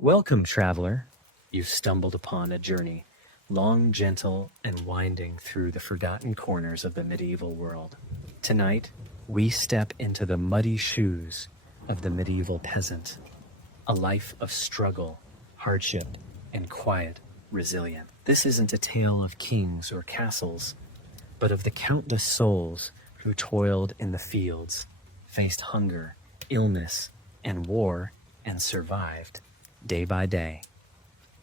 Welcome, traveler. You've stumbled upon a journey, long, gentle, and winding through the forgotten corners of the medieval world. Tonight, we step into the muddy shoes of the medieval peasant, a life of struggle, hardship, and quiet resilience. This isn't a tale of kings or castles, but of the countless souls who toiled in the fields, faced hunger, illness, and war, and survived day by day.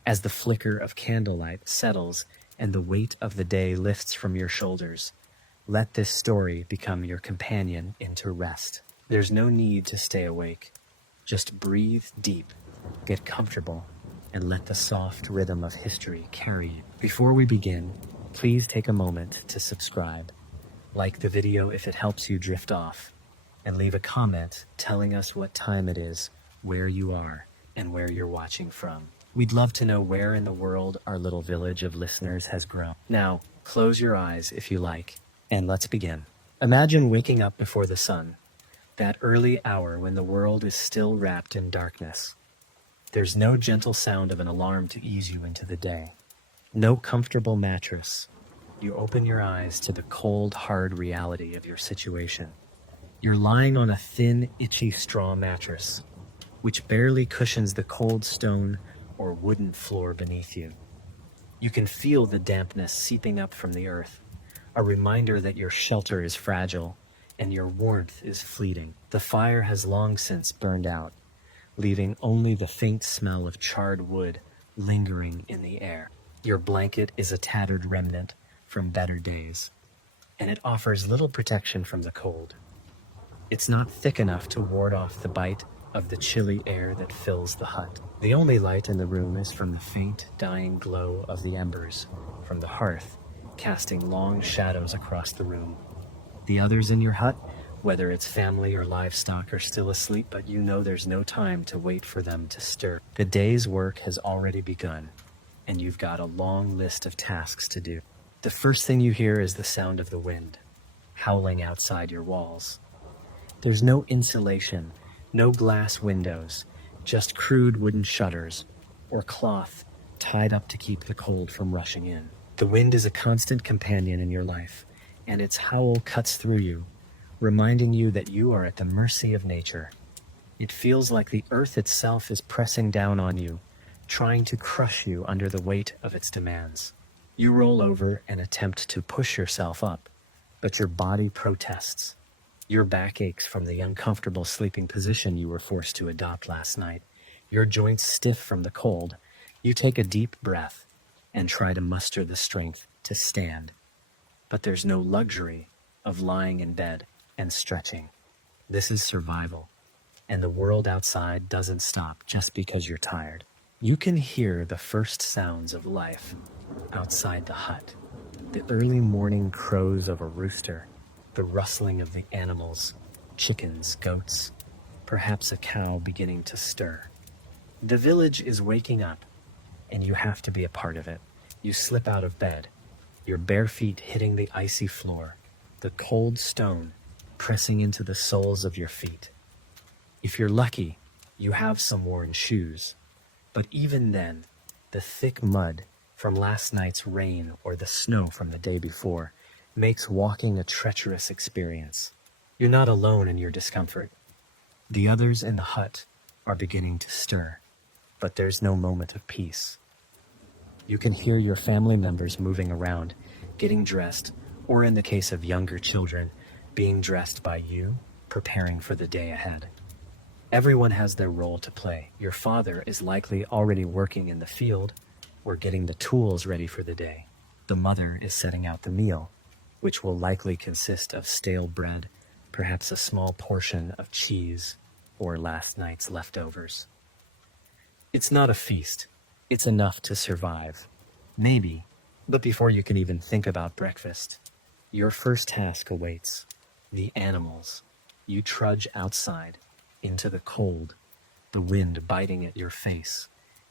As the flicker of candlelight settles and the weight of the day lifts from your shoulders, let this story become your companion into rest. There's no need to stay awake. Just breathe deep, get comfortable, and let the soft rhythm of history carry you. Before we begin, please take a moment to subscribe, like the video if it helps you drift off, and leave a comment telling us what time it is, where you are, and where you're watching from. We'd love to know where in the world our little village of listeners has grown. Now, close your eyes if you like, and let's begin. Imagine waking up before the sun, that early hour when the world is still wrapped in darkness. There's no gentle sound of an alarm to ease you into the day. No comfortable mattress. You open your eyes to the cold, hard reality of your situation. You're lying on a thin, itchy straw mattress, which barely cushions the cold stone or wooden floor beneath you. You can feel the dampness seeping up from the earth, a reminder that your shelter is fragile and your warmth is fleeting. The fire has long since burned out, leaving only the faint smell of charred wood lingering in the air. Your blanket is a tattered remnant from better days, and it offers little protection from the cold. It's not thick enough to ward off the bite of the chilly air that fills the hut. The only light in the room is from the faint, dying glow of the embers from the hearth, casting long shadows across the room. The others in your hut, whether it's family or livestock, are still asleep, but you know there's no time to wait for them to stir. The day's work has already begun, and you've got a long list of tasks to do. The first thing you hear is the sound of the wind, howling outside your walls. There's no insulation, no glass windows, just crude wooden shutters or cloth tied up to keep the cold from rushing in. The wind is a constant companion in your life, and its howl cuts through you, reminding you that you are at the mercy of nature. It feels like the earth itself is pressing down on you, trying to crush you under the weight of its demands. You roll over and attempt to push yourself up, but your body protests. Your back aches from the uncomfortable sleeping position you were forced to adopt last night. Your joints stiff from the cold. You take a deep breath and try to muster the strength to stand. But there's no luxury of lying in bed and stretching. This is survival, and the world outside doesn't stop just because you're tired. You can hear the first sounds of life outside the hut. The early morning crows of a rooster, the rustling of the animals, chickens, goats, perhaps a cow beginning to stir. The village is waking up, and you have to be a part of it. You slip out of bed, your bare feet hitting the icy floor, the cold stone pressing into the soles of your feet. If you're lucky, you have some worn shoes, but even then, the thick mud from last night's rain or the snow from the day before makes walking a treacherous experience. You're not alone in your discomfort. The others in the hut are beginning to stir, but there's no moment of peace. You can hear your family members moving around, getting dressed, or in the case of younger children, being dressed by you, preparing for the day ahead. Everyone has their role to play. Your father is likely already working in the field or getting the tools ready for the day. The mother is setting out the meal, which will likely consist of stale bread, perhaps a small portion of cheese, or last night's leftovers. It's not a feast. It's enough to survive. Maybe, but before you can even think about breakfast, your first task awaits. The animals. You trudge outside, into the cold, the wind biting at your face,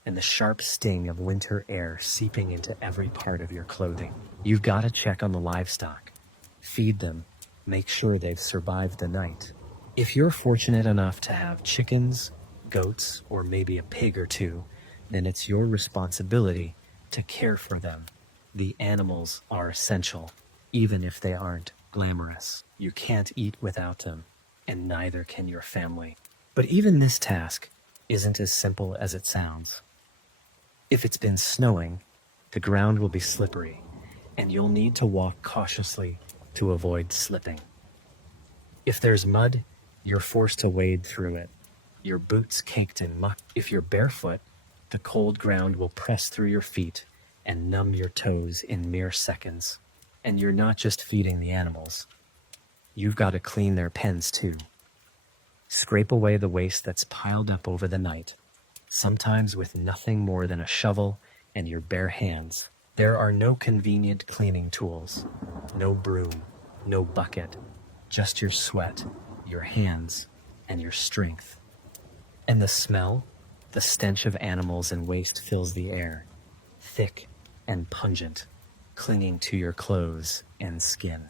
and the sharp sting of winter air seeping into every part of your clothing. You've got to check on the livestock, feed them, make sure they've survived the night. If you're fortunate enough to have chickens, goats, or maybe a pig or two, then it's your responsibility to care for them. The animals are essential, even if they aren't glamorous. You can't eat without them, and neither can your family. But even this task isn't as simple as it sounds. If it's been snowing, the ground will be slippery, and you'll need to walk cautiously to avoid slipping. If there's mud, you're forced to wade through it, your boots caked in muck. If you're barefoot, the cold ground will press through your feet and numb your toes in mere seconds. And you're not just feeding the animals. You've got to clean their pens too. Scrape away the waste that's piled up over the night, sometimes with nothing more than a shovel and your bare hands. There are no convenient cleaning tools, no broom, no bucket, just your sweat, your hands, and your strength. And the smell, the stench of animals and waste fills the air, thick and pungent, clinging to your clothes and skin.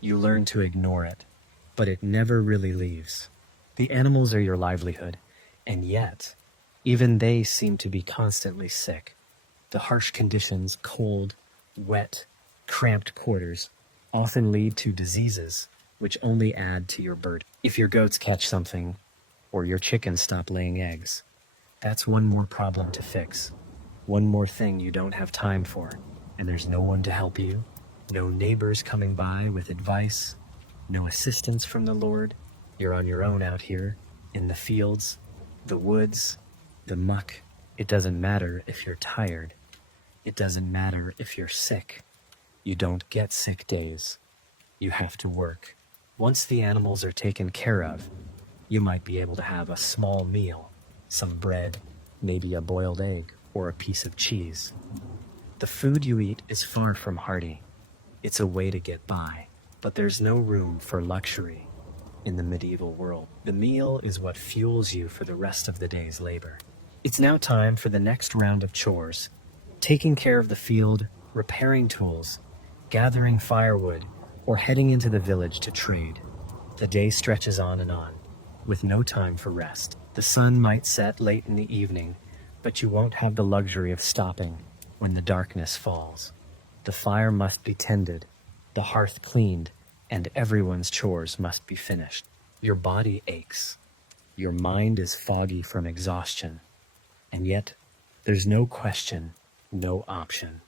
You learn to ignore it, but it never really leaves. The animals are your livelihood, and yet, even they seem to be constantly sick. The harsh conditions, cold, wet, cramped quarters, often lead to diseases which only add to your burden. If your goats catch something, or your chickens stop laying eggs, that's one more problem to fix. One more thing you don't have time for, and there's no one to help you, no neighbors coming by with advice, no assistance from the Lord. You're on your own out here, in the fields, the woods, the muck. It doesn't matter if you're tired. It doesn't matter if you're sick. You don't get sick days. You have to work. Once the animals are taken care of, you might be able to have a small meal, some bread, maybe a boiled egg or a piece of cheese. The food you eat is far from hearty. It's a way to get by, but there's no room for luxury in the medieval world. The meal is what fuels you for the rest of the day's labor. It's now time for the next round of chores, taking care of the field, repairing tools, gathering firewood, or heading into the village to trade. The day stretches on and on, with no time for rest. The sun might set late in the evening, but you won't have the luxury of stopping when the darkness falls. The fire must be tended, the hearth cleaned, and everyone's chores must be finished. Your body aches. Your mind is foggy from exhaustion. And yet, there's no question, no option.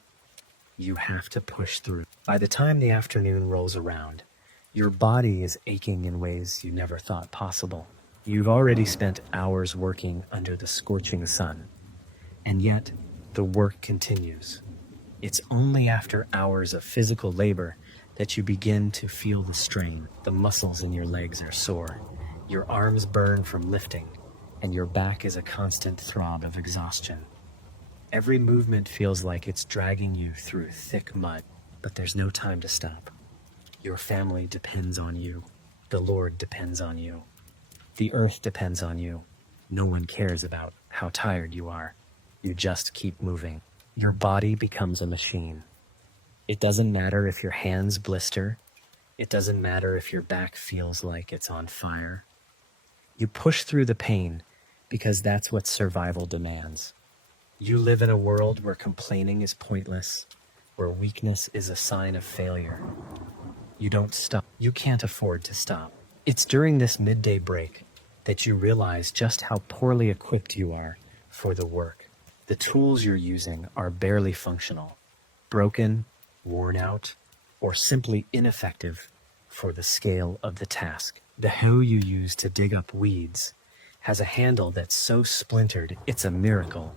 You have to push through. By the time the afternoon rolls around, your body is aching in ways you never thought possible. You've already spent hours working under the scorching sun, and yet the work continues. It's only after hours of physical labor that you begin to feel the strain. The muscles in your legs are sore, your arms burn from lifting, and your back is a constant throb of exhaustion. Every movement feels like it's dragging you through thick mud, but there's no time to stop. Your family depends on you. The Lord depends on you. The earth depends on you. No one cares about how tired you are. You just keep moving. Your body becomes a machine. It doesn't matter if your hands blister. It doesn't matter if your back feels like it's on fire. You push through the pain because that's what survival demands. You live in a world where complaining is pointless, where weakness is a sign of failure. You don't stop. You can't afford to stop. It's during this midday break that you realize just how poorly equipped you are for the work. The tools you're using are barely functional, broken, worn out, or simply ineffective for the scale of the task. The hoe you use to dig up weeds has a handle that's so splintered it's a miracle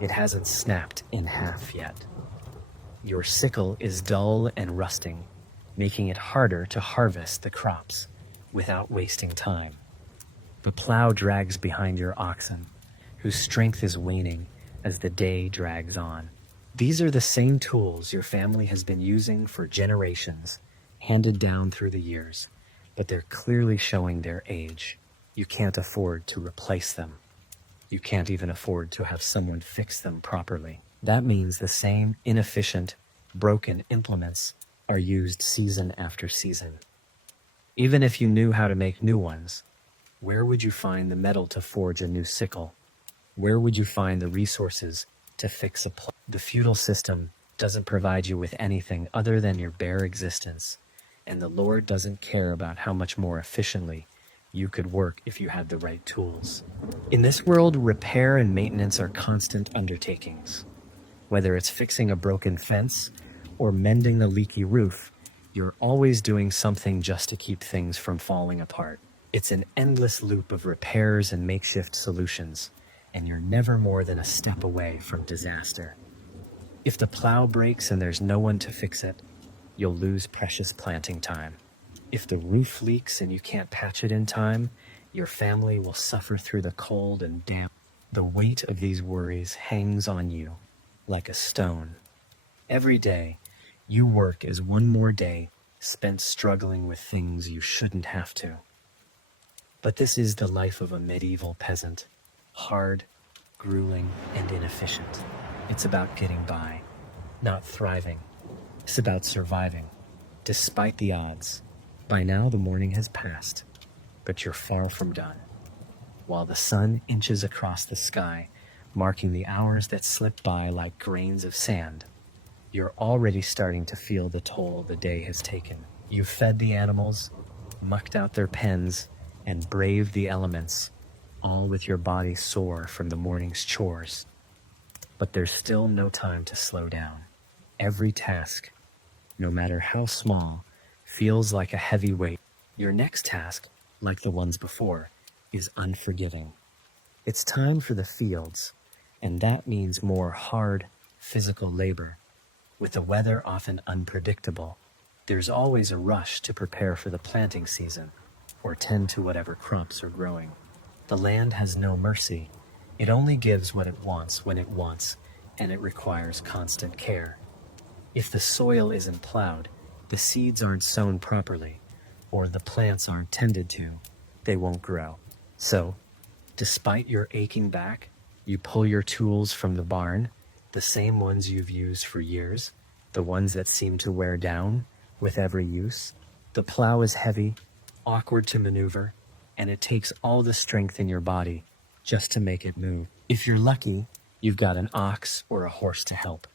it hasn't snapped in half yet. Your sickle is dull and rusting, making it harder to harvest the crops without wasting time. The plow drags behind your oxen, whose strength is waning as the day drags on. These are the same tools your family has been using for generations, handed down through the years, but they're clearly showing their age. You can't afford to replace them. You can't even afford to have someone fix them properly. That means the same inefficient, broken implements are used season after season. Even if you knew how to make new ones, Where would you find the metal to forge a new sickle? Where would you find the resources to fix a plow? The feudal system doesn't provide you with anything other than your bare existence, and the Lord doesn't care about how much more efficiently you could work if you had the right tools. In this world, repair and maintenance are constant undertakings. Whether it's fixing a broken fence or mending a leaky roof, you're always doing something just to keep things from falling apart. It's an endless loop of repairs and makeshift solutions, and you're never more than a step away from disaster. If the plow breaks and there's no one to fix it, you'll lose precious planting time. If the roof leaks and you can't patch it in time, your family will suffer through the cold and damp. The weight of these worries hangs on you like a stone. Every day, you work as one more day spent struggling with things you shouldn't have to. But this is the life of a medieval peasant. Hard, grueling, and inefficient. It's about getting by, not thriving. It's about surviving, despite the odds. By now the morning has passed, but you're far from done. While the sun inches across the sky, marking the hours that slip by like grains of sand, you're already starting to feel the toll the day has taken. You've fed the animals, mucked out their pens, and braved the elements, all with your body sore from the morning's chores. But there's still no time to slow down. Every task, no matter how small, feels like a heavy weight. Your next task, like the ones before, is unforgiving. It's time for the fields, and that means more hard, physical labor. With the weather often unpredictable, there's always a rush to prepare for the planting season or tend to whatever crops are growing. The land has no mercy. It only gives what it wants when it wants, and it requires constant care. If the soil isn't plowed, the seeds aren't sown properly, or the plants aren't tended to, they won't grow. So, despite your aching back, you pull your tools from the barn, the same ones you've used for years, the ones that seem to wear down with every use. The plow is heavy, awkward to maneuver, and it takes all the strength in your body just to make it move. If you're lucky, you've got an ox or a horse to help.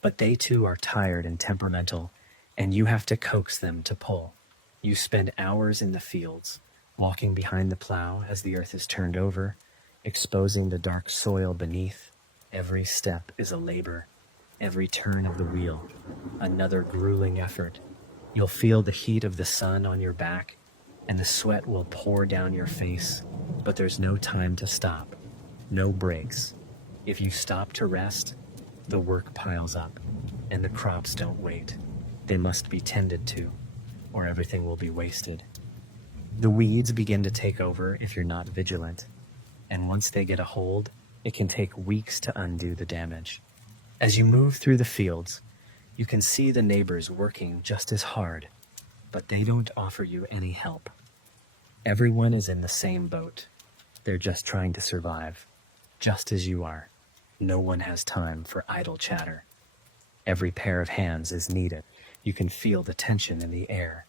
But they too are tired and temperamental, and you have to coax them to pull. You spend hours in the fields, walking behind the plow as the earth is turned over, exposing the dark soil beneath. Every step is a labor, every turn of the wheel, another grueling effort. You'll feel the heat of the sun on your back, and the sweat will pour down your face, but there's no time to stop, no breaks. If you stop to rest, the work piles up, and the crops don't wait. They must be tended to, or everything will be wasted. The weeds begin to take over if you're not vigilant, and once they get a hold, it can take weeks to undo the damage. As you move through the fields, you can see the neighbors working just as hard, but they don't offer you any help. Everyone is in the same boat. They're just trying to survive, just as you are. No one has time for idle chatter. Every pair of hands is needed. You can feel the tension in the air,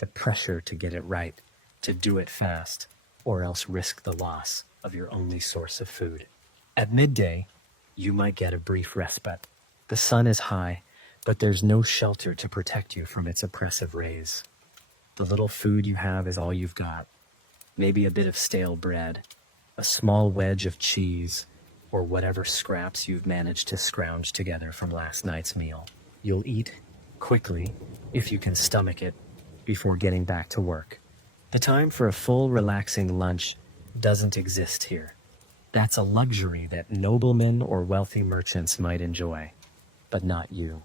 the pressure to get it right, to do it fast, or else risk the loss of your only source of food. At midday, you might get a brief respite. The sun is high, but there's no shelter to protect you from its oppressive rays. The little food you have is all you've got. Maybe a bit of stale bread, a small wedge of cheese, or whatever scraps you've managed to scrounge together from last night's meal. You'll eat quickly, if you can stomach it, before getting back to work. The time for a full, relaxing lunch doesn't exist here. That's a luxury that noblemen or wealthy merchants might enjoy, but not you.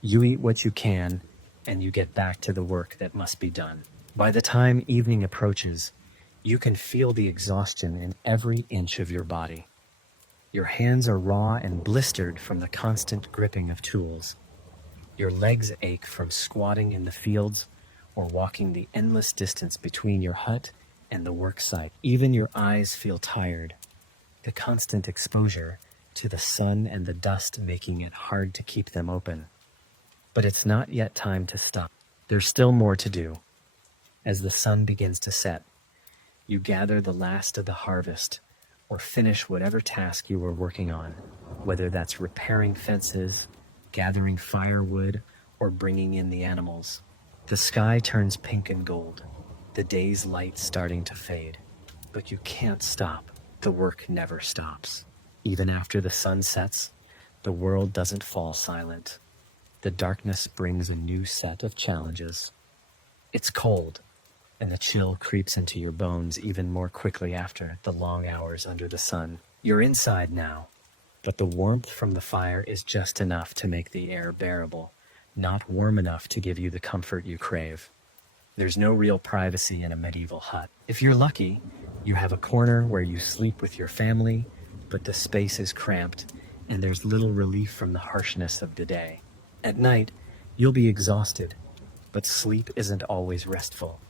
You eat what you can, and you get back to the work that must be done. By the time evening approaches, you can feel the exhaustion in every inch of your body. Your hands are raw and blistered from the constant gripping of tools. Your legs ache from squatting in the fields or walking the endless distance between your hut and the work site. Even your eyes feel tired, the constant exposure to the sun and the dust making it hard to keep them open. But it's not yet time to stop. There's still more to do. As the sun begins to set, You gather the last of the harvest, or finish whatever task you were working on, whether that's repairing fences, gathering firewood, or bringing in the animals. The sky turns pink and gold, the day's light starting to fade. But you can't stop. The work never stops. Even after the sun sets, the world doesn't fall silent. The darkness brings a new set of challenges. It's cold, and the chill creeps into your bones even more quickly after the long hours under the sun. You're inside now, but the warmth from the fire is just enough to make the air bearable, not warm enough to give you the comfort you crave. There's no real privacy in a medieval hut. If you're lucky, you have a corner where you sleep with your family, but the space is cramped and there's little relief from the harshness of the day. At night, you'll be exhausted, but sleep isn't always restful.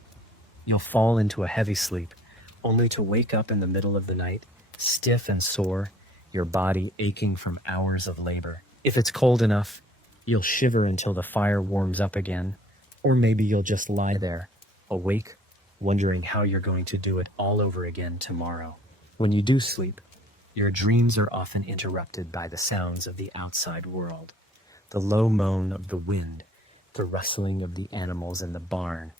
You'll fall into a heavy sleep, only to wake up in the middle of the night, stiff and sore, your body aching from hours of labor. If it's cold enough, you'll shiver until the fire warms up again, or maybe you'll just lie there, awake, wondering how you're going to do it all over again tomorrow. When you do sleep, your dreams are often interrupted by the sounds of the outside world. The low moan of the wind, the rustling of the animals in the barn,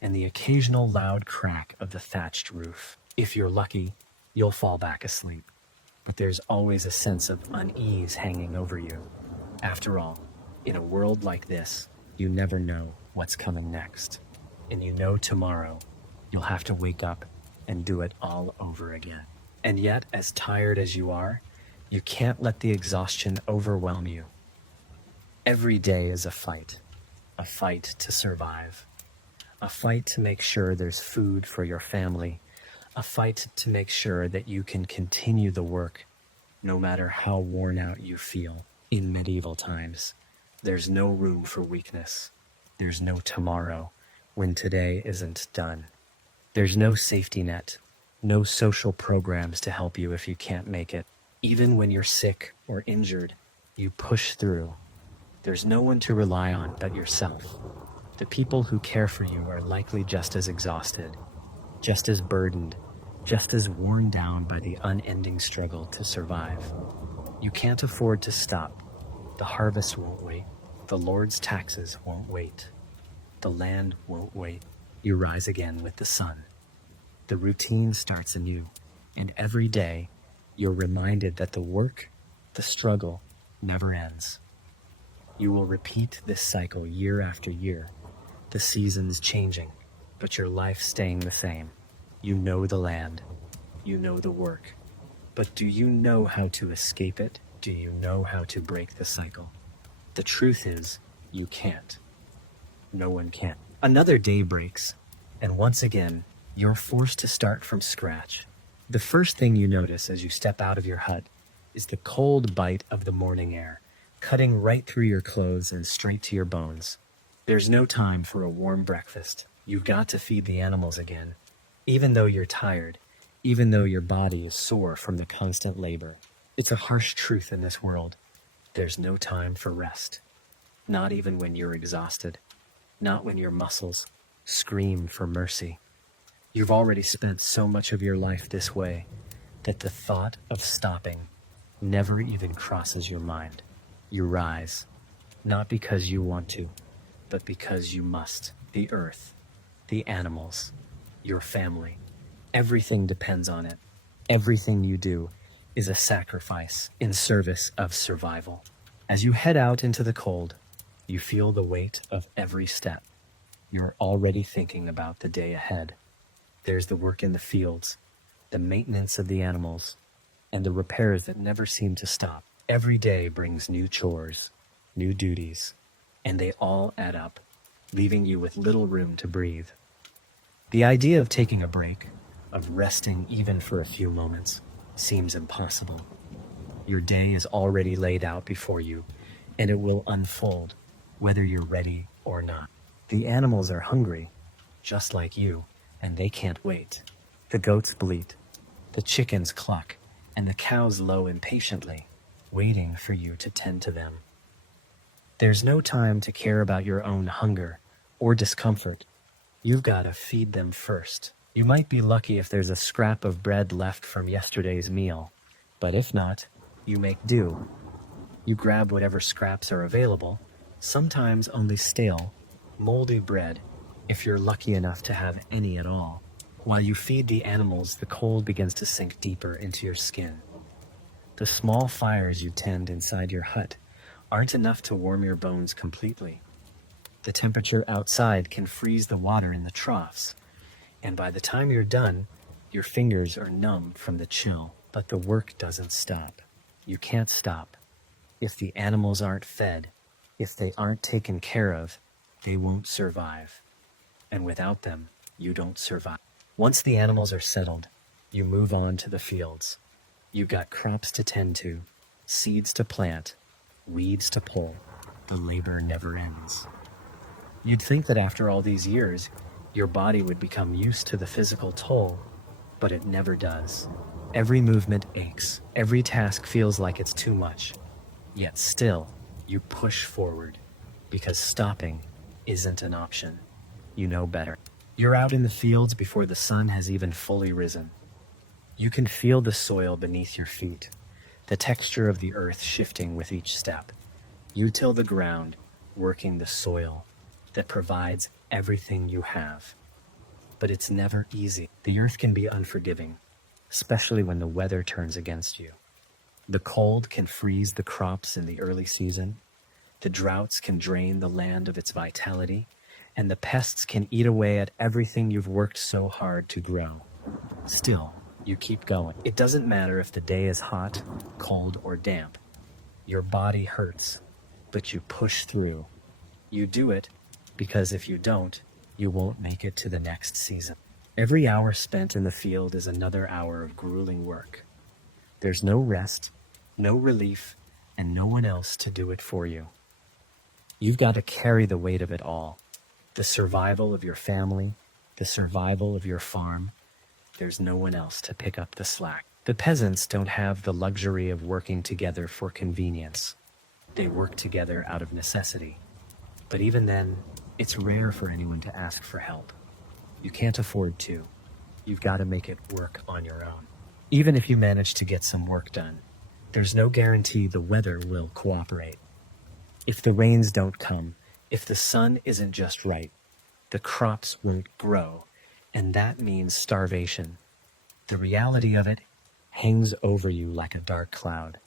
and the occasional loud crack of the thatched roof. If you're lucky, you'll fall back asleep, but there's always a sense of unease hanging over you. After all, in a world like this, you never know what's coming next, and you know tomorrow you'll have to wake up and do it all over again. And yet, as tired as you are, you can't let the exhaustion overwhelm you. Every day is a fight to survive, a fight to make sure there's food for your family, a fight to make sure that you can continue the work no matter how worn out you feel. In medieval times, there's no room for weakness. There's no tomorrow when today isn't done. There's no safety net, no social programs to help you if you can't make it. Even when you're sick or injured, you push through. There's no one to rely on but yourself. The people who care for you are likely just as exhausted, just as burdened, just as worn down by the unending struggle to survive. You can't afford to stop. The harvest won't wait. The Lord's taxes won't wait. The land won't wait. You rise again with the sun. The routine starts anew, and every day you're reminded that the work, the struggle, never ends. You will repeat this cycle year after year, the seasons changing, but your life staying the same. You know the land, you know the work, but do you know how to escape it? Do you know how to break the cycle? The truth is, you can't. No one can. Another day breaks, and once again, you're forced to start from scratch. The first thing you notice as you step out of your hut is the cold bite of the morning air, cutting right through your clothes and straight to your bones. There's no time for a warm breakfast. You've got to feed the animals again, even though you're tired, even though your body is sore from the constant labor. It's a harsh truth in this world. There's no time for rest. Not even when you're exhausted. Not when your muscles scream for mercy. You've already spent so much of your life this way that the thought of stopping never even crosses your mind. You rise, not because you want to, but because you must. The earth, the animals, your family, everything depends on it. Everything you do is a sacrifice in service of survival. As you head out into the cold, you feel the weight of every step. You're already thinking about the day ahead. There's the work in the fields, the maintenance of the animals, and the repairs that never seem to stop. Every day brings new chores, new duties, and they all add up, leaving you with little room to breathe. The idea of taking a break, of resting even for a few moments, seems impossible. Your day is already laid out before you, and it will unfold, whether you're ready or not. The animals are hungry, just like you, and they can't wait. The goats bleat, the chickens cluck, and the cows low impatiently, waiting for you to tend to them. There's no time to care about your own hunger or discomfort. You've got to feed them first. You might be lucky if there's a scrap of bread left from yesterday's meal, but if not, you make do. You grab whatever scraps are available, sometimes only stale, moldy bread, if you're lucky enough to have any at all. While you feed the animals, the cold begins to sink deeper into your skin. The small fires you tend inside your hut aren't enough to warm your bones completely. The temperature outside can freeze the water in the troughs, and by the time you're done, your fingers are numb from the chill. But the work doesn't stop. You can't stop. If the animals aren't fed, if they aren't taken care of, they won't survive. And without them, you don't survive. Once the animals are settled, you move on to the fields. You've got crops to tend to, seeds to plant, weeds to pull. The labor never ends. You'd think that after all these years, your body would become used to the physical toll, but it never does. Every movement aches. Every task feels like it's too much. Yet still, you push forward, because stopping isn't an option. You know better. You're out in the fields before the sun has even fully risen. You can feel the soil beneath your feet, the texture of the earth shifting with each step. You till the ground, working the soil that provides everything you have. But it's never easy. The earth can be unforgiving, especially when the weather turns against you. The cold can freeze the crops in the early season. The droughts can drain the land of its vitality, and the pests can eat away at everything you've worked so hard to grow. Still, you keep going. It doesn't matter if the day is hot, cold, or damp. Your body hurts, but you push through. You do it because if you don't, you won't make it to the next season. Every hour spent in the field is another hour of grueling work. There's no rest, no relief, and no one else to do it for you. You've got to carry the weight of it all. The survival of your family, the survival of your farm. There's no one else to pick up the slack. The peasants don't have the luxury of working together for convenience. They work together out of necessity. But even then, it's rare for anyone to ask for help. You can't afford to. You've got to make it work on your own. Even if you manage to get some work done, there's no guarantee the weather will cooperate. If the rains don't come, if the sun isn't just right, the crops won't grow, and that means starvation. The reality of it hangs over you like a dark cloud,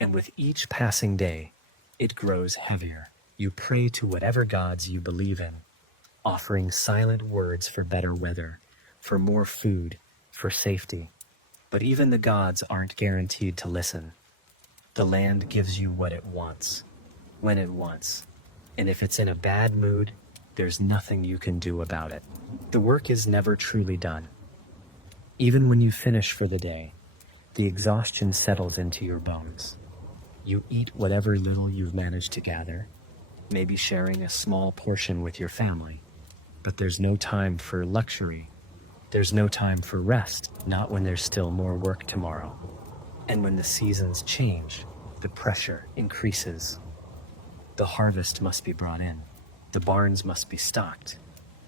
and with each passing day, it grows heavier. You pray to whatever gods you believe in, offering silent words for better weather, for more food, for safety. But even the gods aren't guaranteed to listen. The land gives you what it wants, when it wants, and if it's in a bad mood, there's nothing you can do about it. The work is never truly done. Even when you finish for the day, the exhaustion settles into your bones. You eat whatever little you've managed to gather, maybe sharing a small portion with your family, but there's no time for luxury. There's no time for rest, not when there's still more work tomorrow. And when the seasons change, the pressure increases. The harvest must be brought in, the barns must be stocked,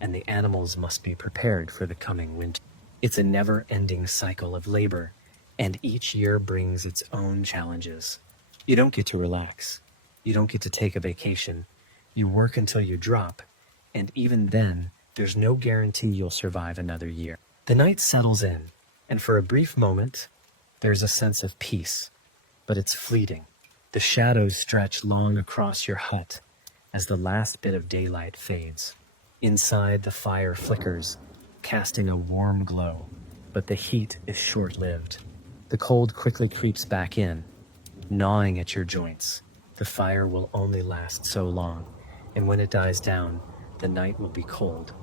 and the animals must be prepared for the coming winter. It's a never-ending cycle of labor, and each year brings its own challenges. You don't get to relax. You don't get to take a vacation. You work until you drop, and even then, there's no guarantee you'll survive another year. The night settles in, and for a brief moment, there's a sense of peace, but it's fleeting. The shadows stretch long across your hut as the last bit of daylight fades. Inside, the fire flickers, casting a warm glow, but the heat is short-lived. The cold quickly creeps back in, gnawing at your joints. The fire will only last so long, and when it dies down, the night will be cold,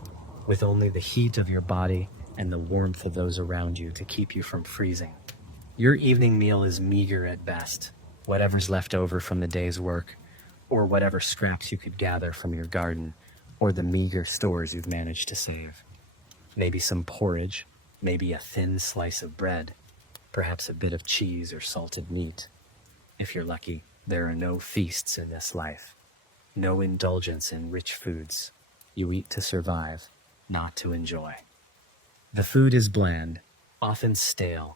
with only the heat of your body and the warmth of those around you to keep you from freezing. Your evening meal is meager at best, whatever's left over from the day's work, or whatever scraps you could gather from your garden, or the meager stores you've managed to save. Maybe some porridge, maybe a thin slice of bread, perhaps a bit of cheese or salted meat. If you're lucky, there are no feasts in this life, no indulgence in rich foods. You eat to survive, not to enjoy. The food is bland, often stale,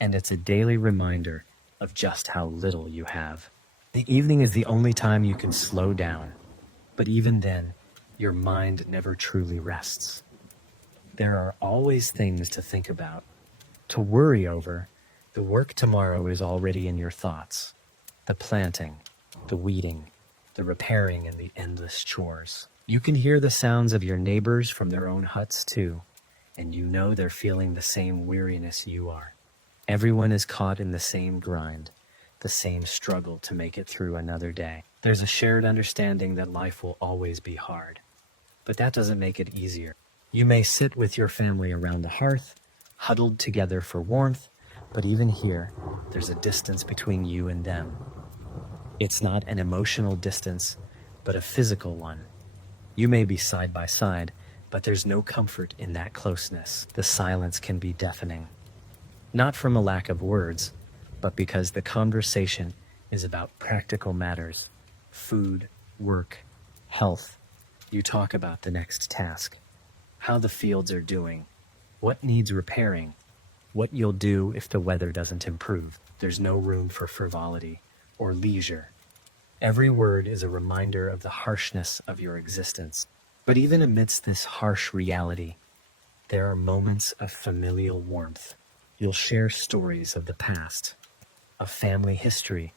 and it's a daily reminder of just how little you have. The evening is the only time you can slow down, but even then, your mind never truly rests. There are always things to think about, to worry over. The work tomorrow is already in your thoughts. The planting, the weeding, the repairing, and the endless chores. You can hear the sounds of your neighbors from their own huts too, and you know they're feeling the same weariness you are. Everyone is caught in the same grind, the same struggle to make it through another day. There's a shared understanding that life will always be hard, but that doesn't make it easier. You may sit with your family around the hearth, huddled together for warmth, but even here, there's a distance between you and them. It's not an emotional distance, but a physical one. You may be side by side, but there's no comfort in that closeness. The silence can be deafening. Not from a lack of words, but because the conversation is about practical matters. Food, work, health. You talk about the next task, how the fields are doing, what needs repairing, what you'll do if the weather doesn't improve. There's no room for frivolity or leisure. Every word is a reminder of the harshness of your existence. But even amidst this harsh reality, there are moments of familial warmth. You'll share stories of the past, of family history,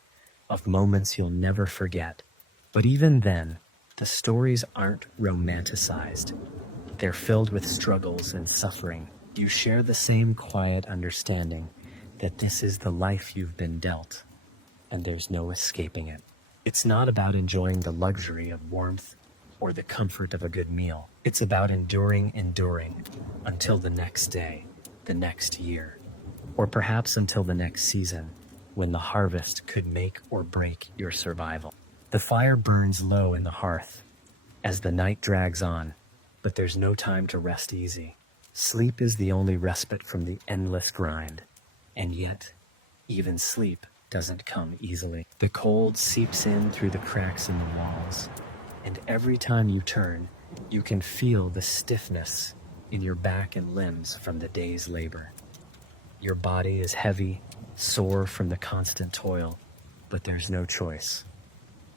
of moments you'll never forget. But even then, the stories aren't romanticized. They're filled with struggles and suffering. You share the same quiet understanding that this is the life you've been dealt, and there's no escaping it. It's not about enjoying the luxury of warmth or the comfort of a good meal. It's about enduring until the next day, the next year, or perhaps until the next season, when the harvest could make or break your survival. The fire burns low in the hearth as the night drags on, but there's no time to rest easy. Sleep is the only respite from the endless grind, and yet, even sleep doesn't come easily. The cold seeps in through the cracks in the walls, and every time you turn, you can feel the stiffness in your back and limbs from the day's labor. Your body is heavy, sore from the constant toil, but there's no choice.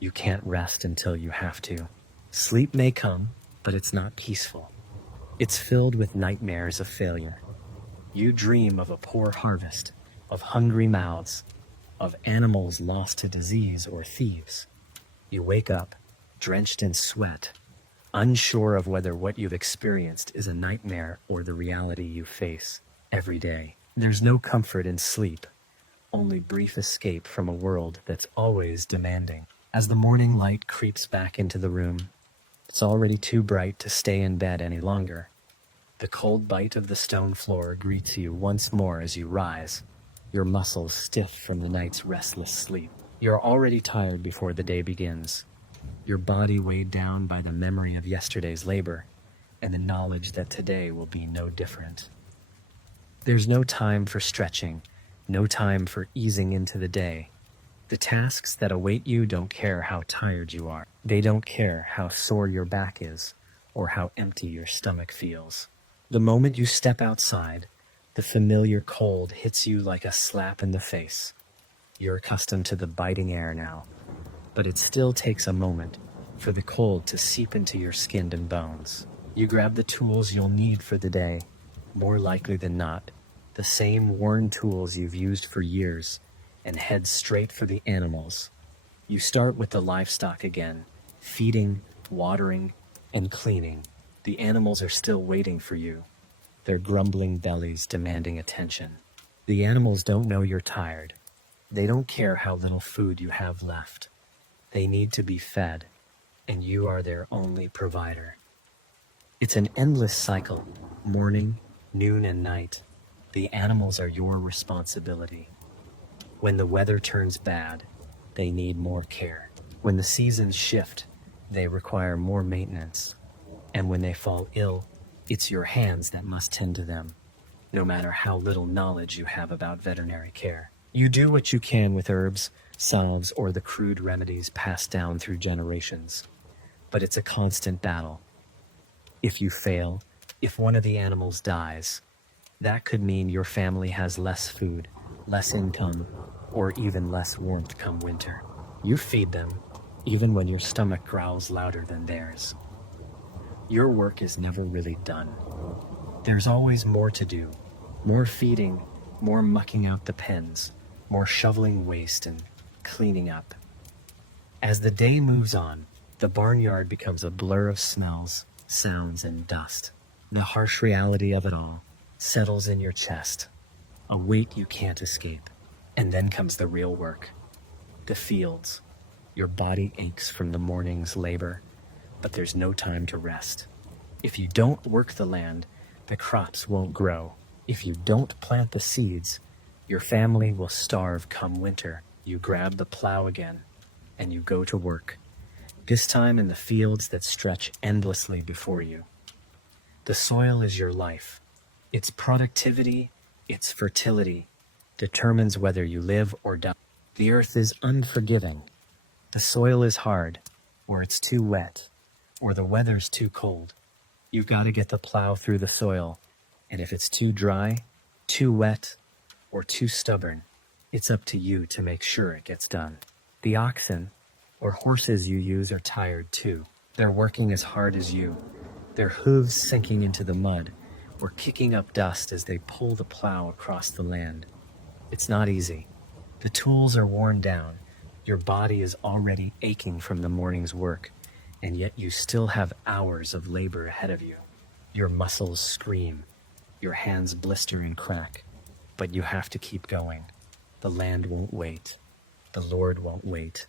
You can't rest until you have to. Sleep may come, but it's not peaceful. It's filled with nightmares of failure. You dream of a poor harvest, of hungry mouths, of animals lost to disease or thieves. You wake up, drenched in sweat, unsure of whether what you've experienced is a nightmare or the reality you face every day. There's no comfort in sleep, only brief escape from a world that's always demanding. As the morning light creeps back into the room, it's already too bright to stay in bed any longer. The cold bite of the stone floor greets you once more as you rise, your muscles stiff from the night's restless sleep. You're already tired before the day begins, your body weighed down by the memory of yesterday's labor and the knowledge that today will be no different. There's no time for stretching, no time for easing into the day. The tasks that await you don't care how tired you are. They don't care how sore your back is or how empty your stomach feels. The moment you step outside, the familiar cold hits you like a slap in the face. You're accustomed to the biting air now, but it still takes a moment for the cold to seep into your skin and bones. You grab the tools you'll need for the day, more likely than not, the same worn tools you've used for years, and head straight for the animals. You start with the livestock again, feeding, watering, and cleaning. The animals are still waiting for you, their grumbling bellies demanding attention. The animals don't know you're tired. They don't care how little food you have left. They need to be fed, and you are their only provider. It's an endless cycle, morning, noon, and night. The animals are your responsibility. When the weather turns bad, they need more care. When the seasons shift, they require more maintenance. And when they fall ill, it's your hands that must tend to them, no matter how little knowledge you have about veterinary care. You do what you can with herbs, salves, or the crude remedies passed down through generations. But it's a constant battle. If you fail, if one of the animals dies, That could mean your family has less food, less income, or even less warmth come winter. You feed them, even when your stomach growls louder than theirs. Your work is never really done. There's always more to do. More feeding, more mucking out the pens, more shoveling waste and cleaning up. As the day moves on, the barnyard becomes a blur of smells, sounds, and dust. The harsh reality of it all settles in your chest, a weight you can't escape. And then comes the real work. The fields. Your body aches from the morning's labor, but there's no time to rest. If you don't work the land, the crops won't grow. If you don't plant the seeds, your family will starve come winter. You grab the plow again, and you go to work, this time in the fields that stretch endlessly before you. The soil is your life. Its productivity, its fertility, determines whether you live or die. The earth is unforgiving. The soil is hard, or it's too wet, or the weather's too cold. You've got to get the plow through the soil, and if it's too dry, too wet, or too stubborn, it's up to you to make sure it gets done. The oxen, or horses you use, are tired too. They're working as hard as you, their hooves sinking into the mud, or kicking up dust as they pull the plow across the land. It's not easy. The tools are worn down. Your body is already aching from the morning's work, and yet you still have hours of labor ahead of you. Your muscles scream. Your hands blister and crack. But you have to keep going. The land won't wait. The Lord won't wait.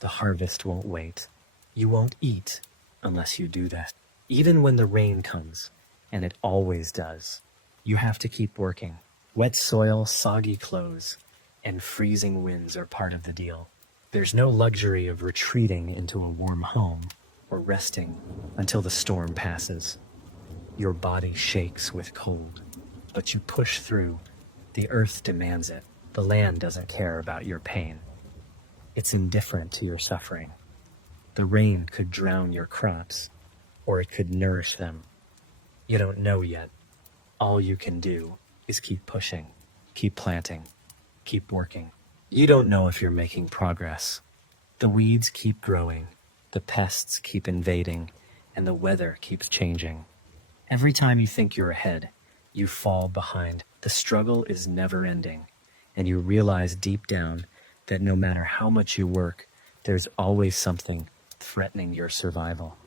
The harvest won't wait. You won't eat unless you do that. Even when the rain comes, and it always does, you have to keep working. Wet soil, soggy clothes, and freezing winds are part of the deal. There's no luxury of retreating into a warm home or resting until the storm passes. Your body shakes with cold, but you push through. The earth demands it. The land doesn't care about your pain. It's indifferent to your suffering. The rain could drown your crops, or it could nourish them. You don't know yet. All you can do is keep pushing, keep planting, keep working. You don't know if you're making progress. The weeds keep growing, the pests keep invading, and the weather keeps changing. Every time you think you're ahead, you fall behind. The struggle is never ending, and you realize deep down that no matter how much you work, there's always something threatening your survival.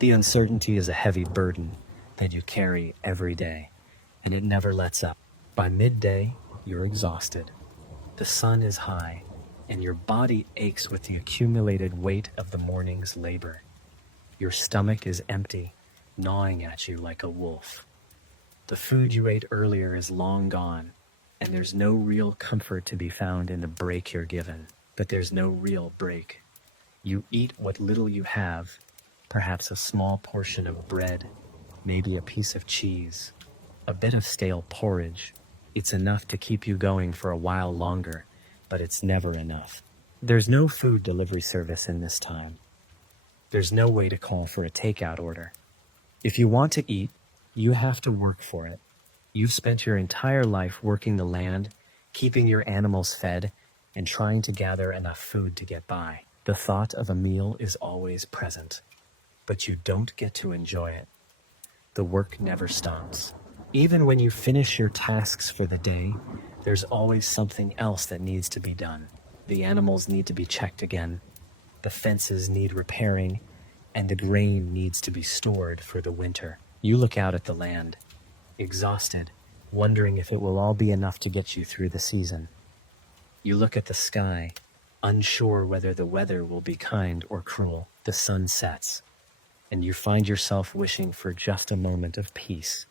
The uncertainty is a heavy burden that you carry every day, and it never lets up. By midday, you're exhausted. The sun is high, and your body aches with the accumulated weight of the morning's labor. Your stomach is empty, gnawing at you like a wolf. The food you ate earlier is long gone, and there's no real comfort to be found in the break you're given. But there's no real break. You eat what little you have, perhaps a small portion of bread, maybe a piece of cheese, a bit of stale porridge. It's enough to keep you going for a while longer, but it's never enough. There's no food delivery service in this time. There's no way to call for a takeout order. If you want to eat, you have to work for it. You've spent your entire life working the land, keeping your animals fed, and trying to gather enough food to get by. The thought of a meal is always present, but you don't get to enjoy it. The work never stops. Even when you finish your tasks for the day, there's always something else that needs to be done. The animals need to be checked again, the fences need repairing, and the grain needs to be stored for the winter. You look out at the land, exhausted, wondering if it will all be enough to get you through the season. You look at the sky, unsure whether the weather will be kind or cruel. The sun sets, and you find yourself wishing for just a moment of peace,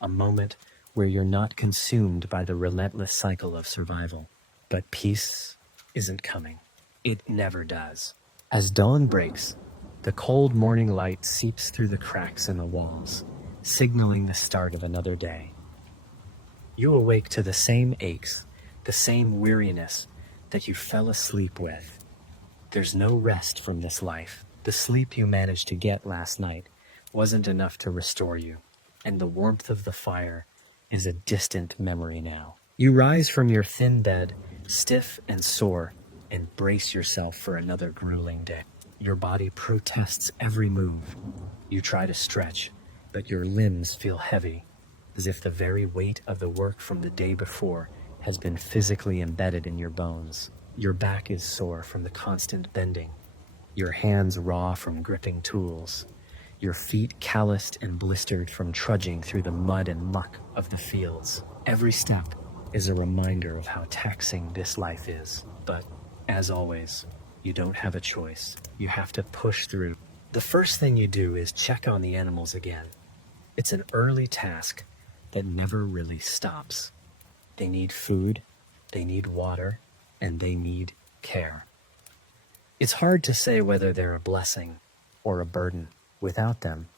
a moment where you're not consumed by the relentless cycle of survival. But peace isn't coming. It never does. As dawn breaks, the cold morning light seeps through the cracks in the walls, signaling the start of another day. You awake to the same aches, the same weariness that you fell asleep with. There's no rest from this life. The sleep you managed to get last night wasn't enough to restore you, and the warmth of the fire is a distant memory now. You rise from your thin bed, stiff and sore, and brace yourself for another grueling day. Your body protests every move. You try to stretch, but your limbs feel heavy, as if the very weight of the work from the day before has been physically embedded in your bones. Your back is sore from the constant bending, your hands raw from gripping tools, your feet calloused and blistered from trudging through the mud and muck of the fields. Every step is a reminder of how taxing this life is. But, as always, you don't have a choice. You have to push through. The first thing you do is check on the animals again. It's an early task that never really stops. They need food, they need water, and they need care. It's hard to say whether they're a blessing or a burden. Without them,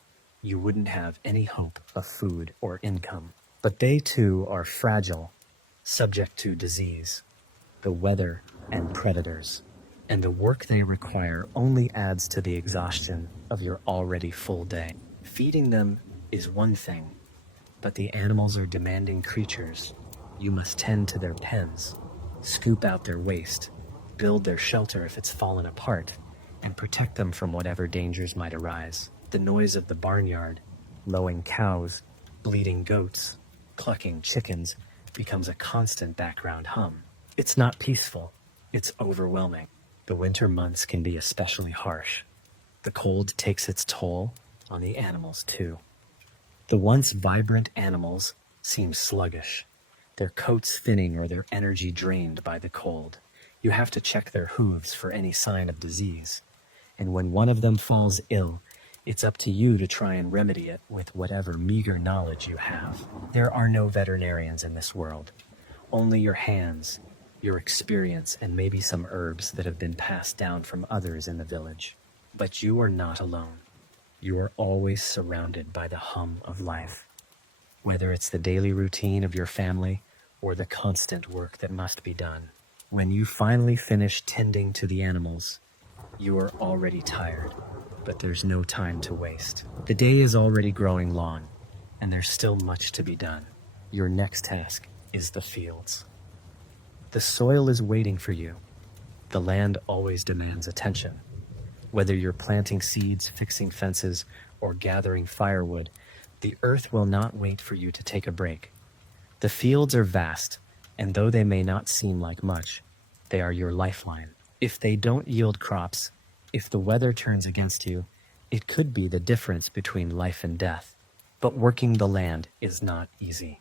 you wouldn't have any hope of food or income. But they too are fragile, subject to disease, the weather, and predators. And the work they require only adds to the exhaustion of your already full day. Feeding them is one thing, but the animals are demanding creatures. You must tend to their pens, scoop out their waste, build their shelter if it's fallen apart, and protect them from whatever dangers might arise. The noise of the barnyard, lowing cows, bleating goats, clucking chickens becomes a constant background hum. It's not peaceful, it's overwhelming. The winter months can be especially harsh. The cold takes its toll on the animals too. The once vibrant animals seem sluggish, their coats thinning or their energy drained by the cold. You have to check their hooves for any sign of disease. And when one of them falls ill, it's up to you to try and remedy it with whatever meager knowledge you have. There are no veterinarians in this world. Only your hands, your experience, and maybe some herbs that have been passed down from others in the village. But you are not alone. You are always surrounded by the hum of life, whether it's the daily routine of your family or the constant work that must be done. When you finally finish tending to the animals, you are already tired, but there's no time to waste. The day is already growing long, and there's still much to be done. Your next task is the fields. The soil is waiting for you. The land always demands attention. Whether you're planting seeds, fixing fences, or gathering firewood, the earth will not wait for you to take a break. The fields are vast, and though they may not seem like much, they are your lifeline. If they don't yield crops, if the weather turns against you, it could be the difference between life and death. But working the land is not easy.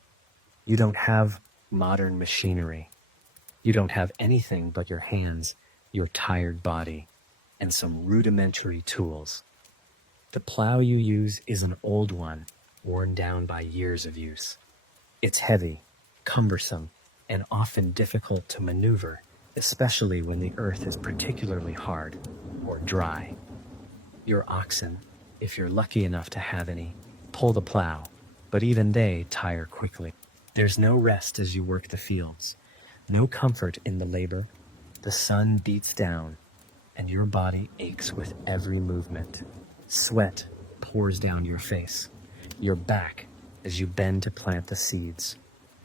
You don't have modern machinery. You don't have anything but your hands, your tired body, and some rudimentary tools. The plow you use is an old one, worn down by years of use. It's heavy, cumbersome, and often difficult to maneuver, especially when the earth is particularly hard or dry. Your oxen, if you're lucky enough to have any, pull the plow, but even they tire quickly. There's no rest as you work the fields, no comfort in the labor. The sun beats down, and your body aches with every movement. Sweat pours down your face, your back as you bend to plant the seeds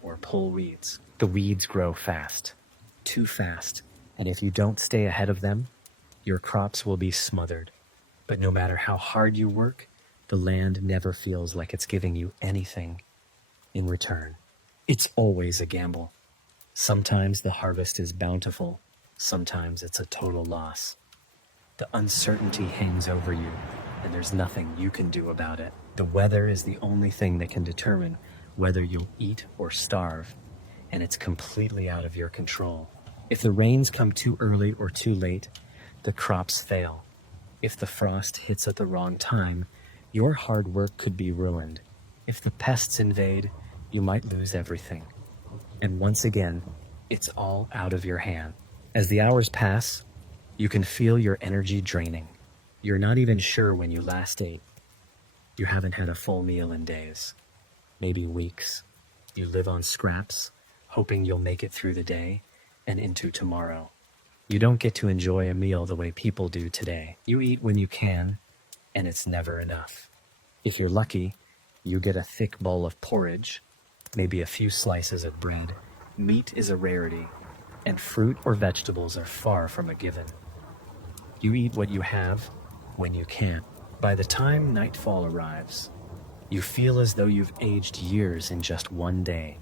or pull weeds. The weeds grow fast, too fast, and if you don't stay ahead of them, your crops will be smothered. But no matter how hard you work, the land never feels like it's giving you anything in return. It's always a gamble. Sometimes the harvest is bountiful, sometimes it's a total loss. The uncertainty hangs over you, and there's nothing you can do about it. The weather is the only thing that can determine whether you'll eat or starve, and it's completely out of your control. If the rains come too early or too late, the crops fail. If the frost hits at the wrong time, your hard work could be ruined. If the pests invade, you might lose everything. And once again, it's all out of your hand. As the hours pass, you can feel your energy draining. You're not even sure when you last ate. You haven't had a full meal in days, maybe weeks. You live on scraps, hoping you'll make it through the day and into tomorrow. You don't get to enjoy a meal the way people do today. You eat when you can, and it's never enough. If you're lucky, you get a thick bowl of porridge, maybe a few slices of bread. Meat is a rarity, and fruit or vegetables are far from a given. You eat what you have when you can. By the time nightfall arrives, you feel as though you've aged years in just one day.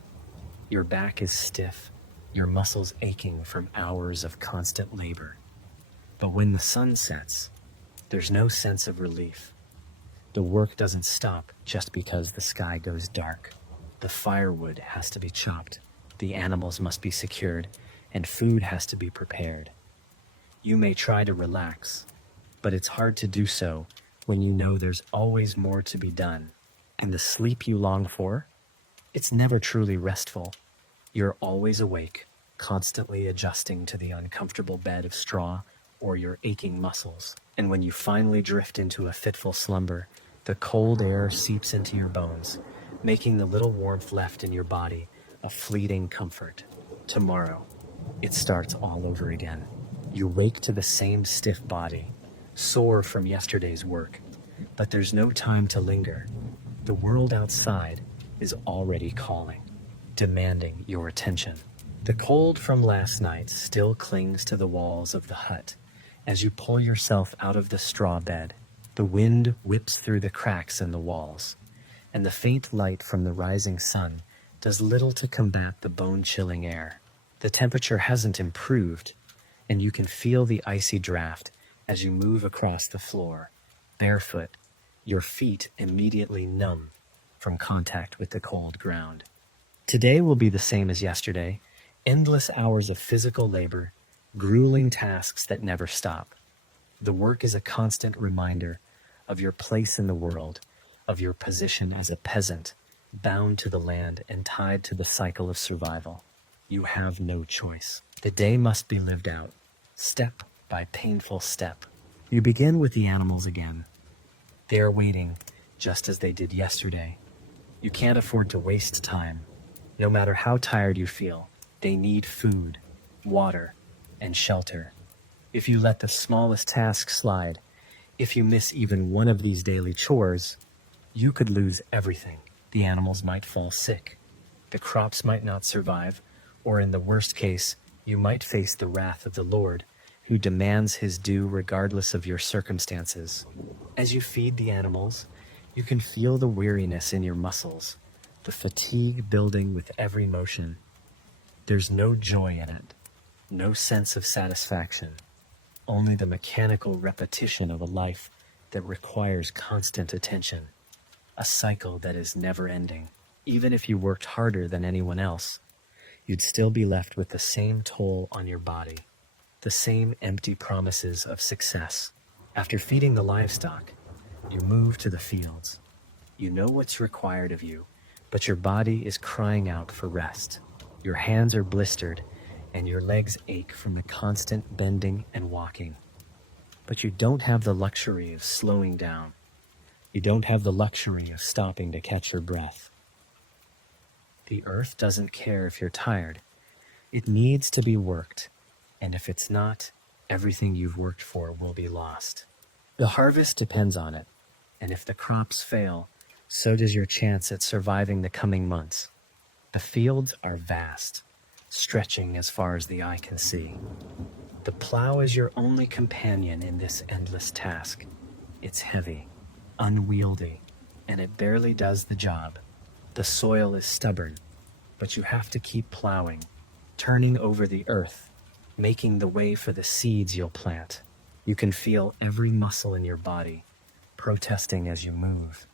Your back is stiff, your muscles aching from hours of constant labor. But when the sun sets, there's no sense of relief. The work doesn't stop just because the sky goes dark. The firewood has to be chopped, the animals must be secured, and food has to be prepared. You may try to relax, but it's hard to do so when you know there's always more to be done. And the sleep you long for, it's never truly restful. You're always awake, constantly adjusting to the uncomfortable bed of straw or your aching muscles. And when you finally drift into a fitful slumber, the cold air seeps into your bones, making the little warmth left in your body a fleeting comfort. Tomorrow, it starts all over again. You wake to the same stiff body, sore from yesterday's work, but there's no time to linger. The world outside is already calling, demanding your attention. The cold from last night still clings to the walls of the hut as you pull yourself out of the straw bed. The wind whips through the cracks in the walls, and the faint light from the rising sun does little to combat the bone-chilling air. The temperature hasn't improved, and you can feel the icy draft as you move across the floor, barefoot, your feet immediately numb from contact with the cold ground. Today will be the same as yesterday, endless hours of physical labor, grueling tasks that never stop. The work is a constant reminder of your place in the world, of your position as a peasant, bound to the land and tied to the cycle of survival. You have no choice. The day must be lived out, step by painful step. You begin with the animals again. They are waiting, just as they did yesterday. You can't afford to waste time. No matter how tired you feel, they need food, water, and shelter. If you let the smallest task slide, if you miss even one of these daily chores, you could lose everything. The animals might fall sick, the crops might not survive, or in the worst case, you might face the wrath of the Lord, who demands his due regardless of your circumstances. As you feed the animals, you can feel the weariness in your muscles, the fatigue building with every motion. There's no joy in it, no sense of satisfaction, only the mechanical repetition of a life that requires constant attention, a cycle that is never ending. Even if you worked harder than anyone else, you'd still be left with the same toll on your body, the same empty promises of success. After feeding the livestock, you move to the fields. You know what's required of you, but your body is crying out for rest. Your hands are blistered, and your legs ache from the constant bending and walking. But you don't have the luxury of slowing down. You don't have the luxury of stopping to catch your breath. The earth doesn't care if you're tired. It needs to be worked, and if it's not, everything you've worked for will be lost. The harvest depends on it, and if the crops fail, so does your chance at surviving the coming months. The fields are vast, stretching as far as the eye can see. The plow is your only companion in this endless task. It's heavy, unwieldy, and it barely does the job. The soil is stubborn, but you have to keep plowing, turning over the earth, making the way for the seeds you'll plant. You can feel every muscle in your body protesting as you move,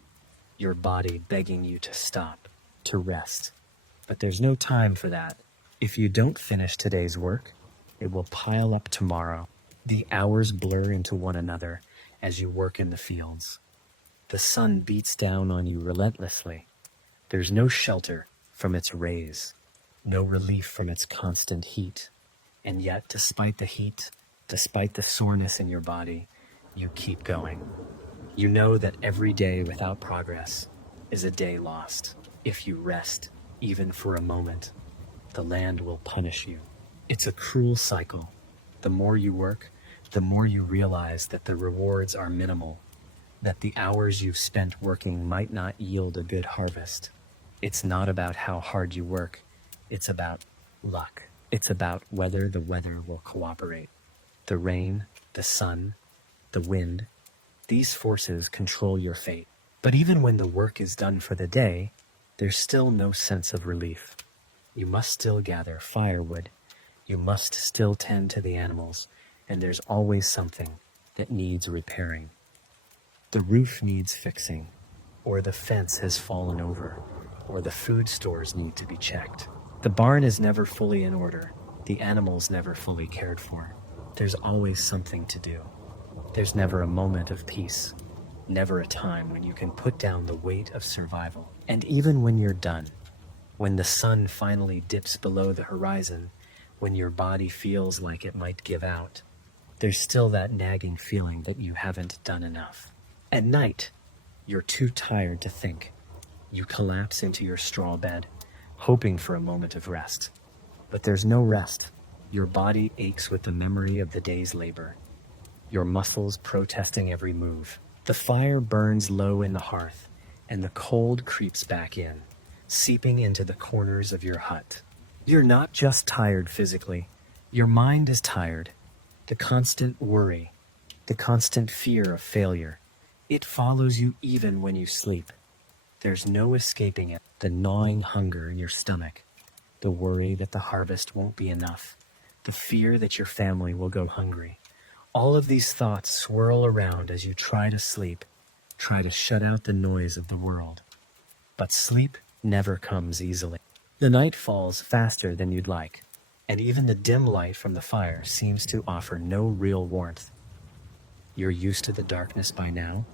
your body begging you to stop, to rest. But there's no time for that. If you don't finish today's work, it will pile up tomorrow. The hours blur into one another as you work in the fields. The sun beats down on you relentlessly. There's no shelter from its rays, no relief from its constant heat. And yet, despite the heat, despite the soreness in your body, you keep going. You know that every day without progress is a day lost. If you rest, even for a moment, the land will punish you. It's a cruel cycle. The more you work, the more you realize that the rewards are minimal, that the hours you've spent working might not yield a good harvest. It's not about how hard you work. It's about luck. It's about whether the weather will cooperate. The rain, the sun, the wind, these forces control your fate. But even when the work is done for the day, there's still no sense of relief. You must still gather firewood. You must still tend to the animals, and there's always something that needs repairing. The roof needs fixing, or the fence has fallen over, or the food stores need to be checked. The barn is never fully in order. The animals never fully cared for. There's always something to do. There's never a moment of peace, never a time when you can put down the weight of survival. And even when you're done, when the sun finally dips below the horizon, when your body feels like it might give out, there's still that nagging feeling that you haven't done enough. At night, you're too tired to think. You collapse into your straw bed, hoping for a moment of rest. But there's no rest. Your body aches with the memory of the day's labor, your muscles protesting every move. The fire burns low in the hearth, and the cold creeps back in, seeping into the corners of your hut. You're not just tired physically. Your mind is tired. The constant worry, the constant fear of failure, it follows you even when you sleep. There's no escaping it. The gnawing hunger in your stomach, the worry that the harvest won't be enough, the fear that your family will go hungry. All of these thoughts swirl around as you try to sleep, try to shut out the noise of the world. But sleep never comes easily. The night falls faster than you'd like, and even the dim light from the fire seems to offer no real warmth. You're used to the darkness by now,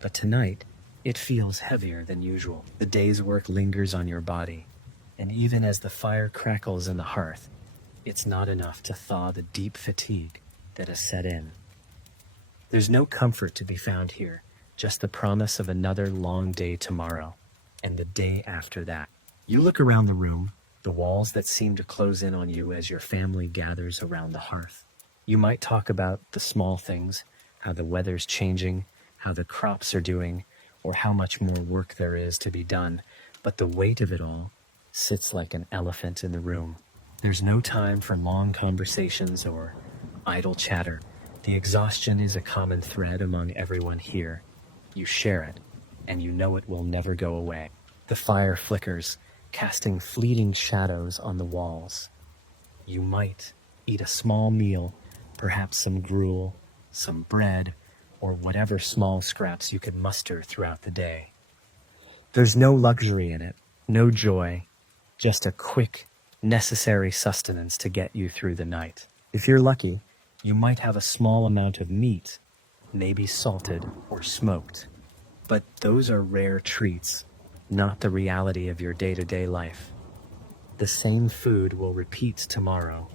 but tonight it feels heavier than usual. The day's work lingers on your body, and even as the fire crackles in the hearth, it's not enough to thaw the deep fatigue that has set in. There's no comfort to be found here, just the promise of another long day tomorrow, and the day after that. You look around the room, the walls that seem to close in on you as your family gathers around the hearth. You might talk about the small things, how the weather's changing, how the crops are doing, or how much more work there is to be done, but the weight of it all sits like an elephant in the room. There's no time for long conversations or idle chatter. The exhaustion is a common thread among everyone here. You share it, and you know it will never go away. The fire flickers, casting fleeting shadows on the walls. You might eat a small meal, perhaps some gruel, some bread, or whatever small scraps you could muster throughout the day. There's no luxury in it, no joy, just a quick, necessary sustenance to get you through the night. If you're lucky, you might have a small amount of meat, maybe salted or smoked. But those are rare treats, not the reality of your day-to-day life. The same food will repeat tomorrow,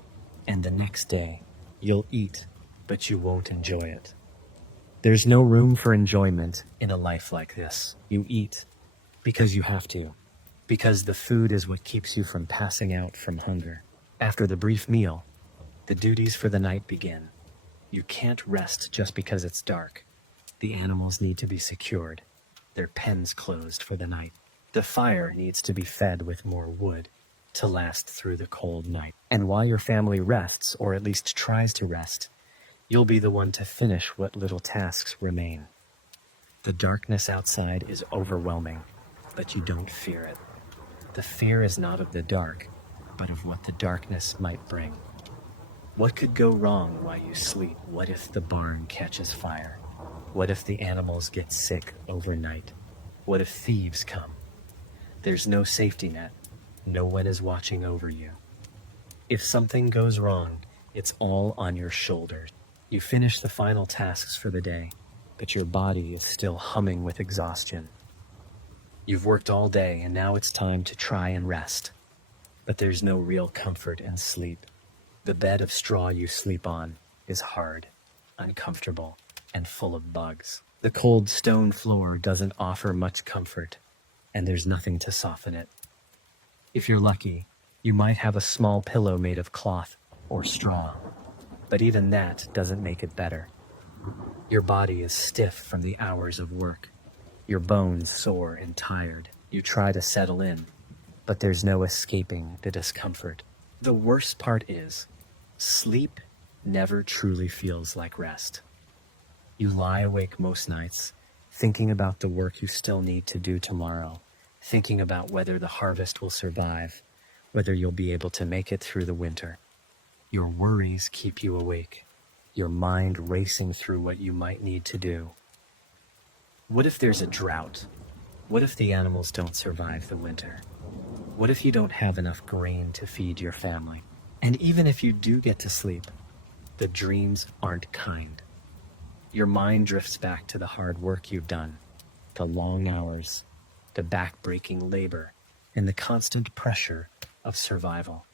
and the next day you'll eat, but you won't enjoy it. There's no room for enjoyment in a life like this. You eat because you have to, because the food is what keeps you from passing out from hunger. After the brief meal, the duties for the night begin. You can't rest just because it's dark. The animals need to be secured, their pens closed for the night. The fire needs to be fed with more wood to last through the cold night. And while your family rests, or at least tries to rest, you'll be the one to finish what little tasks remain. The darkness outside is overwhelming, but you don't fear it. The fear is not of the dark, but of what the darkness might bring. What could go wrong while you sleep? What if the barn catches fire? What if the animals get sick overnight? What if thieves come? There's no safety net. No one is watching over you. If something goes wrong, it's all on your shoulders. You finish the final tasks for the day, but your body is still humming with exhaustion. You've worked all day, and now it's time to try and rest. But there's no real comfort in sleep. The bed of straw you sleep on is hard, uncomfortable, and full of bugs. The cold stone floor doesn't offer much comfort, and there's nothing to soften it. If you're lucky, you might have a small pillow made of cloth or straw, but even that doesn't make it better. Your body is stiff from the hours of work, your bones sore and tired. You try to settle in, but there's no escaping the discomfort. The worst part is, sleep never truly feels like rest. You lie awake most nights, thinking about the work you still need to do tomorrow, thinking about whether the harvest will survive, whether you'll be able to make it through the winter. Your worries keep you awake, your mind racing through what you might need to do. What if there's a drought? What if the animals don't survive the winter? What if you don't have enough grain to feed your family? And even if you do get to sleep, the dreams aren't kind. Your mind drifts back to the hard work you've done, the long hours, the back-breaking labor, and the constant pressure of survival.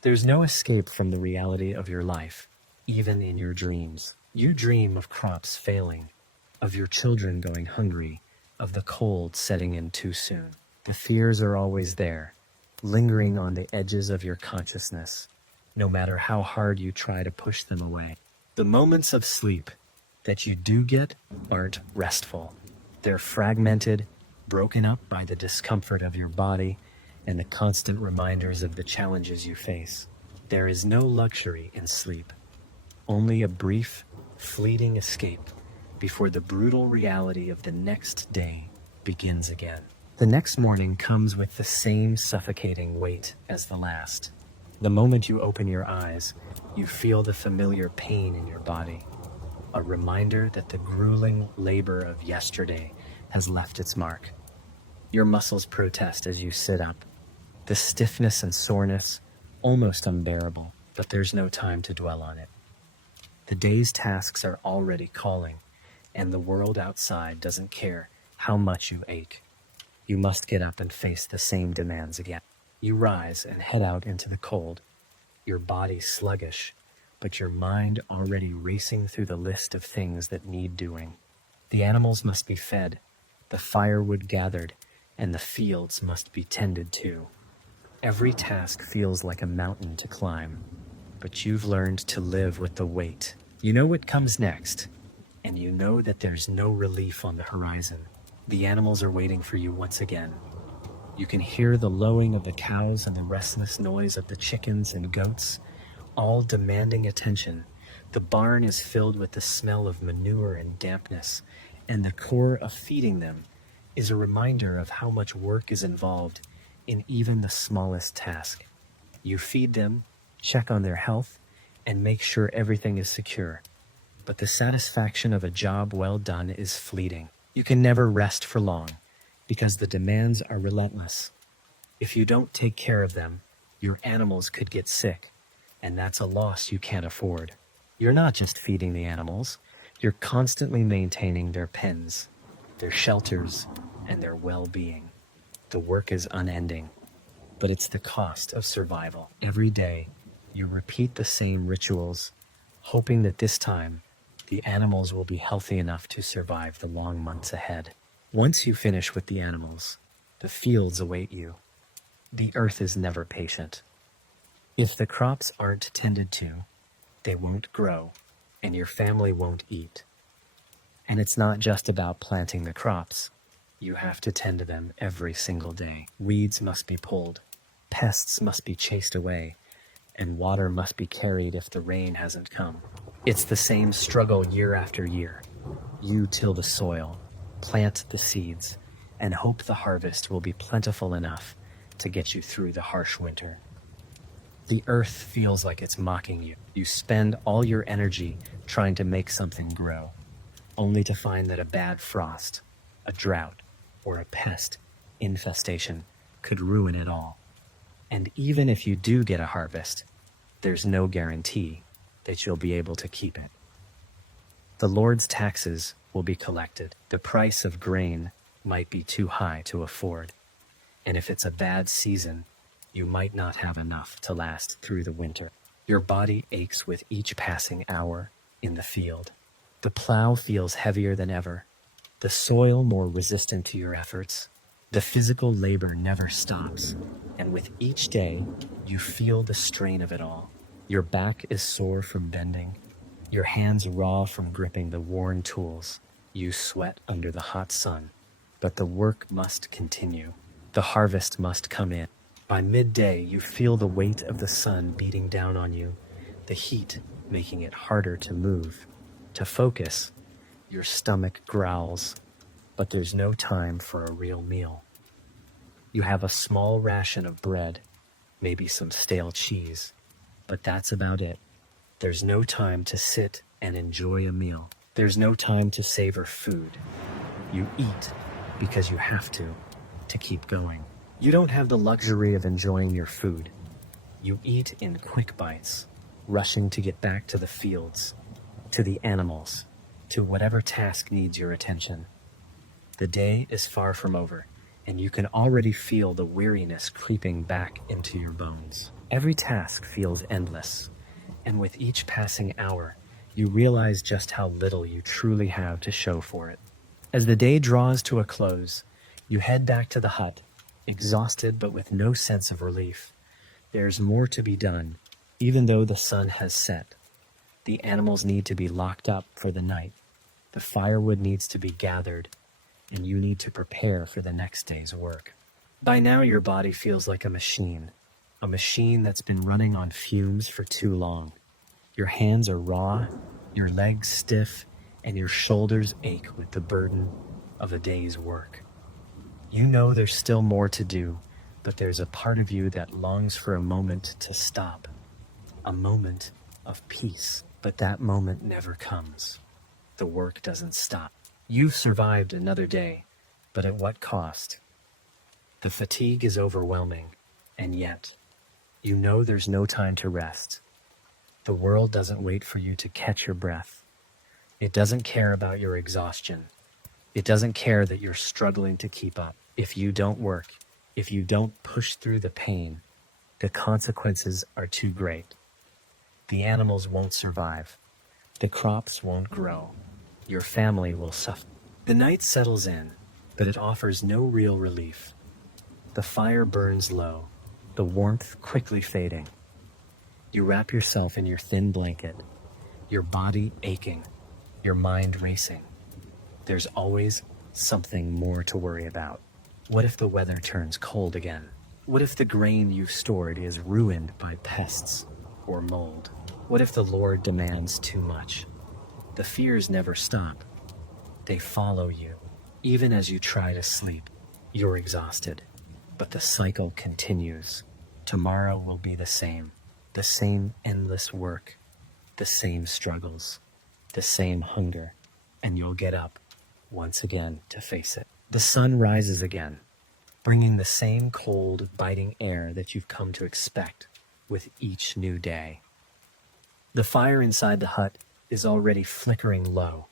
There's no escape from the reality of your life, even in your dreams. You dream of crops failing, of your children going hungry, of the cold setting in too soon. The fears are always there, lingering on the edges of your consciousness, no matter how hard you try to push them away. The moments of sleep that you do get aren't restful. They're fragmented, broken up by the discomfort of your body and the constant reminders of the challenges you face. There is no luxury in sleep, only a brief, fleeting escape before the brutal reality of the next day begins again. The next morning comes with the same suffocating weight as the last. The moment you open your eyes, you feel the familiar pain in your body, a reminder that the grueling labor of yesterday has left its mark. Your muscles protest as you sit up, the stiffness and soreness almost unbearable, but there's no time to dwell on it. The day's tasks are already calling, and the world outside doesn't care how much you ache. You must get up and face the same demands again. You rise and head out into the cold, your body sluggish, but your mind already racing through the list of things that need doing. The animals must be fed, the firewood gathered, and the fields must be tended to. Every task feels like a mountain to climb, but you've learned to live with the weight. You know what comes next, and you know that there's no relief on the horizon. The animals are waiting for you once again. You can hear the lowing of the cows and the restless noise of the chickens and goats, all demanding attention. The barn is filled with the smell of manure and dampness, and the core of feeding them is a reminder of how much work is involved in even the smallest task. You feed them, check on their health, and make sure everything is secure. But the satisfaction of a job well done is fleeting. You can never rest for long, because the demands are relentless. If you don't take care of them, your animals could get sick, and that's a loss you can't afford. You're not just feeding the animals, you're constantly maintaining their pens, their shelters, and their well-being. The work is unending, but it's the cost of survival. Every day, you repeat the same rituals, hoping that this time, the animals will be healthy enough to survive the long months ahead. Once you finish with the animals, the fields await you. The earth is never patient. If the crops aren't tended to, they won't grow, and your family won't eat. And it's not just about planting the crops. You have to tend to them every single day. Weeds must be pulled, pests must be chased away, and water must be carried if the rain hasn't come. It's the same struggle year after year. You till the soil, plant the seeds, and hope the harvest will be plentiful enough to get you through the harsh winter. The earth feels like it's mocking you. You spend all your energy trying to make something grow, only to find that a bad frost, a drought, or a pest infestation could ruin it all. And even if you do get a harvest, there's no guarantee that you'll be able to keep it. The Lord's taxes will be collected. The price of grain might be too high to afford. And if it's a bad season, you might not have enough to last through the winter. Your body aches with each passing hour in the field. The plow feels heavier than ever, the soil more resistant to your efforts. The physical labor never stops, and with each day, you feel the strain of it all. Your back is sore from bending, your hands raw from gripping the worn tools. You sweat under the hot sun, but the work must continue. The harvest must come in. By midday, you feel the weight of the sun beating down on you, the heat making it harder to move, to focus. Your stomach growls, but there's no time for a real meal. You have a small ration of bread, maybe some stale cheese, but that's about it. There's no time to sit and enjoy a meal. There's no time to savor food. You eat because you have to keep going. You don't have the luxury of enjoying your food. You eat in quick bites, rushing to get back to the fields, to the animals, to whatever task needs your attention. The day is far from over, and you can already feel the weariness creeping back into your bones. Every task feels endless, and with each passing hour, you realize just how little you truly have to show for it. As the day draws to a close, you head back to the hut, exhausted but with no sense of relief. There's more to be done, even though the sun has set. The animals need to be locked up for the night. The firewood needs to be gathered, and you need to prepare for the next day's work. By now, your body feels like a machine that's been running on fumes for too long. Your hands are raw, your legs stiff, and your shoulders ache with the burden of a day's work. You know there's still more to do, but there's a part of you that longs for a moment to stop, a moment of peace. But that moment never comes. The work doesn't stop. You've survived another day, but at what cost? The fatigue is overwhelming, and yet, you know there's no time to rest. The world doesn't wait for you to catch your breath. It doesn't care about your exhaustion. It doesn't care that you're struggling to keep up. If you don't work, if you don't push through the pain, the consequences are too great. The animals won't survive. The crops won't grow. Your family will suffer. The night settles in, but it offers no real relief. The fire burns low, the warmth quickly fading. You wrap yourself in your thin blanket, your body aching, your mind racing. There's always something more to worry about. What if the weather turns cold again? What if the grain you've stored is ruined by pests or mold? What if the Lord demands too much? The fears never stop. They follow you. Even as you try to sleep, you're exhausted. But the cycle continues. Tomorrow will be the same endless work, the same struggles, the same hunger, and you'll get up once again to face it. The sun rises again, bringing the same cold, biting air that you've come to expect with each new day. The fire inside the hut is already flickering low,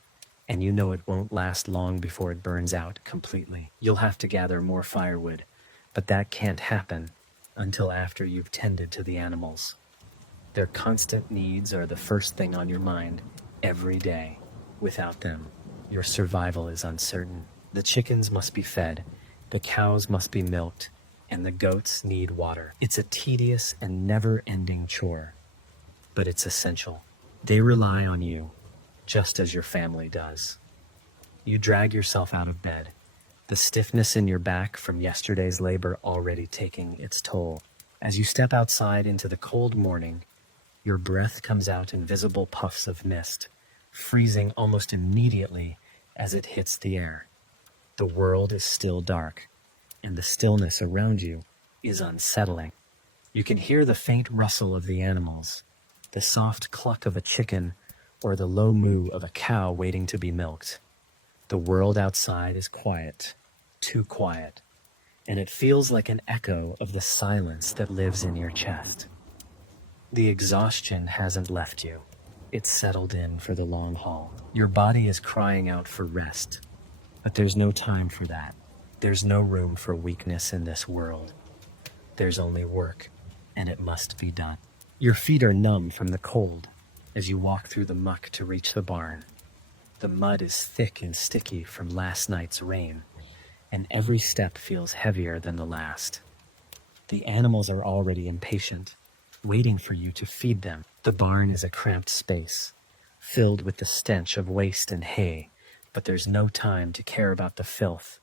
and you know it won't last long before it burns out completely. You'll have to gather more firewood, but that can't happen until after you've tended to the animals. Their constant needs are the first thing on your mind every day. Without them, your survival is uncertain. The chickens must be fed, the cows must be milked, and the goats need water. It's a tedious and never-ending chore, but it's essential. They rely on you, just as your family does. You drag yourself out of bed, the stiffness in your back from yesterday's labor already taking its toll. As you step outside into the cold morning, your breath comes out in visible puffs of mist, freezing almost immediately as it hits the air. The world is still dark, and the stillness around you is unsettling. You can hear the faint rustle of the animals, the soft cluck of a chicken, or the low moo of a cow waiting to be milked. The world outside is quiet, too quiet, and it feels like an echo of the silence that lives in your chest. The exhaustion hasn't left you. It's settled in for the long haul. Your body is crying out for rest, but there's no time for that. There's no room for weakness in this world. There's only work, and it must be done. Your feet are numb from the cold as you walk through the muck to reach the barn. The mud is thick and sticky from last night's rain, and every step feels heavier than the last. The animals are already impatient, waiting for you to feed them. The barn is a cramped space, filled with the stench of waste and hay, but there's no time to care about the filth.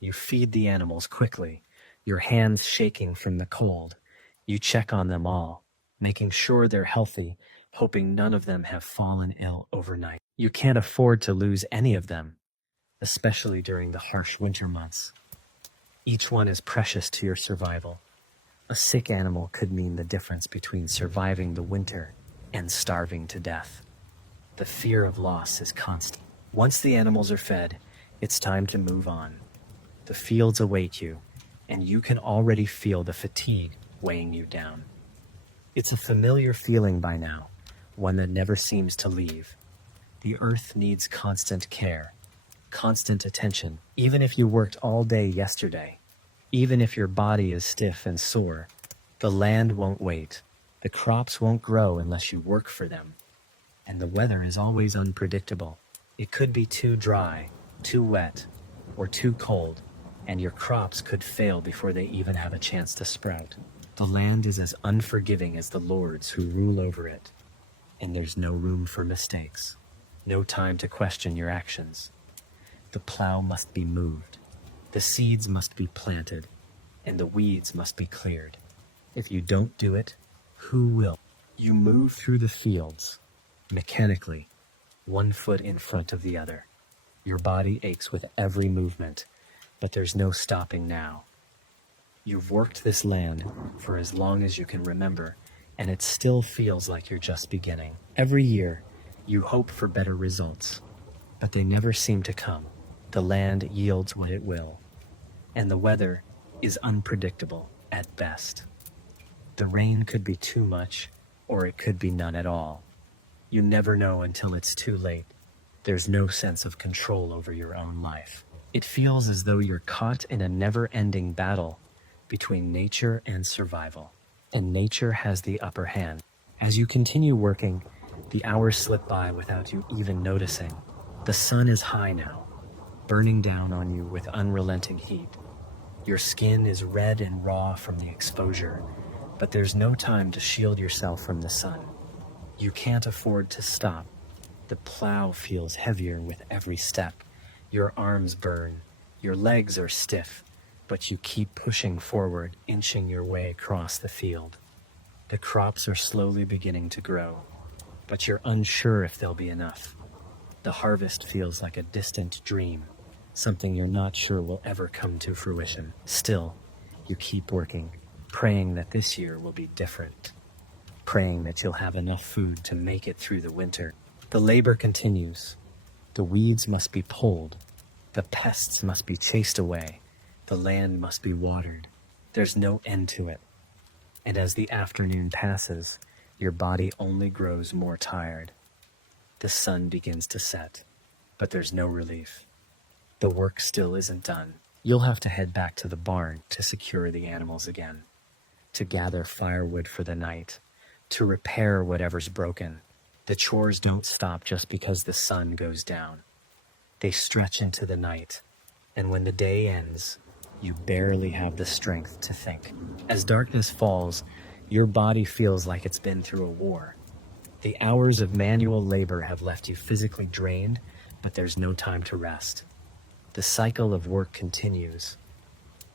You feed the animals quickly, your hands shaking from the cold. You check on them all, making sure they're healthy, hoping none of them have fallen ill overnight. You can't afford to lose any of them, especially during the harsh winter months. Each one is precious to your survival. A sick animal could mean the difference between surviving the winter and starving to death. The fear of loss is constant. Once the animals are fed, it's time to move on. The fields await you, and you can already feel the fatigue weighing you down. It's a familiar feeling by now, one that never seems to leave. The earth needs constant care, constant attention. Even if you worked all day yesterday, even if your body is stiff and sore, the land won't wait. The crops won't grow unless you work for them. And the weather is always unpredictable. It could be too dry, too wet, or too cold, and your crops could fail before they even have a chance to sprout. The land is as unforgiving as the lords who rule over it, and there's no room for mistakes, no time to question your actions. The plow must be moved, the seeds must be planted, and the weeds must be cleared. If you don't do it, who will? You move through the fields, mechanically, one foot in front of the other. Your body aches with every movement, but there's no stopping now. You've worked this land for as long as you can remember, and it still feels like you're just beginning. Every year, you hope for better results, but they never seem to come. The land yields what it will, and the weather is unpredictable at best. The rain could be too much, or it could be none at all. You never know until it's too late. There's no sense of control over your own life. It feels as though you're caught in a never-ending battle between nature and survival, and nature has the upper hand. As you continue working, the hours slip by without you even noticing. The sun is high now, burning down on you with unrelenting heat. Your skin is red and raw from the exposure, but there's no time to shield yourself from the sun. You can't afford to stop. The plow feels heavier with every step. Your arms burn, your legs are stiff, but you keep pushing forward, inching your way across the field. The crops are slowly beginning to grow, but you're unsure if they'll be enough. The harvest feels like a distant dream, something you're not sure will ever come to fruition. Still, you keep working, praying that this year will be different, praying that you'll have enough food to make it through the winter. The labor continues. The weeds must be pulled. The pests must be chased away. The land must be watered. There's no end to it. And as the afternoon passes, your body only grows more tired. The sun begins to set, but there's no relief. The work still isn't done. You'll have to head back to the barn to secure the animals again, to gather firewood for the night, to repair whatever's broken. The chores don't stop just because the sun goes down. They stretch into the night, and when the day ends, you barely have the strength to think. As darkness falls, your body feels like it's been through a war. The hours of manual labor have left you physically drained, but there's no time to rest. The cycle of work continues.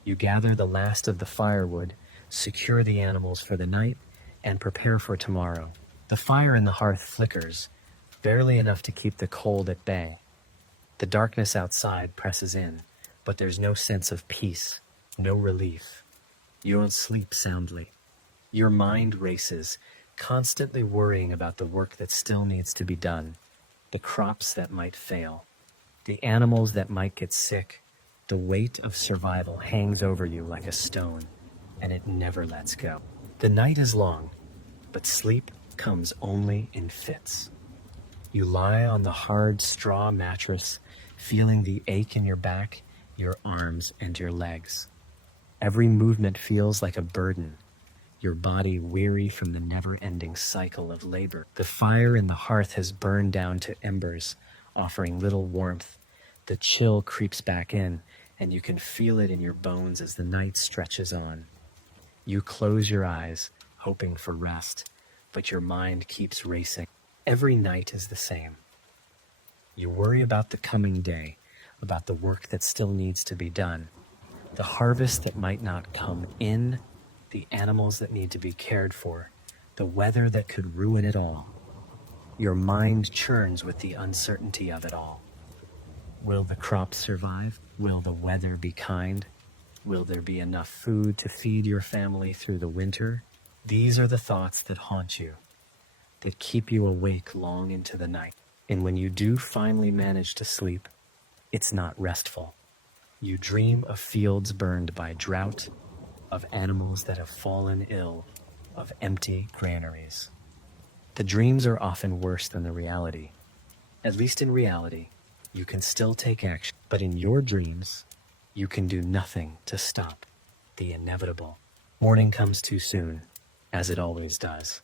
You gather the last of the firewood, secure the animals for the night, and prepare for tomorrow. The fire in the hearth flickers, barely enough to keep the cold at bay. The darkness outside presses in, but there's no sense of peace, no relief. You don't sleep soundly. Your mind races, constantly worrying about the work that still needs to be done, the crops that might fail, the animals that might get sick. The weight of survival hangs over you like a stone, and it never lets go. The night is long, but sleep comes only in fits. You lie on the hard straw mattress, feeling the ache in your back, your arms, and your legs. Every movement feels like a burden, your body weary from the never-ending cycle of labor. The fire in the hearth has burned down to embers, offering little warmth. The chill creeps back in, and you can feel it in your bones as the night stretches on. You close your eyes, hoping for rest, but your mind keeps racing. Every night is the same. You worry about the coming day, about the work that still needs to be done. The harvest that might not come in, the animals that need to be cared for, the weather that could ruin it all. Your mind churns with the uncertainty of it all. Will the crops survive? Will the weather be kind? Will there be enough food to feed your family through the winter? These are the thoughts that haunt you, that keep you awake long into the night. And when you do finally manage to sleep, it's not restful. You dream of fields burned by drought, of animals that have fallen ill, of empty granaries. The dreams are often worse than the reality. At least in reality, you can still take action. But in your dreams, you can do nothing to stop the inevitable. Morning comes too soon, as it always does.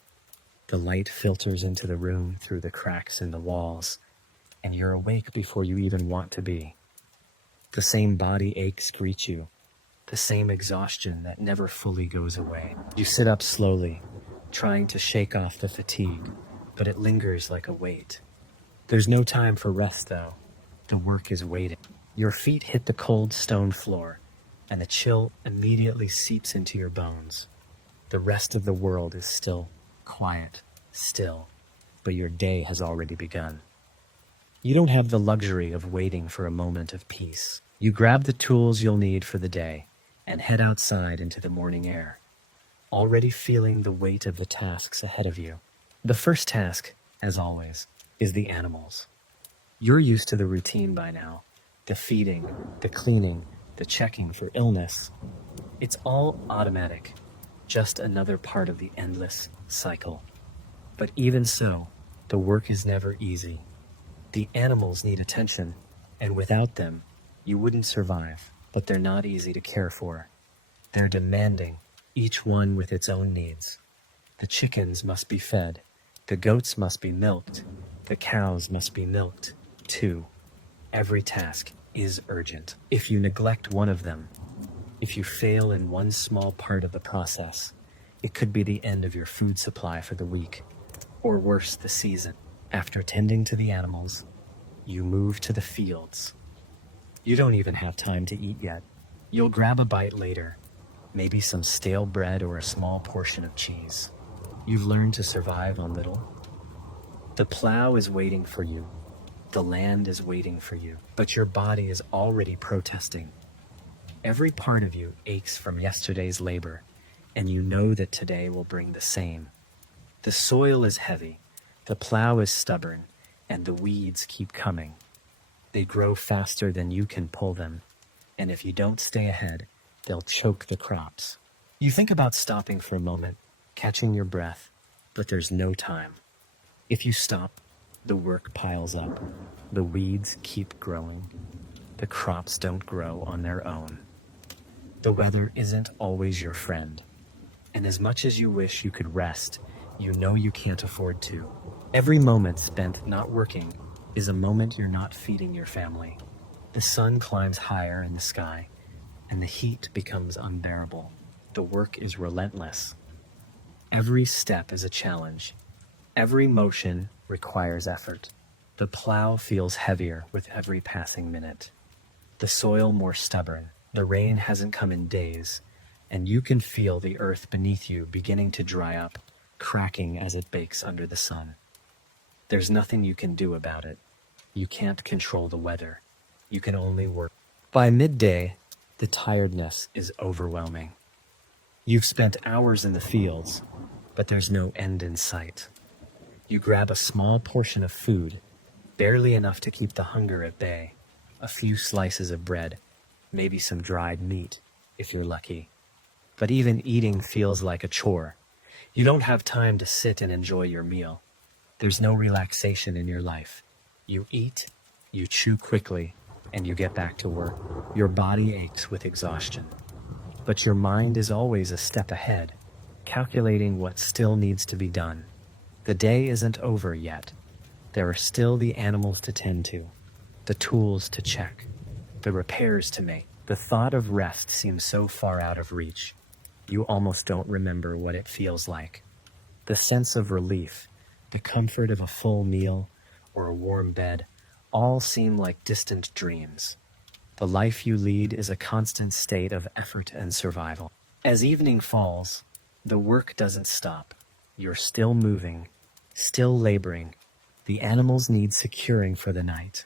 The light filters into the room through the cracks in the walls, and you're awake before you even want to be. The same body aches greet you, the same exhaustion that never fully goes away. You sit up slowly, trying to shake off the fatigue, but it lingers like a weight. There's no time for rest, though. The work is waiting. Your feet hit the cold stone floor, and the chill immediately seeps into your bones. The rest of the world is still, quiet, still, but your day has already begun. You don't have the luxury of waiting for a moment of peace. You grab the tools you'll need for the day and head outside into the morning air, already feeling the weight of the tasks ahead of you. The first task, as always, is the animals. You're used to the routine by now. The feeding, the cleaning, the checking for illness. It's all automatic, just another part of the endless cycle. But even so, the work is never easy. The animals need attention, and without them, you wouldn't survive. But they're not easy to care for. They're demanding, each one with its own needs. The chickens must be fed. The goats must be milked. The cows must be milked, too. Every task is urgent. If you neglect one of them, if you fail in one small part of the process, it could be the end of your food supply for the week, or worse, the season. After tending to the animals, you move to the fields. You don't even have time to eat yet. You'll grab a bite later, maybe some stale bread or a small portion of cheese. You've learned to survive on little. The plow is waiting for you. The land is waiting for you, but your body is already protesting. Every part of you aches from yesterday's labor, and you know that today will bring the same. The soil is heavy, the plow is stubborn, and the weeds keep coming. They grow faster than you can pull them, and if you don't stay ahead, they'll choke the crops. You think about stopping for a moment, catching your breath, but there's no time. If you stop, the work piles up. The weeds keep growing. The crops don't grow on their own. The weather isn't always your friend. And as much as you wish you could rest, you know you can't afford to. Every moment spent not working is a moment you're not feeding your family. The sun climbs higher in the sky, and the heat becomes unbearable. The work is relentless. Every step is a challenge. Every motion requires effort. The plow feels heavier with every passing minute. The soil more stubborn. The rain hasn't come in days, and you can feel the earth beneath you beginning to dry up, cracking as it bakes under the sun. There's nothing you can do about it. You can't control the weather. You can only work. By midday, the tiredness is overwhelming. You've spent hours in the fields, but there's no end in sight. You grab a small portion of food, barely enough to keep the hunger at bay. A few slices of bread, maybe some dried meat, if you're lucky. But even eating feels like a chore. You don't have time to sit and enjoy your meal. There's no relaxation in your life. You eat, you chew quickly, and you get back to work. Your body aches with exhaustion, but your mind is always a step ahead, calculating what still needs to be done. The day isn't over yet. There are still the animals to tend to, the tools to check, the repairs to make. The thought of rest seems so far out of reach. You almost don't remember what it feels like. The sense of relief, the comfort of a full meal, or a warm bed, all seem like distant dreams. The life you lead is a constant state of effort and survival. As evening falls, the work doesn't stop. You're still moving, still laboring. The animals need securing for the night.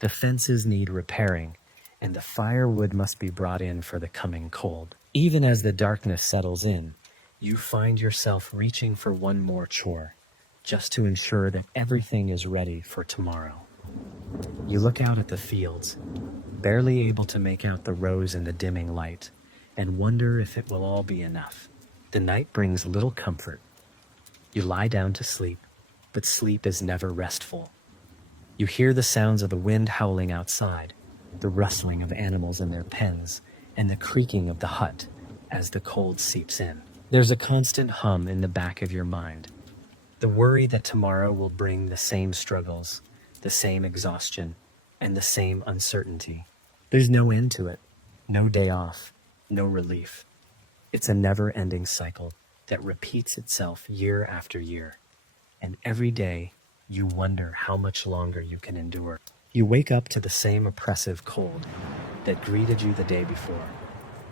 The fences need repairing, and the firewood must be brought in for the coming cold. Even as the darkness settles in, you find yourself reaching for one more chore, just to ensure that everything is ready for tomorrow. You look out at the fields, barely able to make out the rows in the dimming light, and wonder if it will all be enough. The night brings little comfort. You lie down to sleep, but sleep is never restful. You hear the sounds of the wind howling outside, the rustling of animals in their pens, and the creaking of the hut as the cold seeps in. There's a constant hum in the back of your mind, the worry that tomorrow will bring the same struggles, the same exhaustion, and the same uncertainty. There's no end to it, no day off, no relief. It's a never-ending cycle that repeats itself year after year, and every day you wonder how much longer you can endure. You wake up to the same oppressive cold that greeted you the day before.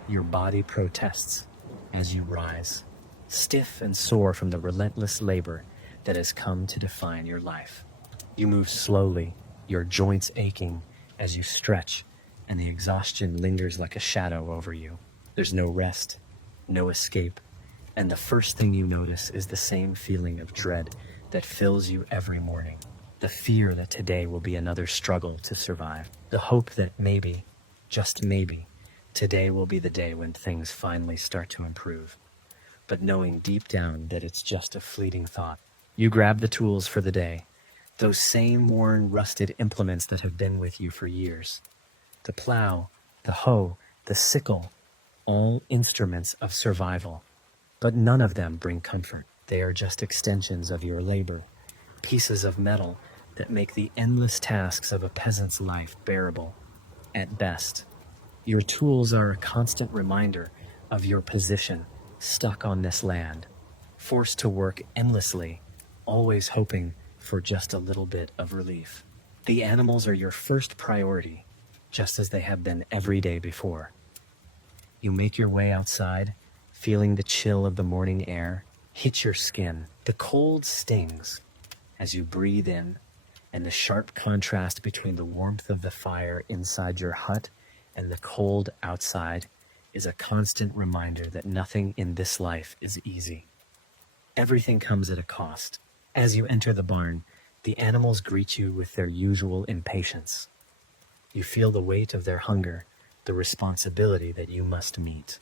Your body protests as you rise, stiff and sore from the relentless labor that has come to define your life. You move slowly, your joints aching as you stretch, and the exhaustion lingers like a shadow over you. There's no rest, no escape, and the first thing you notice is the same feeling of dread that fills you every morning. The fear that today will be another struggle to survive. The hope that maybe, just maybe, today will be the day when things finally start to improve. But knowing deep down that it's just a fleeting thought. You grab the tools for the day, those same worn, rusted implements that have been with you for years. The plow, the hoe, the sickle, all instruments of survival. But none of them bring comfort. They are just extensions of your labor, pieces of metal that make the endless tasks of a peasant's life bearable, at best. Your tools are a constant reminder of your position, stuck on this land, forced to work endlessly, always hoping for just a little bit of relief. The animals are your first priority, just as they have been every day before. You make your way outside, feeling the chill of the morning air hit your skin. The cold stings as you breathe in, and the sharp contrast between the warmth of the fire inside your hut and the cold outside is a constant reminder that nothing in this life is easy. Everything comes at a cost. As you enter the barn, the animals greet you with their usual impatience. You feel the weight of their hunger, the responsibility that you must meet.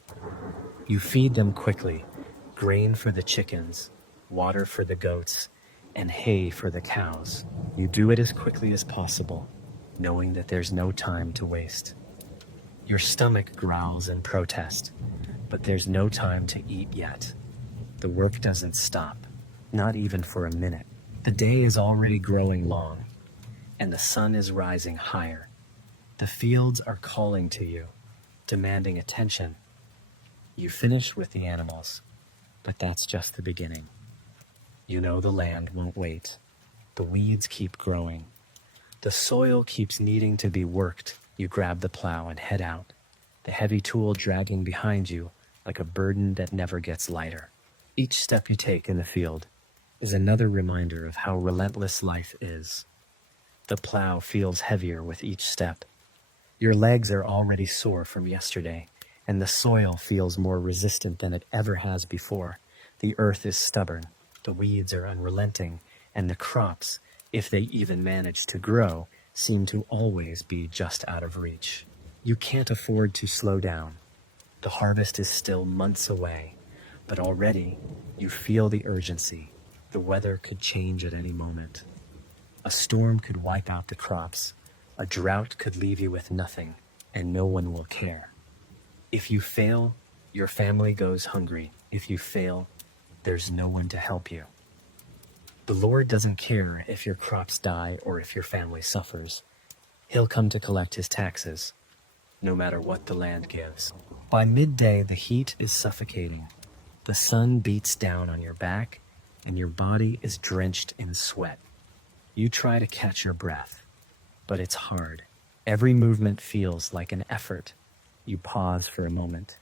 You feed them quickly, grain for the chickens, water for the goats, and hay for the cows. You do it as quickly as possible, knowing that there's no time to waste. Your stomach growls in protest, but there's no time to eat yet. The work doesn't stop, not even for a minute. The day is already growing long, and the sun is rising higher. The fields are calling to you, demanding attention. You finish with the animals, but that's just the beginning. You know the land won't wait. The weeds keep growing. The soil keeps needing to be worked. You grab the plow and head out, the heavy tool dragging behind you like a burden that never gets lighter. Each step you take in the field is another reminder of how relentless life is. The plow feels heavier with each step. Your legs are already sore from yesterday, and the soil feels more resistant than it ever has before. The earth is stubborn, the weeds are unrelenting, and the crops, if they even manage to grow, seem to always be just out of reach. You can't afford to slow down. The harvest is still months away, but already you feel the urgency. The weather could change at any moment. A storm could wipe out the crops. A drought could leave you with nothing, and no one will care. If you fail, your family goes hungry. If you fail, there's no one to help you. The Lord doesn't care if your crops die or if your family suffers. He'll come to collect his taxes, no matter what the land gives. By midday, the heat is suffocating. The sun beats down on your back, and your body is drenched in sweat. You try to catch your breath, but it's hard. Every movement feels like an effort. You pause for a moment,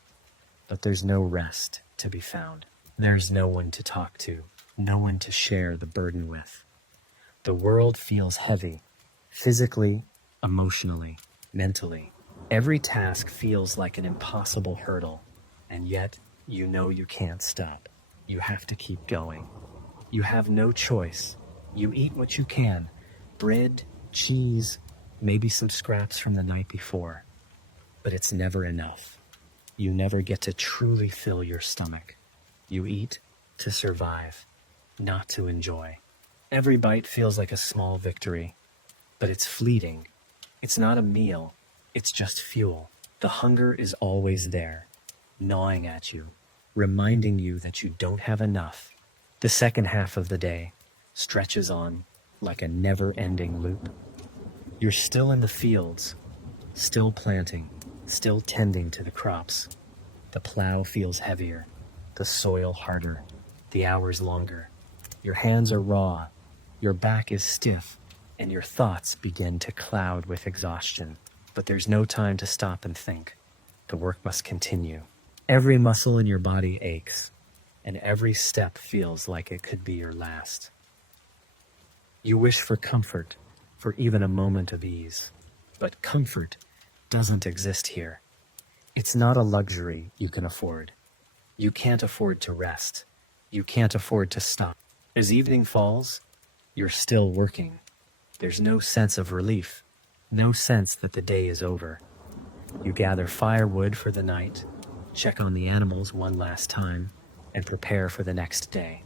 but there's no rest to be found. There's no one to talk to, no one to share the burden with. The world feels heavy, physically, emotionally, mentally. Every task feels like an impossible hurdle, and yet you know you can't stop. You have to keep going. You have no choice. You eat what you can: bread, cheese, maybe some scraps from the night before. But it's never enough. You never get to truly fill your stomach. You eat to survive, not to enjoy. Every bite feels like a small victory, but it's fleeting. It's not a meal, it's just fuel. The hunger is always there, gnawing at you, reminding you that you don't have enough. The second half of the day stretches on like a never-ending loop. You're still in the fields, still planting, still tending to the crops. The plow feels heavier, the soil harder, the hours longer. Your hands are raw, your back is stiff, and your thoughts begin to cloud with exhaustion. But there's no time to stop and think. The work must continue. Every muscle in your body aches, and every step feels like it could be your last. You wish for comfort, for even a moment of ease. But comfort doesn't exist here. It's not a luxury you can afford. You can't afford to rest. You can't afford to stop. As evening falls, you're still working. There's no sense of relief, no sense that the day is over. You gather firewood for the night, check on the animals one last time, and prepare for the next day.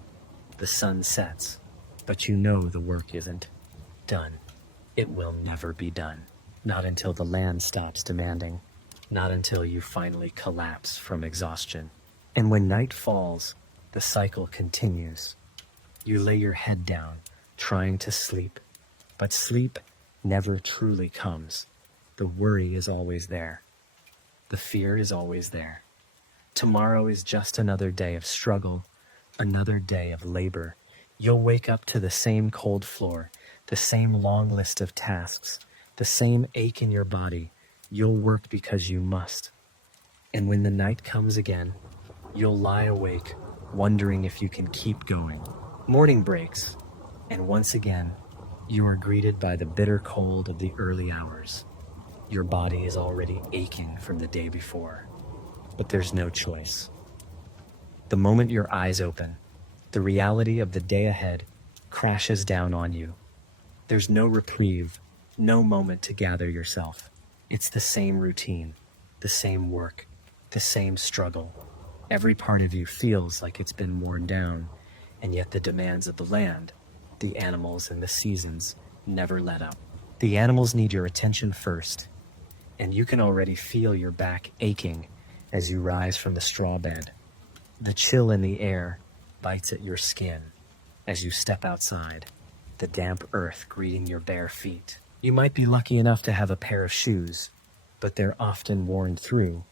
The sun sets, but you know the work isn't done. It will never be done. Not until the land stops demanding. Not until you finally collapse from exhaustion. And when night falls, the cycle continues. You lay your head down, trying to sleep, but sleep never truly comes. The worry is always there. The fear is always there. Tomorrow is just another day of struggle, another day of labor. You'll wake up to the same cold floor, the same long list of tasks, the same ache in your body. You'll work because you must. And when the night comes again, you'll lie awake, wondering if you can keep going. Morning breaks, and once again, you are greeted by the bitter cold of the early hours. Your body is already aching from the day before, but there's no choice. The moment your eyes open, the reality of the day ahead crashes down on you. There's no reprieve, no moment to gather yourself. It's the same routine, the same work, the same struggle. Every part of you feels like it's been worn down, and yet the demands of the land, the animals, and the seasons never let up. The animals need your attention first, and you can already feel your back aching as you rise from the straw bed. The chill in the air bites at your skin as you step outside, the damp earth greeting your bare feet. You might be lucky enough to have a pair of shoes, but they're often worn through,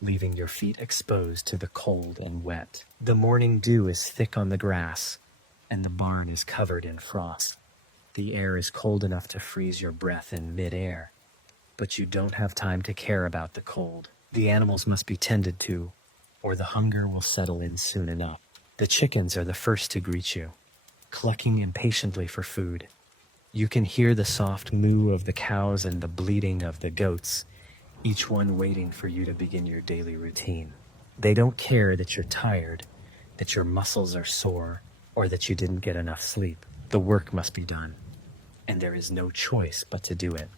leaving your feet exposed to the cold and wet. The morning dew is thick on the grass, and the barn is covered in frost. The air is cold enough to freeze your breath in mid-air, but you don't have time to care about the cold. The animals must be tended to, or the hunger will settle in soon enough. The chickens are the first to greet you, clucking impatiently for food. You can hear the soft moo of the cows and the bleating of the goats, each one waiting for you to begin your daily routine. They don't care that you're tired, that your muscles are sore, or that you didn't get enough sleep. The work must be done, and there is no choice but to do it.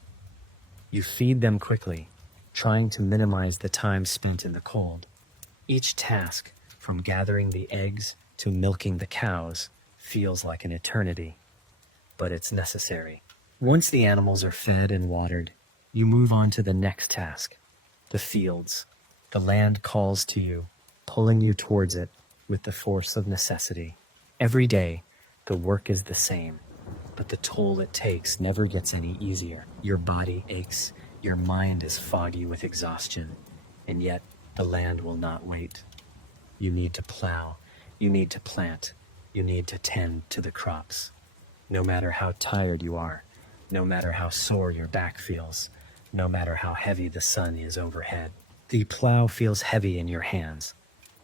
You feed them quickly, trying to minimize the time spent in the cold. Each task, from gathering the eggs to milking the cows, feels like an eternity, but it's necessary. Once the animals are fed and watered, you move on to the next task, the fields. The land calls to you, pulling you towards it with the force of necessity. Every day, the work is the same, but the toll it takes never gets any easier. Your body aches, your mind is foggy with exhaustion, and yet the land will not wait. You need to plow, you need to plant, you need to tend to the crops. No matter how tired you are, no matter how sore your back feels, no matter how heavy the sun is overhead. The plow feels heavy in your hands,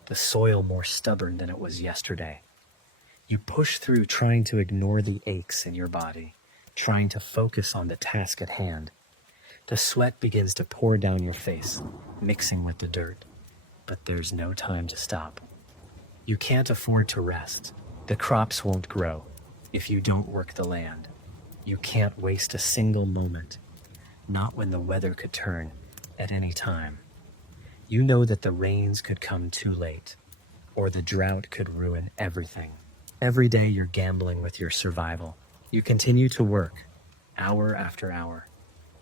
the soil more stubborn than it was yesterday. You push through, trying to ignore the aches in your body, trying to focus on the task at hand. The sweat begins to pour down your face, mixing with the dirt, but there's no time to stop. You can't afford to rest. The crops won't grow if you don't work the land. You can't waste a single moment, not when the weather could turn at any time. You know that the rains could come too late, or the drought could ruin everything. Every day you're gambling with your survival. You continue to work, hour after hour,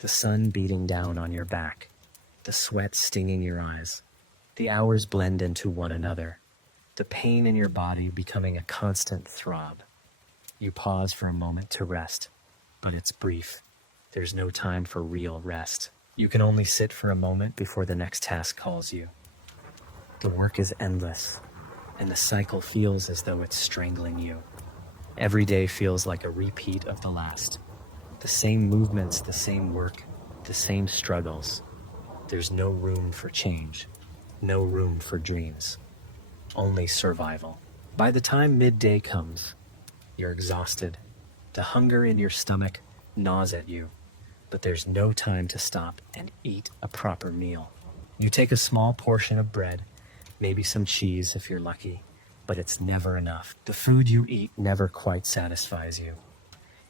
the sun beating down on your back, the sweat stinging your eyes. The hours blend into one another, the pain in your body becoming a constant throb. You pause for a moment to rest, but it's brief. There's no time for real rest. You can only sit for a moment before the next task calls you. The work is endless, and the cycle feels as though it's strangling you. Every day feels like a repeat of the last. The same movements, the same work, the same struggles. There's no room for change, no room for dreams, only survival. By the time midday comes, you're exhausted. The hunger in your stomach gnaws at you, but there's no time to stop and eat a proper meal. You take a small portion of bread, maybe some cheese if you're lucky, but it's never enough. The food you eat never quite satisfies you.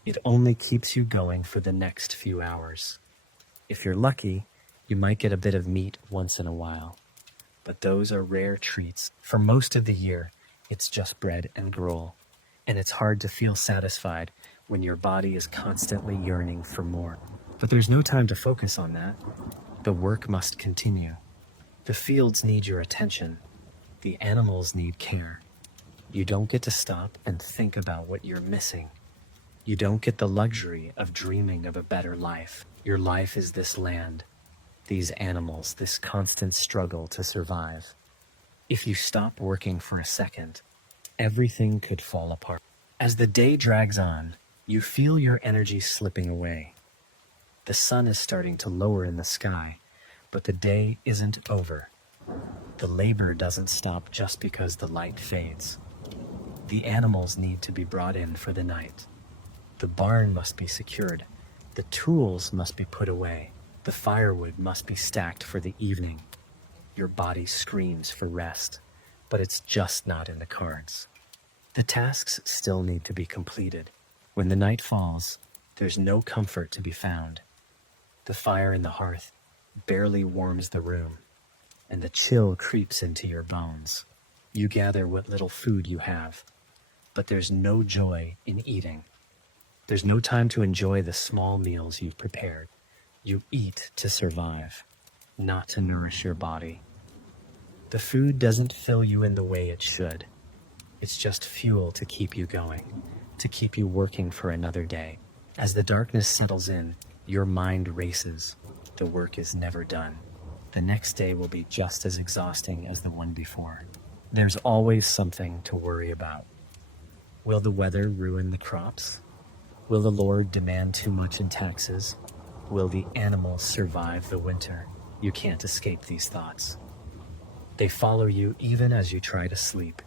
It only keeps you going for the next few hours. If you're lucky, you might get a bit of meat once in a while, but those are rare treats. For most of the year, it's just bread and gruel, and it's hard to feel satisfied when your body is constantly yearning for more. But there's no time to focus on that. The work must continue. The fields need your attention. The animals need care. You don't get to stop and think about what you're missing. You don't get the luxury of dreaming of a better life. Your life is this land, these animals, this constant struggle to survive. If you stop working for a second, everything could fall apart. As the day drags on, you feel your energy slipping away. The sun is starting to lower in the sky, but the day isn't over. The labor doesn't stop just because the light fades. The animals need to be brought in for the night. The barn must be secured. The tools must be put away. The firewood must be stacked for the evening. Your body screams for rest, but it's just not in the cards. The tasks still need to be completed. When the night falls, there's no comfort to be found. The fire in the hearth barely warms the room, and the chill creeps into your bones. You gather what little food you have, but there's no joy in eating. There's no time to enjoy the small meals you've prepared. You eat to survive, not to nourish your body. The food doesn't fill you in the way it should. It's just fuel to keep you going, to keep you working for another day. As the darkness settles in, your mind races. The work is never done. The next day will be just as exhausting as the one before. There's always something to worry about. Will the weather ruin the crops? Will the Lord demand too much in taxes? Will the animals survive the winter? You can't escape these thoughts. They follow you even as you try to sleep,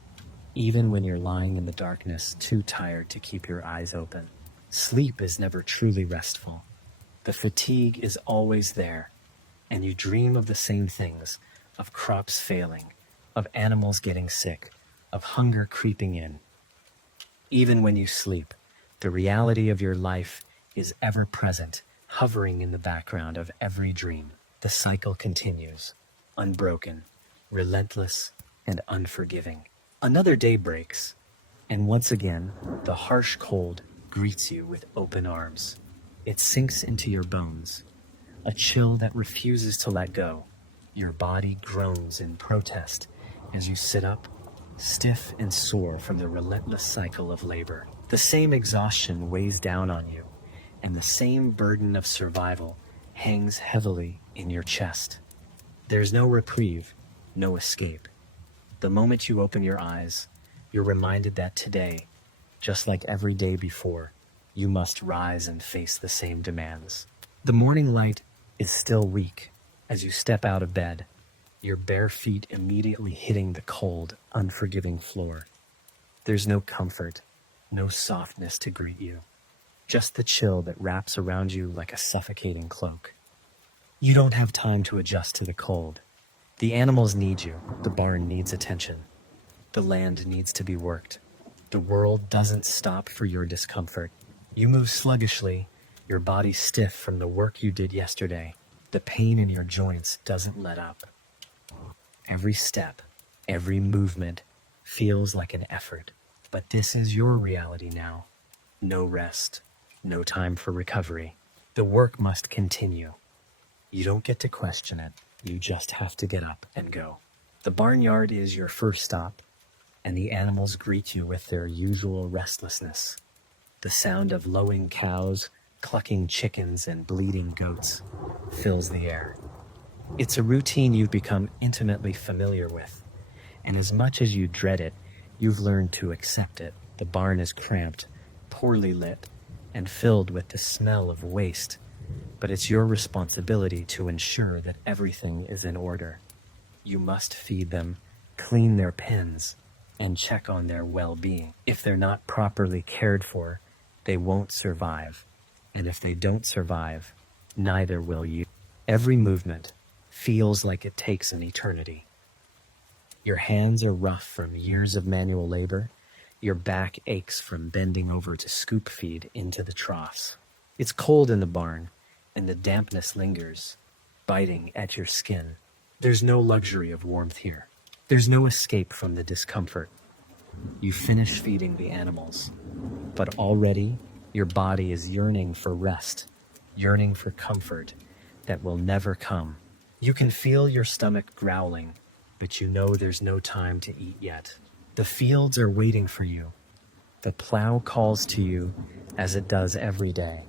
even when you're lying in the darkness, too tired to keep your eyes open. Sleep is never truly restful. The fatigue is always there, and you dream of the same things, of crops failing, of animals getting sick, of hunger creeping in. Even when you sleep, the reality of your life is ever present, hovering in the background of every dream. The cycle continues, unbroken, relentless, and unforgiving. Another day breaks, and once again, the harsh cold greets you with open arms. It sinks into your bones, a chill that refuses to let go. Your body groans in protest as you sit up, stiff and sore from the relentless cycle of labor. The same exhaustion weighs down on you, and the same burden of survival hangs heavily in your chest. There's no reprieve, no escape. The moment you open your eyes, you're reminded that today, just like every day before, you must rise and face the same demands. The morning light is still weak as you step out of bed, your bare feet immediately hitting the cold, unforgiving floor. There's no comfort, no softness to greet you, just the chill that wraps around you like a suffocating cloak. You don't have time to adjust to the cold. The animals need you. The barn needs attention. The land needs to be worked. The world doesn't stop for your discomfort. You move sluggishly, your body stiff from the work you did yesterday. The pain in your joints doesn't let up. Every step, every movement feels like an effort. But this is your reality now. No rest, no time for recovery. The work must continue. You don't get to question it. You just have to get up and go. The barnyard is your first stop, and the animals greet you with their usual restlessness. The sound of lowing cows, clucking chickens, and bleating goats fills the air. It's a routine you've become intimately familiar with, and as much as you dread it, you've learned to accept it. The barn is cramped, poorly lit, and filled with the smell of waste, but it's your responsibility to ensure that everything is in order. You must feed them, clean their pens, and check on their well-being. If they're not properly cared for, they won't survive. And if they don't survive, neither will you. Every movement feels like it takes an eternity. Your hands are rough from years of manual labor. Your back aches from bending over to scoop feed into the troughs. It's cold in the barn, and the dampness lingers, biting at your skin. There's no luxury of warmth here. There's no escape from the discomfort. You finish feeding the animals, but already your body is yearning for rest, yearning for comfort that will never come. You can feel your stomach growling, but you know there's no time to eat yet. The fields are waiting for you. The plow calls to you as it does every day.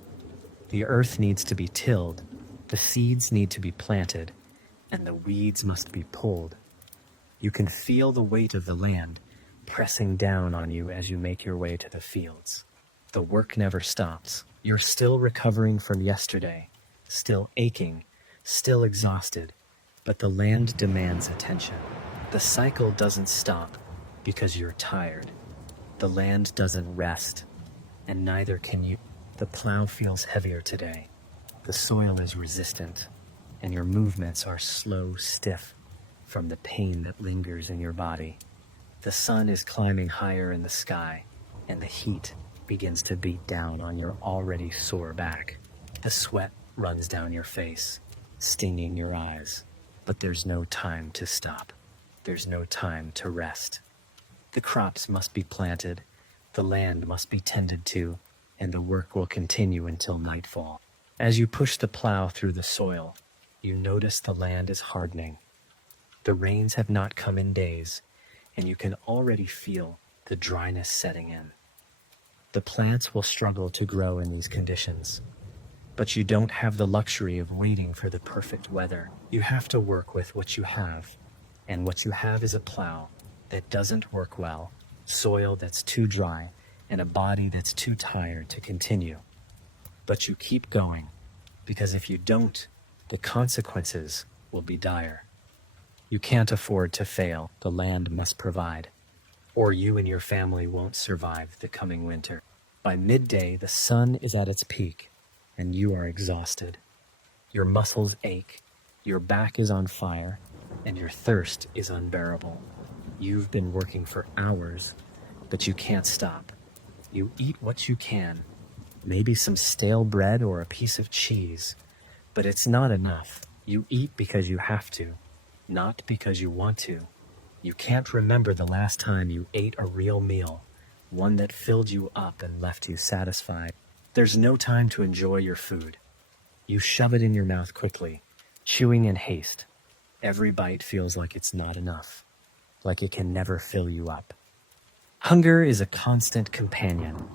The earth needs to be tilled, the seeds need to be planted, and the weeds must be pulled. You can feel the weight of the land pressing down on you as you make your way to the fields. The work never stops. You're still recovering from yesterday, still aching, still exhausted, but the land demands attention. The cycle doesn't stop because you're tired. The land doesn't rest, and neither can you. The plow feels heavier today. The soil is resistant, and your movements are slow, stiff from the pain that lingers in your body. The sun is climbing higher in the sky, and the heat begins to beat down on your already sore back. The sweat runs down your face, stinging your eyes. But there's no time to stop. There's no time to rest. The crops must be planted, the land must be tended to, and the work will continue until nightfall. As you push the plow through the soil, you notice the land is hardening. The rains have not come in days, and you can already feel the dryness setting in. The plants will struggle to grow in these conditions, but you don't have the luxury of waiting for the perfect weather. You have to work with what you have, and what you have is a plow that doesn't work well, soil that's too dry, and a body that's too tired to continue. But you keep going, because if you don't, the consequences will be dire. You can't afford to fail. The land must provide, or you and your family won't survive the coming winter. By midday, the sun is at its peak, and you are exhausted. Your muscles ache, your back is on fire, and your thirst is unbearable. You've been working for hours, but you can't stop. You eat what you can, maybe some stale bread or a piece of cheese, but it's not enough. You eat because you have to, not because you want to. You can't remember the last time you ate a real meal, one that filled you up and left you satisfied. There's no time to enjoy your food. You shove it in your mouth quickly, chewing in haste. Every bite feels like it's not enough, like it can never fill you up. Hunger is a constant companion,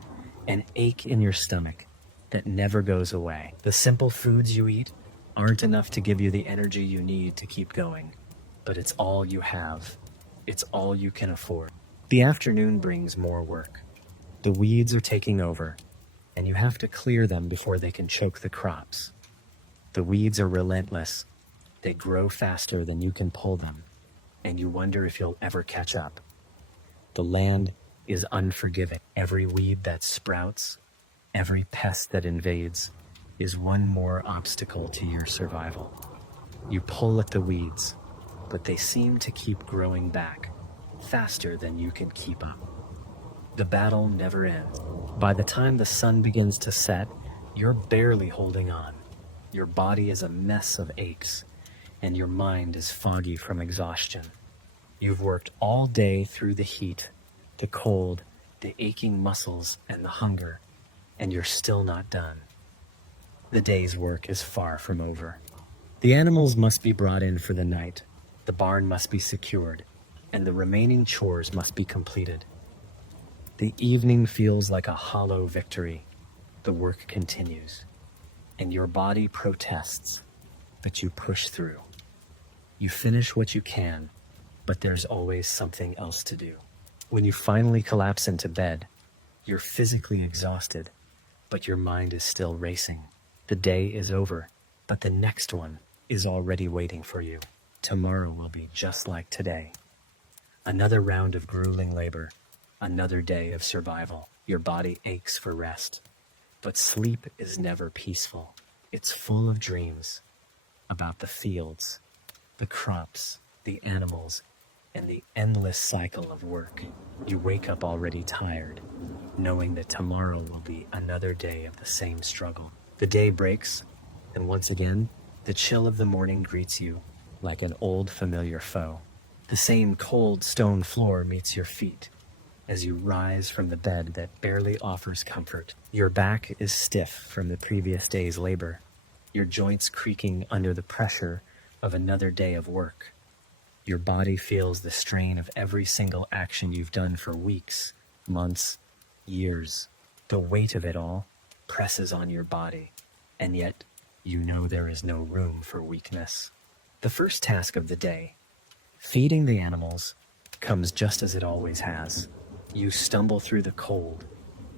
an ache in your stomach that never goes away. The simple foods you eat aren't enough to give you the energy you need to keep going, but it's all you have. It's all you can afford. The afternoon brings more work. The weeds are taking over, and you have to clear them before they can choke the crops. The weeds are relentless. They grow faster than you can pull them, and you wonder if you'll ever catch up. The land is unforgiving. Every weed that sprouts, every pest that invades, is one more obstacle to your survival. You pull at the weeds, but they seem to keep growing back, faster than you can keep up. The battle never ends. By the time the sun begins to set, you're barely holding on. Your body is a mess of aches, and your mind is foggy from exhaustion. You've worked all day through the heat, the cold, the aching muscles, and the hunger, and you're still not done. The day's work is far from over. The animals must be brought in for the night, the barn must be secured, and the remaining chores must be completed. The evening feels like a hollow victory. The work continues, and your body protests, but you push through. You finish what you can, but there's always something else to do. When you finally collapse into bed, you're physically exhausted, but your mind is still racing. The day is over, but the next one is already waiting for you. Tomorrow will be just like today. Another round of grueling labor, another day of survival. Your body aches for rest, but sleep is never peaceful. It's full of dreams about the fields, the crops, the animals, and the endless cycle of work. You wake up already tired, knowing that tomorrow will be another day of the same struggle. The day breaks, and once again, the chill of the morning greets you like an old familiar foe. The same cold stone floor meets your feet as you rise from the bed that barely offers comfort. Your back is stiff from the previous day's labor, your joints creaking under the pressure of another day of work. Your body feels the strain of every single action you've done for weeks, months, years. The weight of it all presses on your body, and yet you know there is no room for weakness. The first task of the day, feeding the animals, comes just as it always has. You stumble through the cold,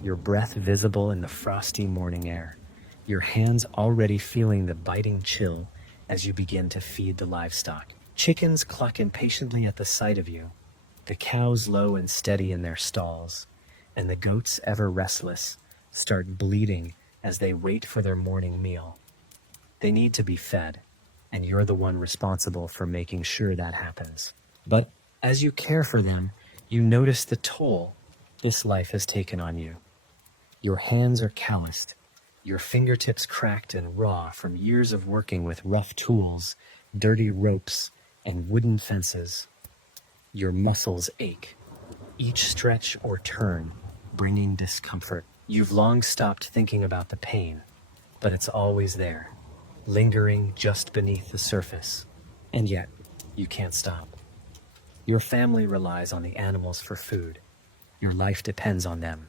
your breath visible in the frosty morning air, your hands already feeling the biting chill as you begin to feed the livestock. Chickens cluck impatiently at the sight of you, the cows low and steady in their stalls, and the goats ever restless start bleating as they wait for their morning meal. They need to be fed, and you're the one responsible for making sure that happens. But as you care for them, you notice the toll this life has taken on you. Your hands are calloused, your fingertips cracked and raw from years of working with rough tools, dirty ropes, and wooden fences. Your muscles ache, each stretch or turn bringing discomfort. You've long stopped thinking about the pain, but it's always there, lingering just beneath the surface, and yet you can't stop. Your family relies on the animals for food. Your life depends on them.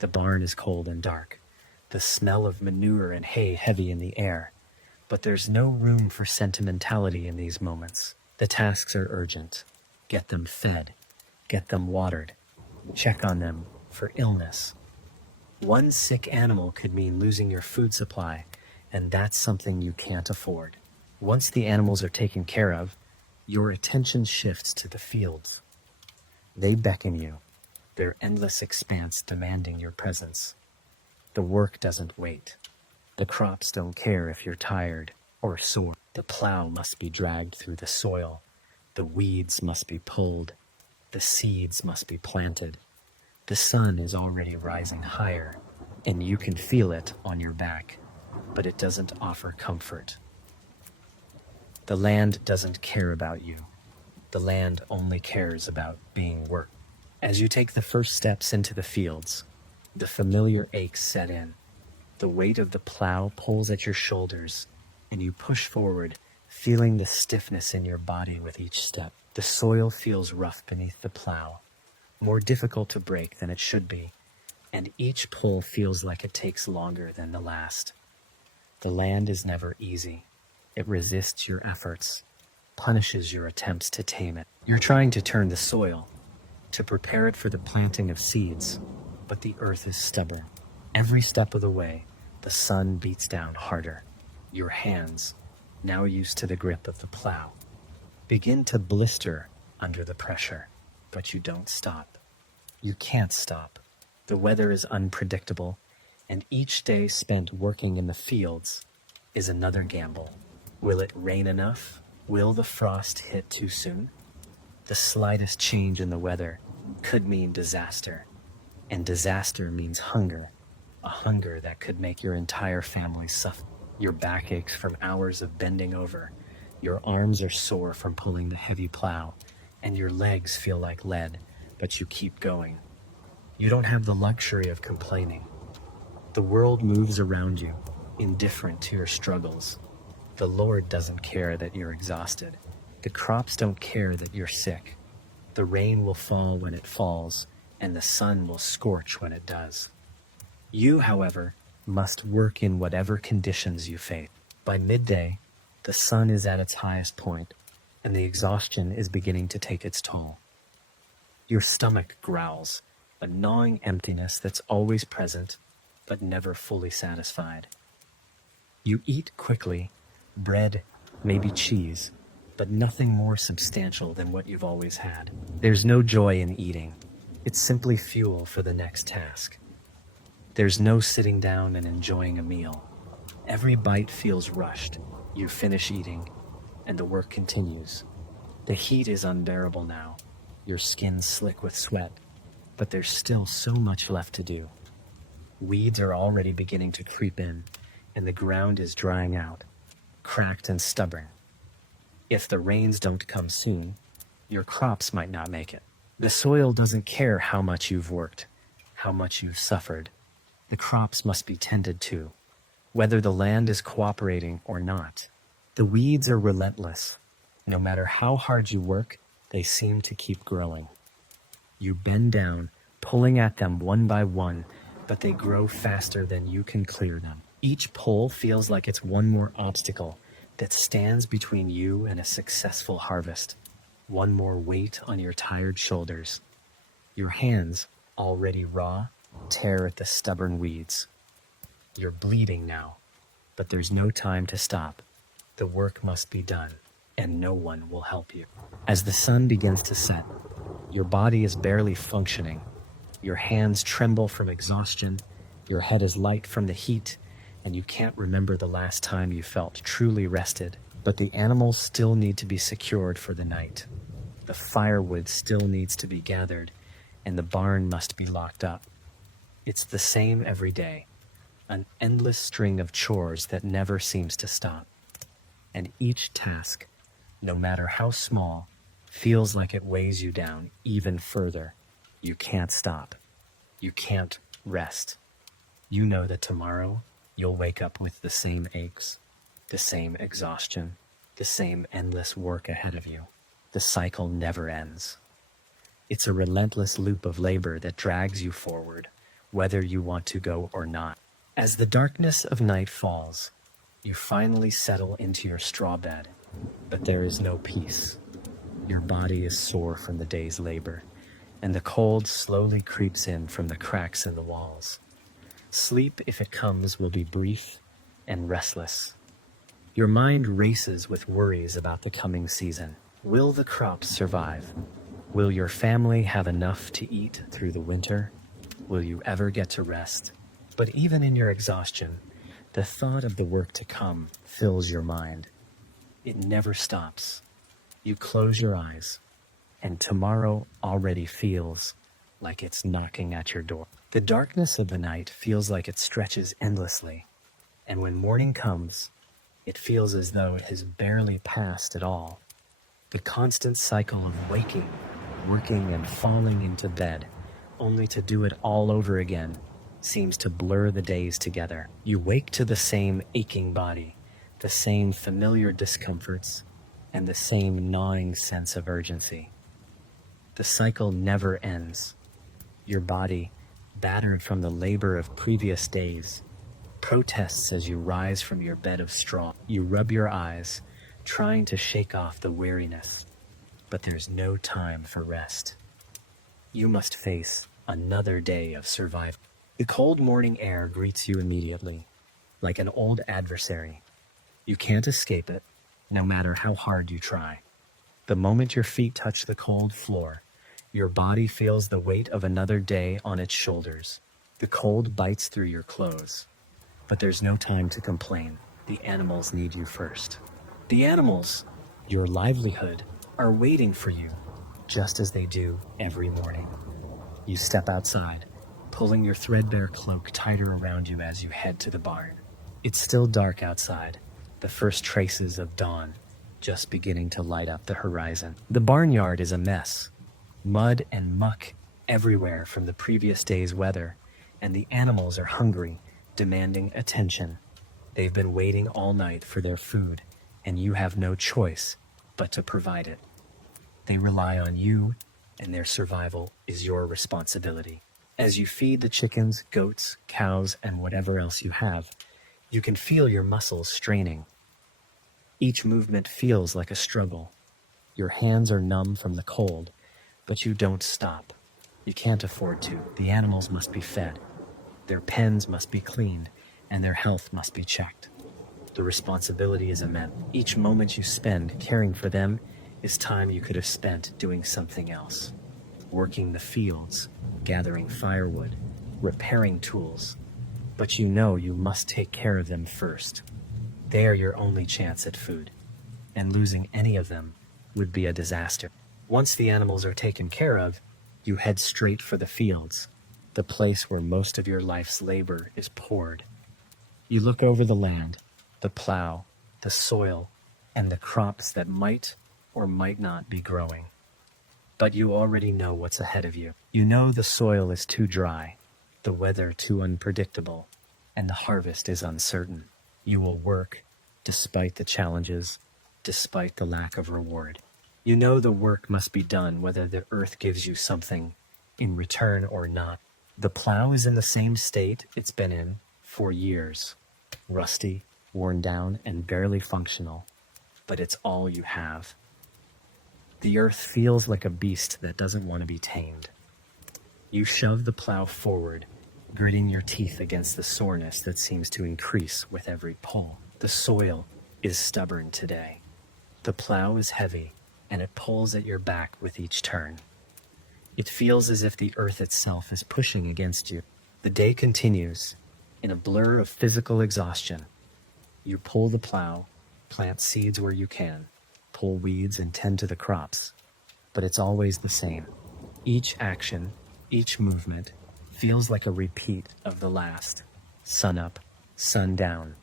The barn is cold and dark, the smell of manure and hay heavy in the air, but there's no room for sentimentality in these moments. The tasks are urgent. Get them fed, get them watered, check on them for illness. One sick animal could mean losing your food supply, and that's something you can't afford. Once the animals are taken care of, your attention shifts to the fields. They beckon you, their endless expanse demanding your presence. The work doesn't wait. The crops don't care if you're tired or sore. The plow must be dragged through the soil. The weeds must be pulled. The seeds must be planted. The sun is already rising higher, and you can feel it on your back, but it doesn't offer comfort. The land doesn't care about you. The land only cares about being worked. As you take the first steps into the fields, the familiar aches set in. The weight of the plow pulls at your shoulders, and you push forward, feeling the stiffness in your body with each step. The soil feels rough beneath the plow, more difficult to break than it should be, and each pull feels like it takes longer than the last. The land is never easy. It resists your efforts, punishes your attempts to tame it. You're trying to turn the soil, to prepare it for the planting of seeds, but the earth is stubborn. Every step of the way, the sun beats down harder. Your hands, now used to the grip of the plow, begin to blister under the pressure, but you don't stop. You can't stop. The weather is unpredictable, and each day spent working in the fields is another gamble. Will it rain enough? Will the frost hit too soon? The slightest change in the weather could mean disaster, and disaster means hunger, a hunger that could make your entire family suffer. Your back aches from hours of bending over, your arms are sore from pulling the heavy plow, and your legs feel like lead, but you keep going. You don't have the luxury of complaining. The world moves around you, indifferent to your struggles. The Lord doesn't care that you're exhausted. The crops don't care that you're sick. The rain will fall when it falls, and the sun will scorch when it does. You, however, must work in whatever conditions you face. By midday, the sun is at its highest point, and the exhaustion is beginning to take its toll. Your stomach growls, a gnawing emptiness that's always present, but never fully satisfied. You eat quickly, bread, maybe cheese, but nothing more substantial than what you've always had. There's no joy in eating. It's simply fuel for the next task. There's no sitting down and enjoying a meal. Every bite feels rushed. You finish eating, and the work continues. The heat is unbearable now. Your skin's slick with sweat, but there's still so much left to do. Weeds are already beginning to creep in, and the ground is drying out, cracked and stubborn. If the rains don't come soon, your crops might not make it. The soil doesn't care how much you've worked, how much you've suffered. The crops must be tended to, whether the land is cooperating or not. The weeds are relentless. No matter how hard you work, they seem to keep growing. You bend down, pulling at them one by one, but they grow faster than you can clear them. Each pull feels like it's one more obstacle that stands between you and a successful harvest. One more weight on your tired shoulders. Your hands, already raw, tear at the stubborn weeds. You're bleeding now, but there's no time to stop. The work must be done, and no one will help you. As the sun begins to set, your body is barely functioning. Your hands tremble from exhaustion, your head is light from the heat, and you can't remember the last time you felt truly rested. But the animals still need to be secured for the night. The firewood still needs to be gathered, and the barn must be locked up. It's the same every day, an endless string of chores that never seems to stop. And each task, no matter how small, feels like it weighs you down even further. You can't stop. You can't rest. You know that tomorrow you'll wake up with the same aches, the same exhaustion, the same endless work ahead of you. The cycle never ends. It's a relentless loop of labor that drags you forward, whether you want to go or not. As the darkness of night falls, you finally settle into your straw bed, but there is no peace. Your body is sore from the day's labor, and the cold slowly creeps in from the cracks in the walls. Sleep, if it comes, will be brief and restless. Your mind races with worries about the coming season. Will the crops survive? Will your family have enough to eat through the winter? Will you ever get to rest? But even in your exhaustion, the thought of the work to come fills your mind. It never stops. You close your eyes, and tomorrow already feels like it's knocking at your door. The darkness of the night feels like it stretches endlessly, and when morning comes, it feels as though it has barely passed at all. The constant cycle of waking, working, and falling into bed, only to do it all over again, seems to blur the days together. You wake to the same aching body, the same familiar discomforts, and the same gnawing sense of urgency. The cycle never ends. Your body, battered from the labor of previous days, protests as you rise from your bed of straw. You rub your eyes, trying to shake off the weariness, but there's no time for rest. You must face another day of survival. The cold morning air greets you immediately, like an old adversary. You can't escape it, no matter how hard you try. The moment your feet touch the cold floor, your body feels the weight of another day on its shoulders. The cold bites through your clothes. But there's no time to complain. The animals need you first. The animals, your livelihood, are waiting for you, just as they do every morning. You step outside, pulling your threadbare cloak tighter around you as you head to the barn. It's still dark outside, the first traces of dawn just beginning to light up the horizon. The barnyard is a mess. Mud and muck everywhere from the previous day's weather, and the animals are hungry, demanding attention. They've been waiting all night for their food, and you have no choice but to provide it. They rely on you, and their survival is your responsibility. As you feed the chickens, goats, cows, and whatever else you have, you can feel your muscles straining. Each movement feels like a struggle. Your hands are numb from the cold, but you don't stop. You can't afford to. The animals must be fed. Their pens must be cleaned, and their health must be checked. The responsibility is immense. Each moment you spend caring for them is time you could have spent doing something else. Working the fields, gathering firewood, repairing tools. But you know you must take care of them first. They are your only chance at food, and losing any of them would be a disaster. Once the animals are taken care of, you head straight for the fields, the place where most of your life's labor is poured. You look over the land, the plow, the soil, and the crops that might or might not be growing. But you already know what's ahead of you. You know the soil is too dry, the weather too unpredictable, and the harvest is uncertain. You will work despite the challenges, despite the lack of reward. You know the work must be done whether the earth gives you something in return or not. The plow is in the same state it's been in for years, rusty, worn down, and barely functional, but it's all you have. The earth feels like a beast that doesn't want to be tamed. You shove the plow forward, gritting your teeth against the soreness that seems to increase with every pull. The soil is stubborn today. The plow is heavy, and it pulls at your back with each turn. It feels as if the earth itself is pushing against you. The day continues in a blur of physical exhaustion. You pull the plow, plant seeds where you can, pull weeds and tend to the crops, but it's always the same. Each action, each movement feels like a repeat of the last. Sun up, sun down.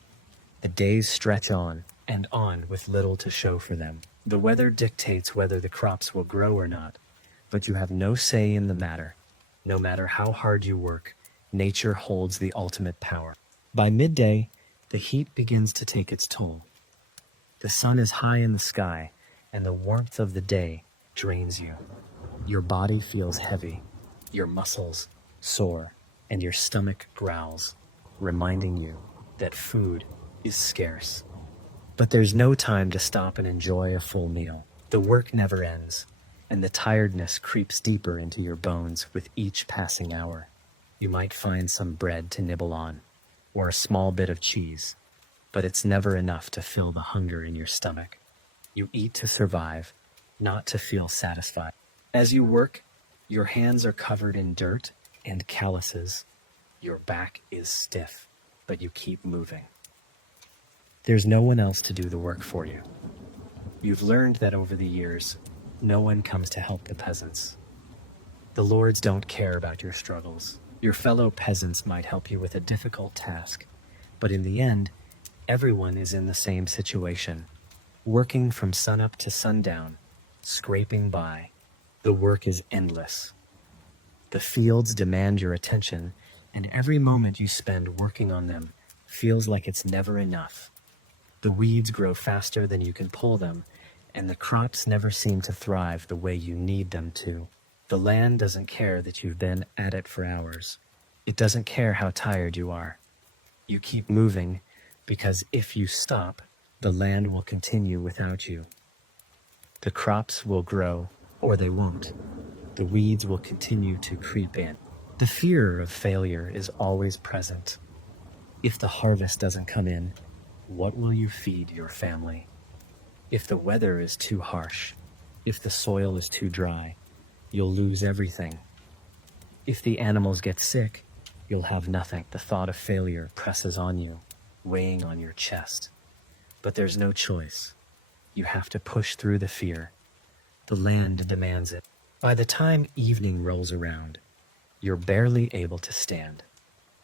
The days stretch on and on with little to show for them. The weather dictates whether the crops will grow or not, but you have no say in the matter. No matter how hard you work, nature holds the ultimate power. By midday, the heat begins to take its toll. The sun is high in the sky, and the warmth of the day drains you. Your body feels heavy, your muscles sore, and your stomach growls, reminding you that food is scarce. But there's no time to stop and enjoy a full meal. The work never ends, and the tiredness creeps deeper into your bones with each passing hour. You might find some bread to nibble on, or a small bit of cheese, but it's never enough to fill the hunger in your stomach. You eat to survive, not to feel satisfied. As you work, your hands are covered in dirt and calluses. Your back is stiff, but you keep moving. There's no one else to do the work for you. You've learned that over the years, no one comes to help the peasants. The lords don't care about your struggles. Your fellow peasants might help you with a difficult task, but in the end, everyone is in the same situation, working from sunup to sundown, scraping by. The work is endless. The fields demand your attention, and every moment you spend working on them feels like it's never enough. The weeds grow faster than you can pull them, and the crops never seem to thrive the way you need them to. The land doesn't care that you've been at it for hours. It doesn't care how tired you are. You keep moving, because if you stop, the land will continue without you. The crops will grow, or they won't. The weeds will continue to creep in. The fear of failure is always present. If the harvest doesn't come in, What will you feed your family? If the weather is too harsh, if the soil is too dry, you'll lose everything. If the animals get sick, you'll have nothing. The thought of failure presses on you, weighing on your chest. But there's no choice. You have to push through the fear. The land demands it. By the time evening rolls around, you're barely able to stand.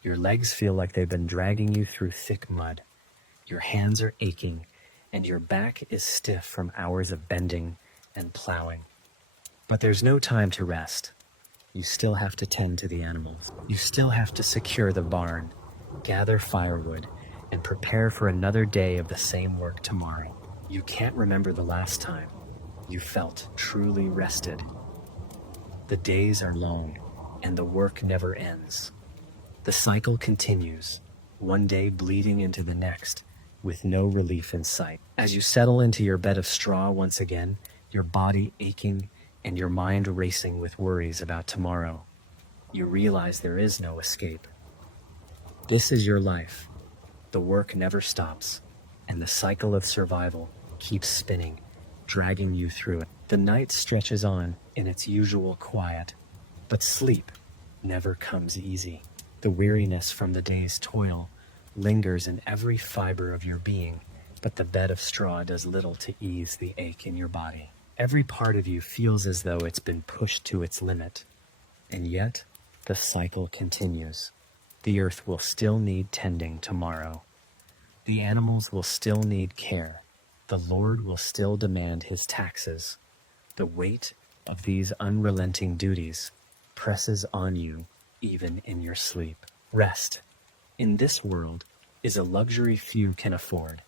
Your legs feel like they've been dragging you through thick mud. Your hands are aching, and your back is stiff from hours of bending and plowing. But there's no time to rest. You still have to tend to the animals. You still have to secure the barn, gather firewood, and prepare for another day of the same work tomorrow. You can't remember the last time you felt truly rested. The days are long, and the work never ends. The cycle continues, one day bleeding into the next, with no relief in sight. As you settle into your bed of straw once again, your body aching and your mind racing with worries about tomorrow, you realize there is no escape. This is your life. The work never stops, and the cycle of survival keeps spinning, dragging you through it. The night stretches on in its usual quiet, but sleep never comes easy. The weariness from the day's toil lingers in every fiber of your being, but the bed of straw does little to ease the ache in your body. Every part of you feels as though it's been pushed to its limit, and yet the cycle continues. The earth will still need tending tomorrow. The animals will still need care. The Lord will still demand his taxes. The weight of these unrelenting duties presses on you even in your sleep. Rest in this world is a luxury few can afford.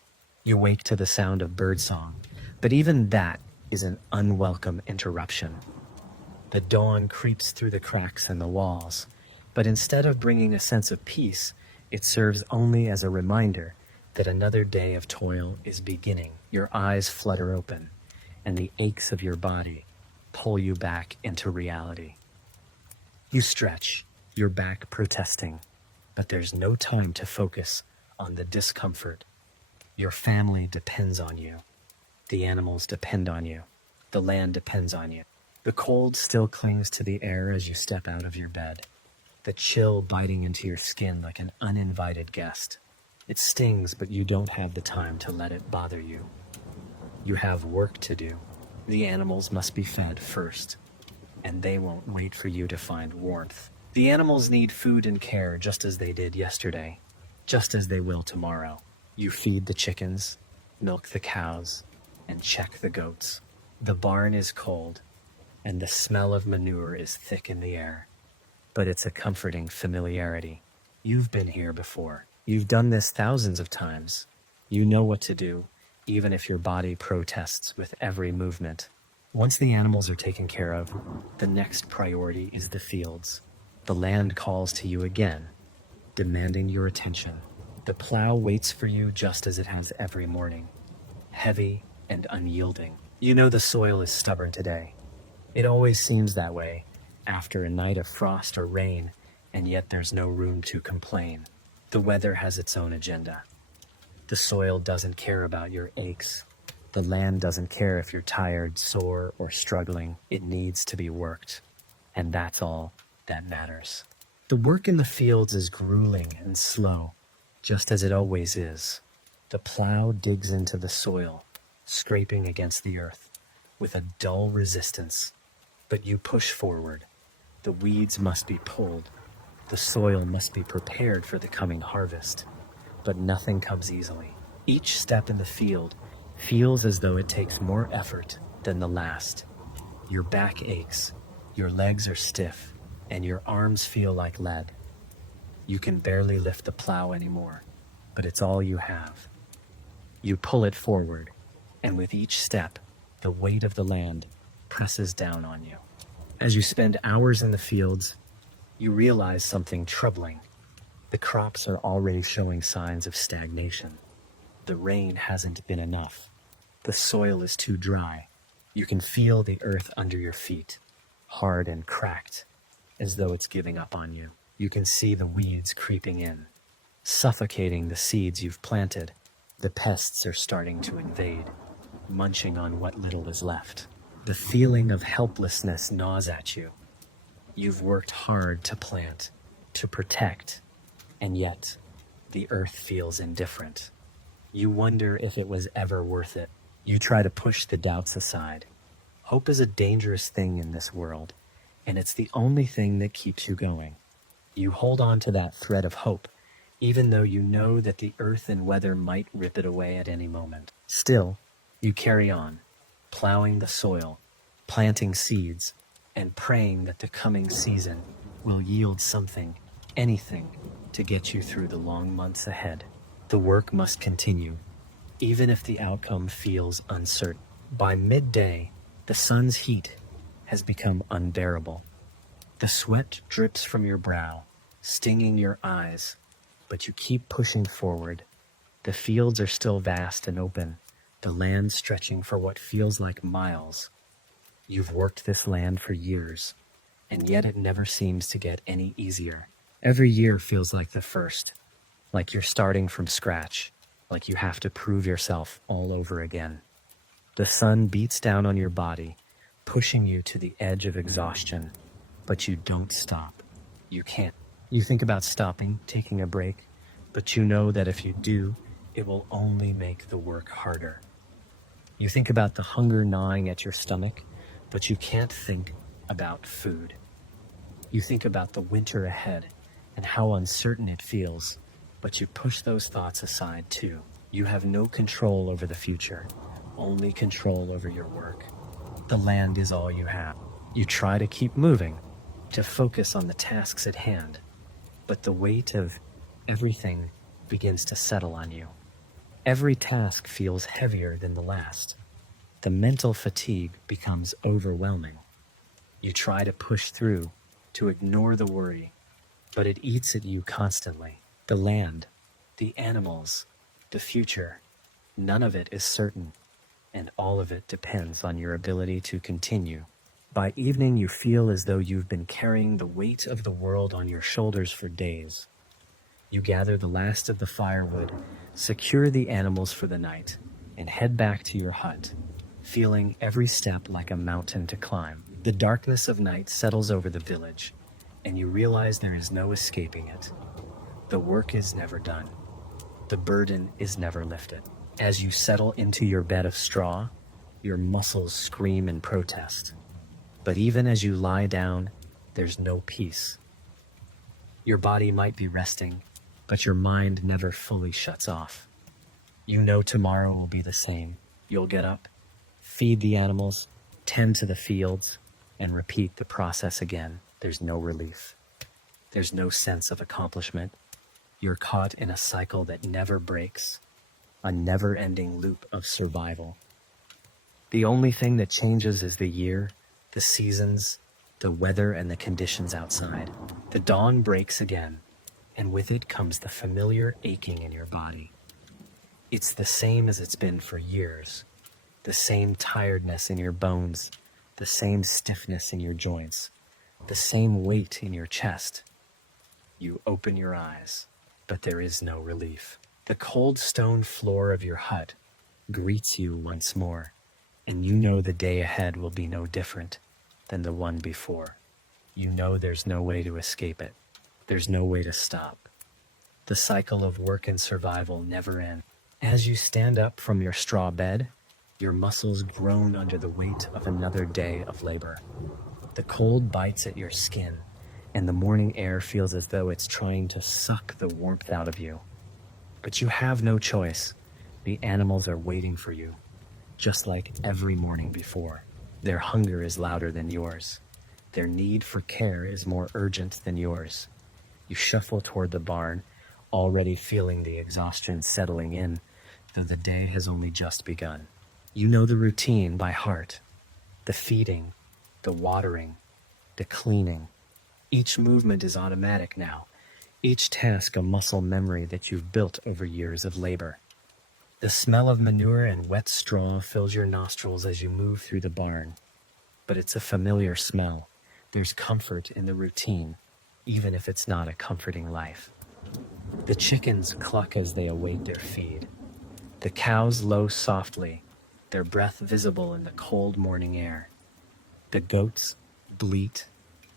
You wake to the sound of birdsong, but even that is an unwelcome interruption. The dawn creeps through the cracks in the walls, but instead of bringing a sense of peace, it serves only as a reminder that another day of toil is beginning. Your eyes flutter open, and the aches of your body pull you back into reality. You stretch, your back protesting, but there's no time to focus on the discomfort. Your family depends on you. The animals depend on you. The land depends on you. The cold still clings to the air as you step out of your bed, the chill biting into your skin like an uninvited guest. It stings, but you don't have the time to let it bother you. You have work to do. The animals must be fed first, and they won't wait for you to find warmth. The animals need food and care just as they did yesterday, just as they will tomorrow. You feed the chickens, milk the cows, and check the goats. The barn is cold, and the smell of manure is thick in the air, but it's a comforting familiarity. You've been here before. You've done this thousands of times. You know what to do, even if your body protests with every movement. Once the animals are taken care of, the next priority is the fields. The land calls to you again, demanding your attention. The plow waits for you just as it has every morning, heavy and unyielding. You know the soil is stubborn today. It always seems that way after a night of frost or rain, and yet there's no room to complain. The weather has its own agenda. The soil doesn't care about your aches. The land doesn't care if you're tired, sore, or struggling. It needs to be worked, and that's all that matters. The work in the fields is grueling and slow, just as it always is. The plow digs into the soil, scraping against the earth with a dull resistance. But you push forward. The weeds must be pulled. The soil must be prepared for the coming harvest. But nothing comes easily. Each step in the field feels as though it takes more effort than the last. Your back aches, your legs are stiff, and your arms feel like lead. You can barely lift the plow anymore, but it's all you have. You pull it forward, and with each step, the weight of the land presses down on you. As you spend hours in the fields, you realize something troubling. The crops are already showing signs of stagnation. The rain hasn't been enough. The soil is too dry. You can feel the earth under your feet, hard and cracked, as though it's giving up on you. You can see the weeds creeping in, suffocating the seeds you've planted. The pests are starting to invade, munching on what little is left. The feeling of helplessness gnaws at you. You've worked hard to plant, to protect, and yet the earth feels indifferent. You wonder if it was ever worth it. You try to push the doubts aside. Hope is a dangerous thing in this world, and it's the only thing that keeps you going. You hold on to that thread of hope, even though you know that the earth and weather might rip it away at any moment. Still, you carry on, plowing the soil, planting seeds, and praying that the coming season will yield something, anything, to get you through the long months ahead. The work must continue, even if the outcome feels uncertain. By midday, the sun's heat has become unbearable. The sweat drips from your brow, stinging your eyes, but you keep pushing forward. The fields are still vast and open, the land stretching for what feels like miles. You've worked this land for years, and yet it never seems to get any easier. Every year feels like the first, like you're starting from scratch, like you have to prove yourself all over again. The sun beats down on your body, pushing you to the edge of exhaustion, but you don't stop. You can't. You think about stopping, taking a break, but you know that if you do, it will only make the work harder. You think about the hunger gnawing at your stomach, but you can't think about food. You think about the winter ahead and how uncertain it feels, but you push those thoughts aside too. You have no control over the future, only control over your work. The land is all you have. You try to keep moving, to focus on the tasks at hand, but the weight of everything begins to settle on you. Every task feels heavier than the last. The mental fatigue becomes overwhelming. You try to push through, to ignore the worry, but it eats at you constantly. The land, the animals, the future, none of it is certain, and all of it depends on your ability to continue. By evening, you feel as though you've been carrying the weight of the world on your shoulders for days. You gather the last of the firewood, secure the animals for the night, and head back to your hut, feeling every step like a mountain to climb. The darkness of night settles over the village, and you realize there is no escaping it. The work is never done. The burden is never lifted. As you settle into your bed of straw, your muscles scream in protest. But even as you lie down, there's no peace. Your body might be resting, but your mind never fully shuts off. You know tomorrow will be the same. You'll get up, feed the animals, tend to the fields, and repeat the process again. There's no relief. There's no sense of accomplishment. You're caught in a cycle that never breaks, a never-ending loop of survival. The only thing that changes is the year, the seasons, the weather, and the conditions outside. The dawn breaks again, and with it comes the familiar aching in your body. It's the same as it's been for years, the same tiredness in your bones, the same stiffness in your joints, the same weight in your chest. You open your eyes, but there is no relief. The cold stone floor of your hut greets you once more, and you know the day ahead will be no different than the one before. You know there's no way to escape it. There's no way to stop. The cycle of work and survival never ends. As you stand up from your straw bed, your muscles groan under the weight of another day of labor. The cold bites at your skin, and the morning air feels as though it's trying to suck the warmth out of you. But you have no choice. The animals are waiting for you, just like every morning before. Their hunger is louder than yours. Their need for care is more urgent than yours. You shuffle toward the barn, already feeling the exhaustion settling in, though the day has only just begun. You know the routine by heart. The feeding, the watering, the cleaning. Each movement is automatic now. Each task a muscle memory that you've built over years of labor. The smell of manure and wet straw fills your nostrils as you move through the barn. But it's a familiar smell. There's comfort in the routine, even if it's not a comforting life. The chickens cluck as they await their feed. The cows low softly, their breath visible in the cold morning air. The goats bleat,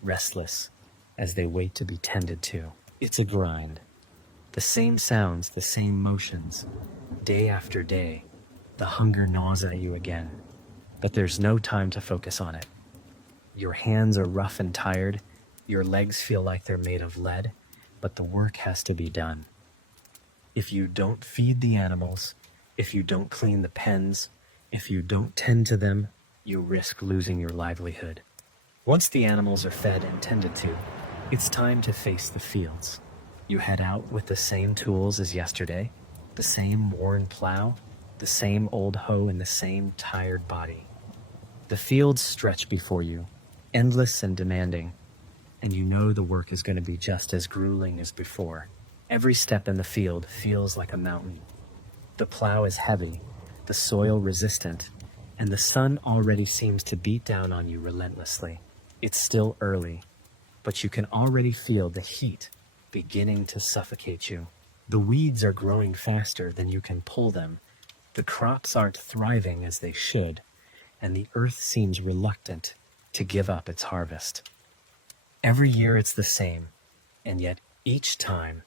restless, as they wait to be tended to. It's a grind. The same sounds, the same motions. Day after day, the hunger gnaws at you again. But there's no time to focus on it. Your hands are rough and tired. Your legs feel like they're made of lead, but the work has to be done. If you don't feed the animals, if you don't clean the pens, if you don't tend to them, you risk losing your livelihood. Once the animals are fed and tended to, it's time to face the fields. You head out with the same tools as yesterday, the same worn plow, the same old hoe, and the same tired body. The fields stretch before you, endless and demanding, and you know the work is going to be just as grueling as before. Every step in the field feels like a mountain. The plow is heavy, the soil resistant, and the sun already seems to beat down on you relentlessly. It's still early, but you can already feel the heat beginning to suffocate you. The weeds are growing faster than you can pull them. The crops aren't thriving as they should, and the earth seems reluctant to give up its harvest. Every year it's the same, and yet each time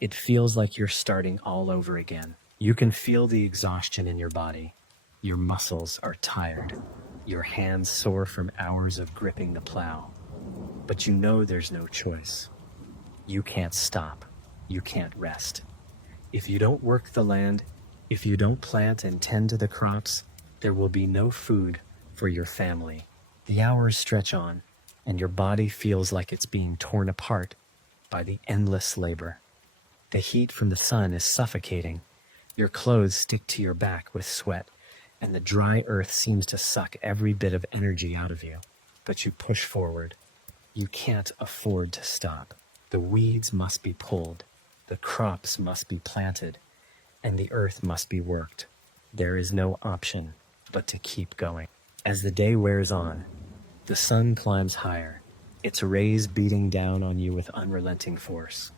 it feels like you're starting all over again. You can feel the exhaustion in your body. Your muscles are tired. Your hands sore from hours of gripping the plow. But you know there's no choice. You can't stop. You can't rest. If you don't work the land, if you don't plant and tend to the crops, there will be no food for your family. The hours stretch on, and your body feels like it's being torn apart by the endless labor. The heat from the sun is suffocating. Your clothes stick to your back with sweat, and the dry earth seems to suck every bit of energy out of you. But you push forward. You can't afford to stop. The weeds must be pulled, the crops must be planted, and the earth must be worked. There is no option but to keep going. As the day wears on, the sun climbs higher, its rays beating down on you with unrelenting force.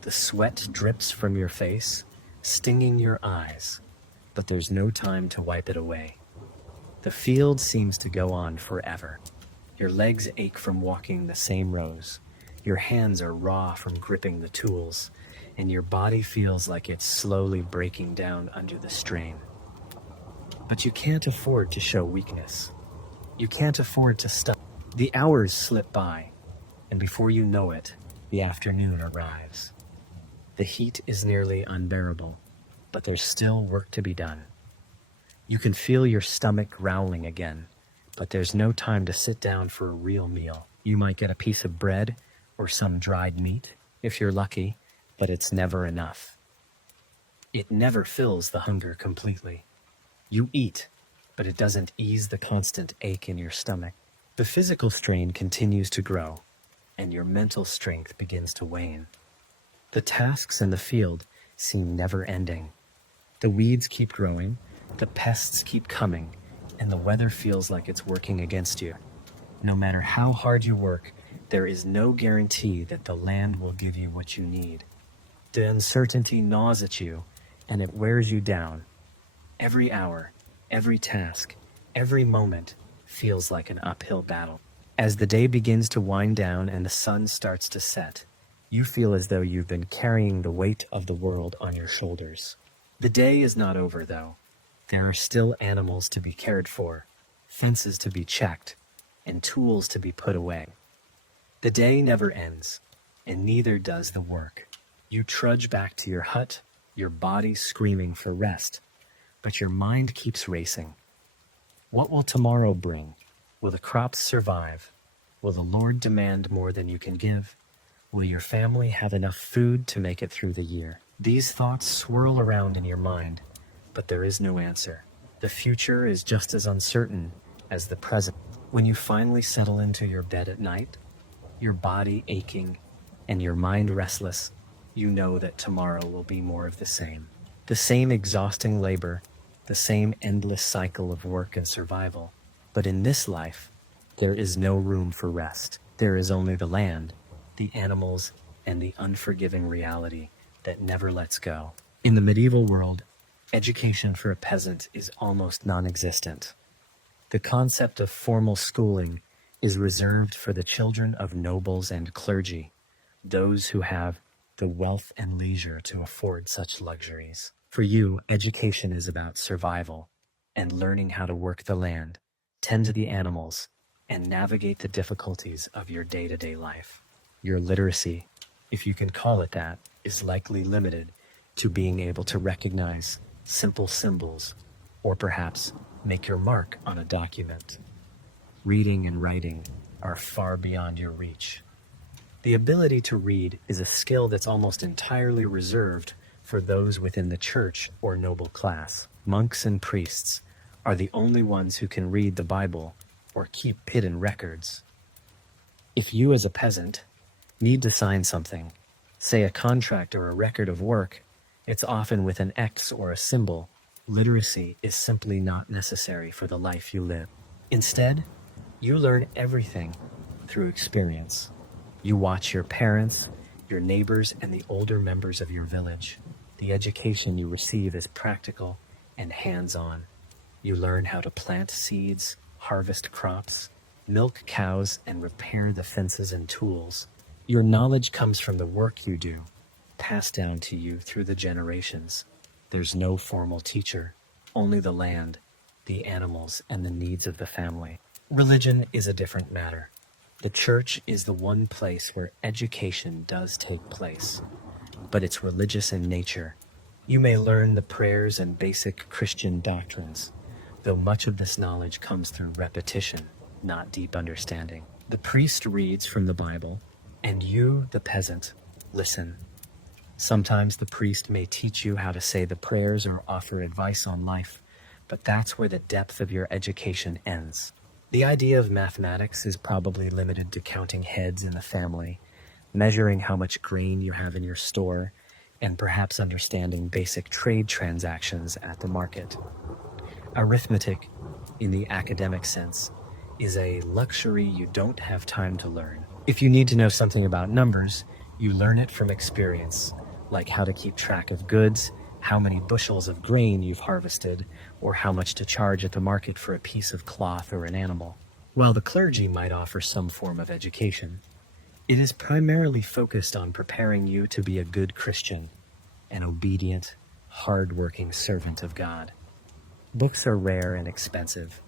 The sweat drips from your face, stinging your eyes, but there's no time to wipe it away. The field seems to go on forever. Your legs ache from walking the same rows. Your hands are raw from gripping the tools, and your body feels like it's slowly breaking down under the strain. But you can't afford to show weakness. You can't afford to stop. The hours slip by, and before you know it, the afternoon arrives. The heat is nearly unbearable, but there's still work to be done. You can feel your stomach growling again, but there's no time to sit down for a real meal. You might get a piece of bread or some dried meat, if you're lucky, but it's never enough. It never fills the hunger completely. You eat, but it doesn't ease the constant ache in your stomach. The physical strain continues to grow, and your mental strength begins to wane. The tasks in the field seem never-ending. The weeds keep growing, the pests keep coming, and the weather feels like it's working against you. No matter how hard you work, there is no guarantee that the land will give you what you need. The uncertainty gnaws at you, and it wears you down. Every hour, every task, every moment feels like an uphill battle. As the day begins to wind down and the sun starts to set, you feel as though you've been carrying the weight of the world on your shoulders. The day is not over, though. There are still animals to be cared for, fences to be checked, and tools to be put away. The day never ends, and neither does the work. You trudge back to your hut, your body screaming for rest, but your mind keeps racing. What will tomorrow bring? Will the crops survive? Will the Lord demand more than you can give? Will your family have enough food to make it through the year? These thoughts swirl around in your mind, but there is no answer. The future is just as uncertain as the present. When you finally settle into your bed at night, your body aching and your mind restless, you know that tomorrow will be more of the same. The same exhausting labor, the same endless cycle of work and survival. But in this life, there is no room for rest. There is only the land, the animals, and the unforgiving reality that never lets go. In the medieval world, Education for a peasant is almost non-existent. The concept of formal schooling is reserved for the children of nobles and clergy, those who have the wealth and leisure to afford such luxuries. For you, education is about survival and learning how to work the land, tend to the animals, and navigate the difficulties of your day-to-day life. Your literacy, if you can call it that, is likely limited to being able to recognize simple symbols, or perhaps make your mark on a document. Reading and writing are far beyond your reach. The ability to read is a skill that's almost entirely reserved for those within the church or noble class. Monks and priests are the only ones who can read the Bible or keep hidden records. If you as a peasant need to sign something, say a contract or a record of work, it's often with an X or a symbol. Literacy is simply not necessary for the life you live. Instead, you learn everything through experience. You watch your parents, your neighbors, and the older members of your village. The education you receive is practical and hands-on. You learn how to plant seeds, harvest crops, milk cows, and repair the fences and tools. Your knowledge comes from the work you do, passed down to you through the generations. There's no formal teacher, only the land, the animals, and the needs of the family. Religion is a different matter. The church is the one place where education does take place, but it's religious in nature. You may learn the prayers and basic Christian doctrines, though much of this knowledge comes through repetition, not deep understanding. The priest reads from the Bible, and you, the peasant, listen. Sometimes the priest may teach you how to say the prayers or offer advice on life, but that's where the depth of your education ends. The idea of mathematics is probably limited to counting heads in the family, measuring how much grain you have in your store, and perhaps understanding basic trade transactions at the market. Arithmetic, in the academic sense, is a luxury you don't have time to learn. If you need to know something about numbers, you learn it from experience, like how to keep track of goods, how many bushels of grain you've harvested, or how much to charge at the market for a piece of cloth or an animal. While the clergy might offer some form of education, it is primarily focused on preparing you to be a good Christian, an obedient, hard-working servant of God. Books are rare and expensive,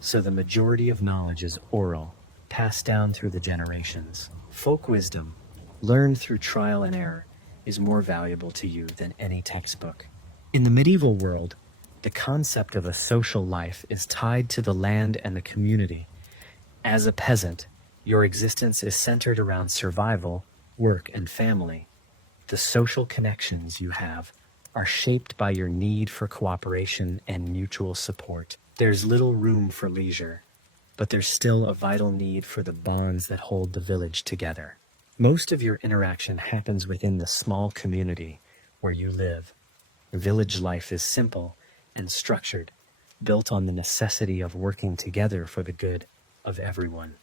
so the majority of knowledge is oral, passed down through the generations. Folk wisdom, learned through trial and error, is more valuable to you than any textbook. In the medieval world, the concept of a social life is tied to the land and the community. As a peasant, your existence is centered around survival, work, and family. The social connections you have are shaped by your need for cooperation and mutual support. There's little room for leisure, but there's still a vital need for the bonds that hold the village together. Most of your interaction happens within the small community where you live. Village life is simple and structured, built on the necessity of working together for the good of everyone.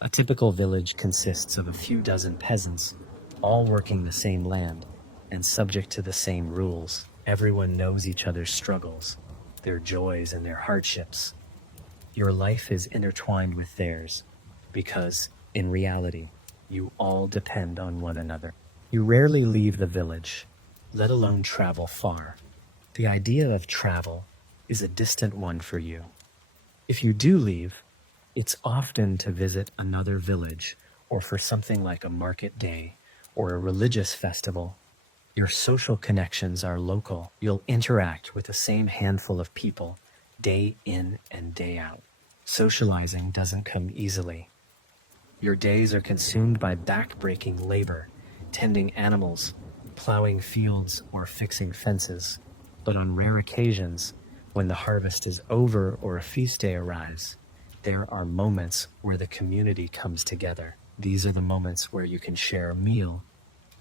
A typical village consists of a few dozen peasants, all working the same land and subject to the same rules. Everyone knows each other's struggles, their joys and their hardships. Your life is intertwined with theirs because, in reality, you all depend on one another. You rarely leave the village, let alone travel far. The idea of travel is a distant one for you. If you do leave, it's often to visit another village or for something like a market day or a religious festival. Your social connections are local. You'll interact with the same handful of people day in and day out. Socializing doesn't come easily. Your days are consumed by back-breaking labor, tending animals, plowing fields, or fixing fences. But on rare occasions, when the harvest is over or a feast day arrives, there are moments where the community comes together. These are the moments where you can share a meal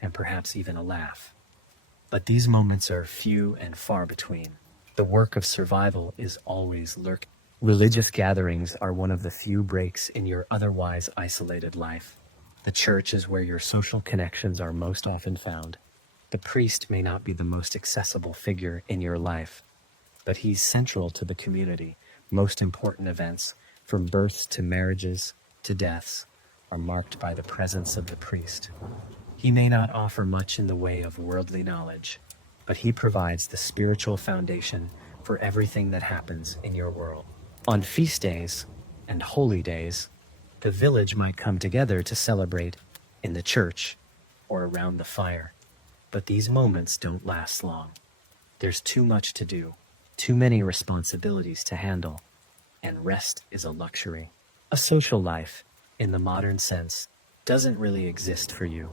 and perhaps even a laugh. But these moments are few and far between. The work of survival is always lurking. Religious gatherings are one of the few breaks in your otherwise isolated life. The church is where your social connections are most often found. The priest may not be the most accessible figure in your life, but he's central to the community. Most important events, from births to marriages to deaths, are marked by the presence of the priest. He may not offer much in the way of worldly knowledge, but he provides the spiritual foundation for everything that happens in your world. On feast days and holy days, the village might come together to celebrate in the church or around the fire. But these moments don't last long. There's too much to do, too many responsibilities to handle, and rest is a luxury. A social life, in the modern sense, doesn't really exist for you.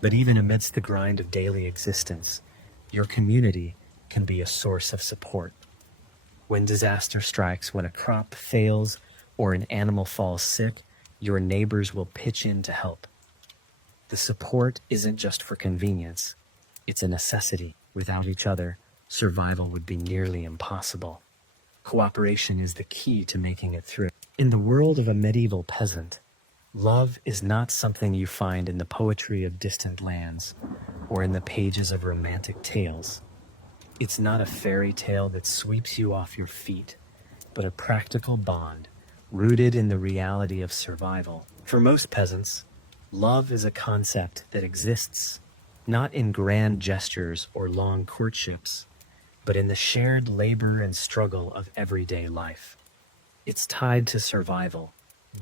But even amidst the grind of daily existence, your community can be a source of support. When disaster strikes, when a crop fails, or an animal falls sick, your neighbors will pitch in to help. The support isn't just for convenience. It's a necessity. Without each other, survival would be nearly impossible. Cooperation is the key to making it through. In the world of a medieval peasant, love is not something you find in the poetry of distant lands or in the pages of romantic tales. It's not a fairy tale that sweeps you off your feet, but a practical bond rooted in the reality of survival. For most peasants, love is a concept that exists not in grand gestures or long courtships, but in the shared labor and struggle of everyday life. It's tied to survival,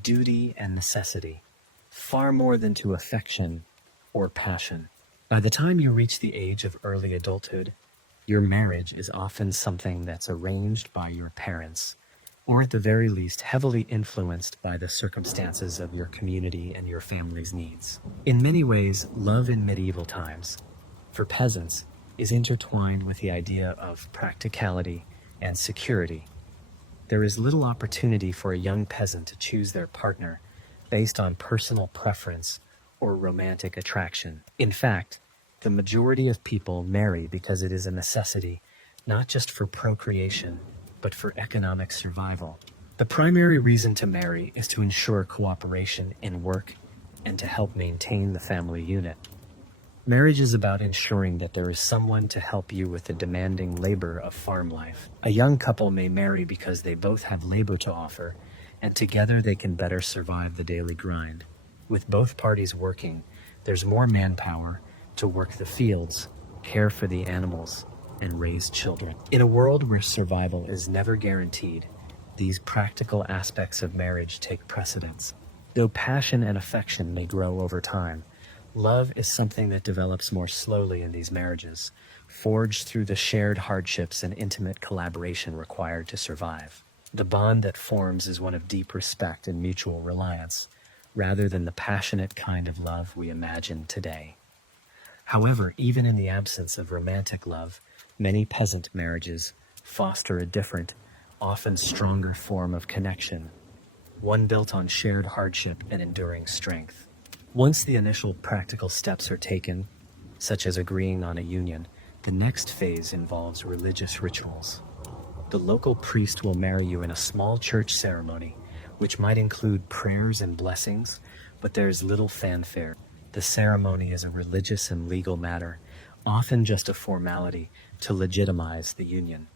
duty, and necessity, far more than to affection or passion. By the time you reach the age of early adulthood, your marriage is often something that's arranged by your parents, or at the very least heavily influenced by the circumstances of your community and your family's needs. In many ways, love in medieval times, for peasants, is intertwined with the idea of practicality and security. There is little opportunity for a young peasant to choose their partner based on personal preference or romantic attraction. In fact, the majority of people marry because it is a necessity, not just for procreation, but for economic survival. The primary reason to marry is to ensure cooperation in work and to help maintain the family unit. Marriage is about ensuring that there is someone to help you with the demanding labor of farm life. A young couple may marry because they both have labor to offer, and together they can better survive the daily grind. With both parties working, there's more manpower to work the fields, care for the animals, and raise children. In a world where survival is never guaranteed, these practical aspects of marriage take precedence. Though passion and affection may grow over time, love is something that develops more slowly in these marriages, forged through the shared hardships and intimate collaboration required to survive. The bond that forms is one of deep respect and mutual reliance, rather than the passionate kind of love we imagine today. However, even in the absence of romantic love, many peasant marriages foster a different, often stronger form of connection, one built on shared hardship and enduring strength. Once the initial practical steps are taken, such as agreeing on a union, the next phase involves religious rituals. The local priest will marry you in a small church ceremony, which might include prayers and blessings, but there's little fanfare. The ceremony is a religious and legal matter, often just a formality to legitimize the union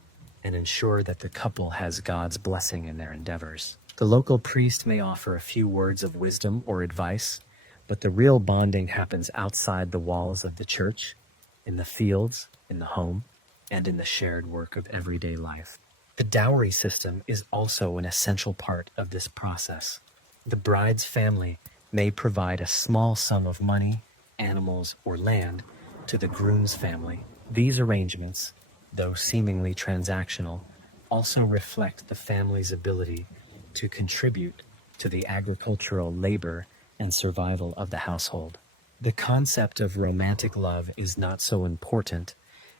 and ensure that the couple has God's blessing in their endeavors. The local priest may offer a few words of wisdom or advice, but the real bonding happens outside the walls of the church, in the fields, in the home, and in the shared work of everyday life. The dowry system is also an essential part of this process. The bride's family may provide a small sum of money, animals, or land to the groom's family. These arrangements, though seemingly transactional, also reflect the family's ability to contribute to the agricultural labor and survival of the household. The concept of romantic love is not so important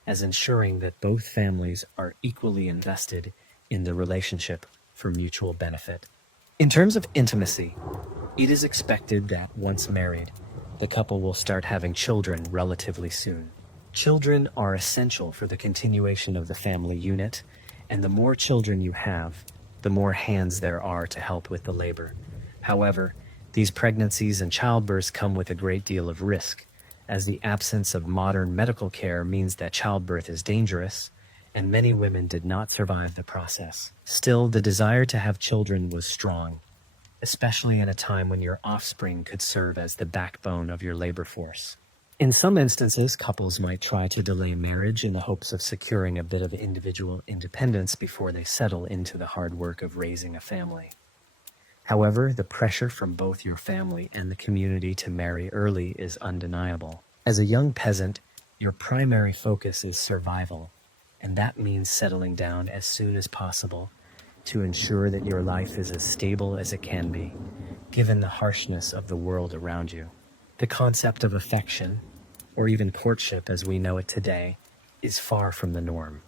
as ensuring that both families are equally invested in the relationship for mutual benefit. In terms of intimacy, it is expected that once married, the couple will start having children relatively soon. Children are essential for the continuation of the family unit, and the more children you have, the more hands there are to help with the labor. However, these pregnancies and childbirths come with a great deal of risk, as the absence of modern medical care means that childbirth is dangerous, and many women did not survive the process. Still, the desire to have children was strong, especially in a time when your offspring could serve as the backbone of your labor force. In some instances, couples might try to delay marriage in the hopes of securing a bit of individual independence before they settle into the hard work of raising a family. However, the pressure from both your family and the community to marry early is undeniable. As a young peasant, your primary focus is survival, and that means settling down as soon as possible to ensure that your life is as stable as it can be, given the harshness of the world around you. The concept of affection, or even courtship as we know it today, is far from the norm.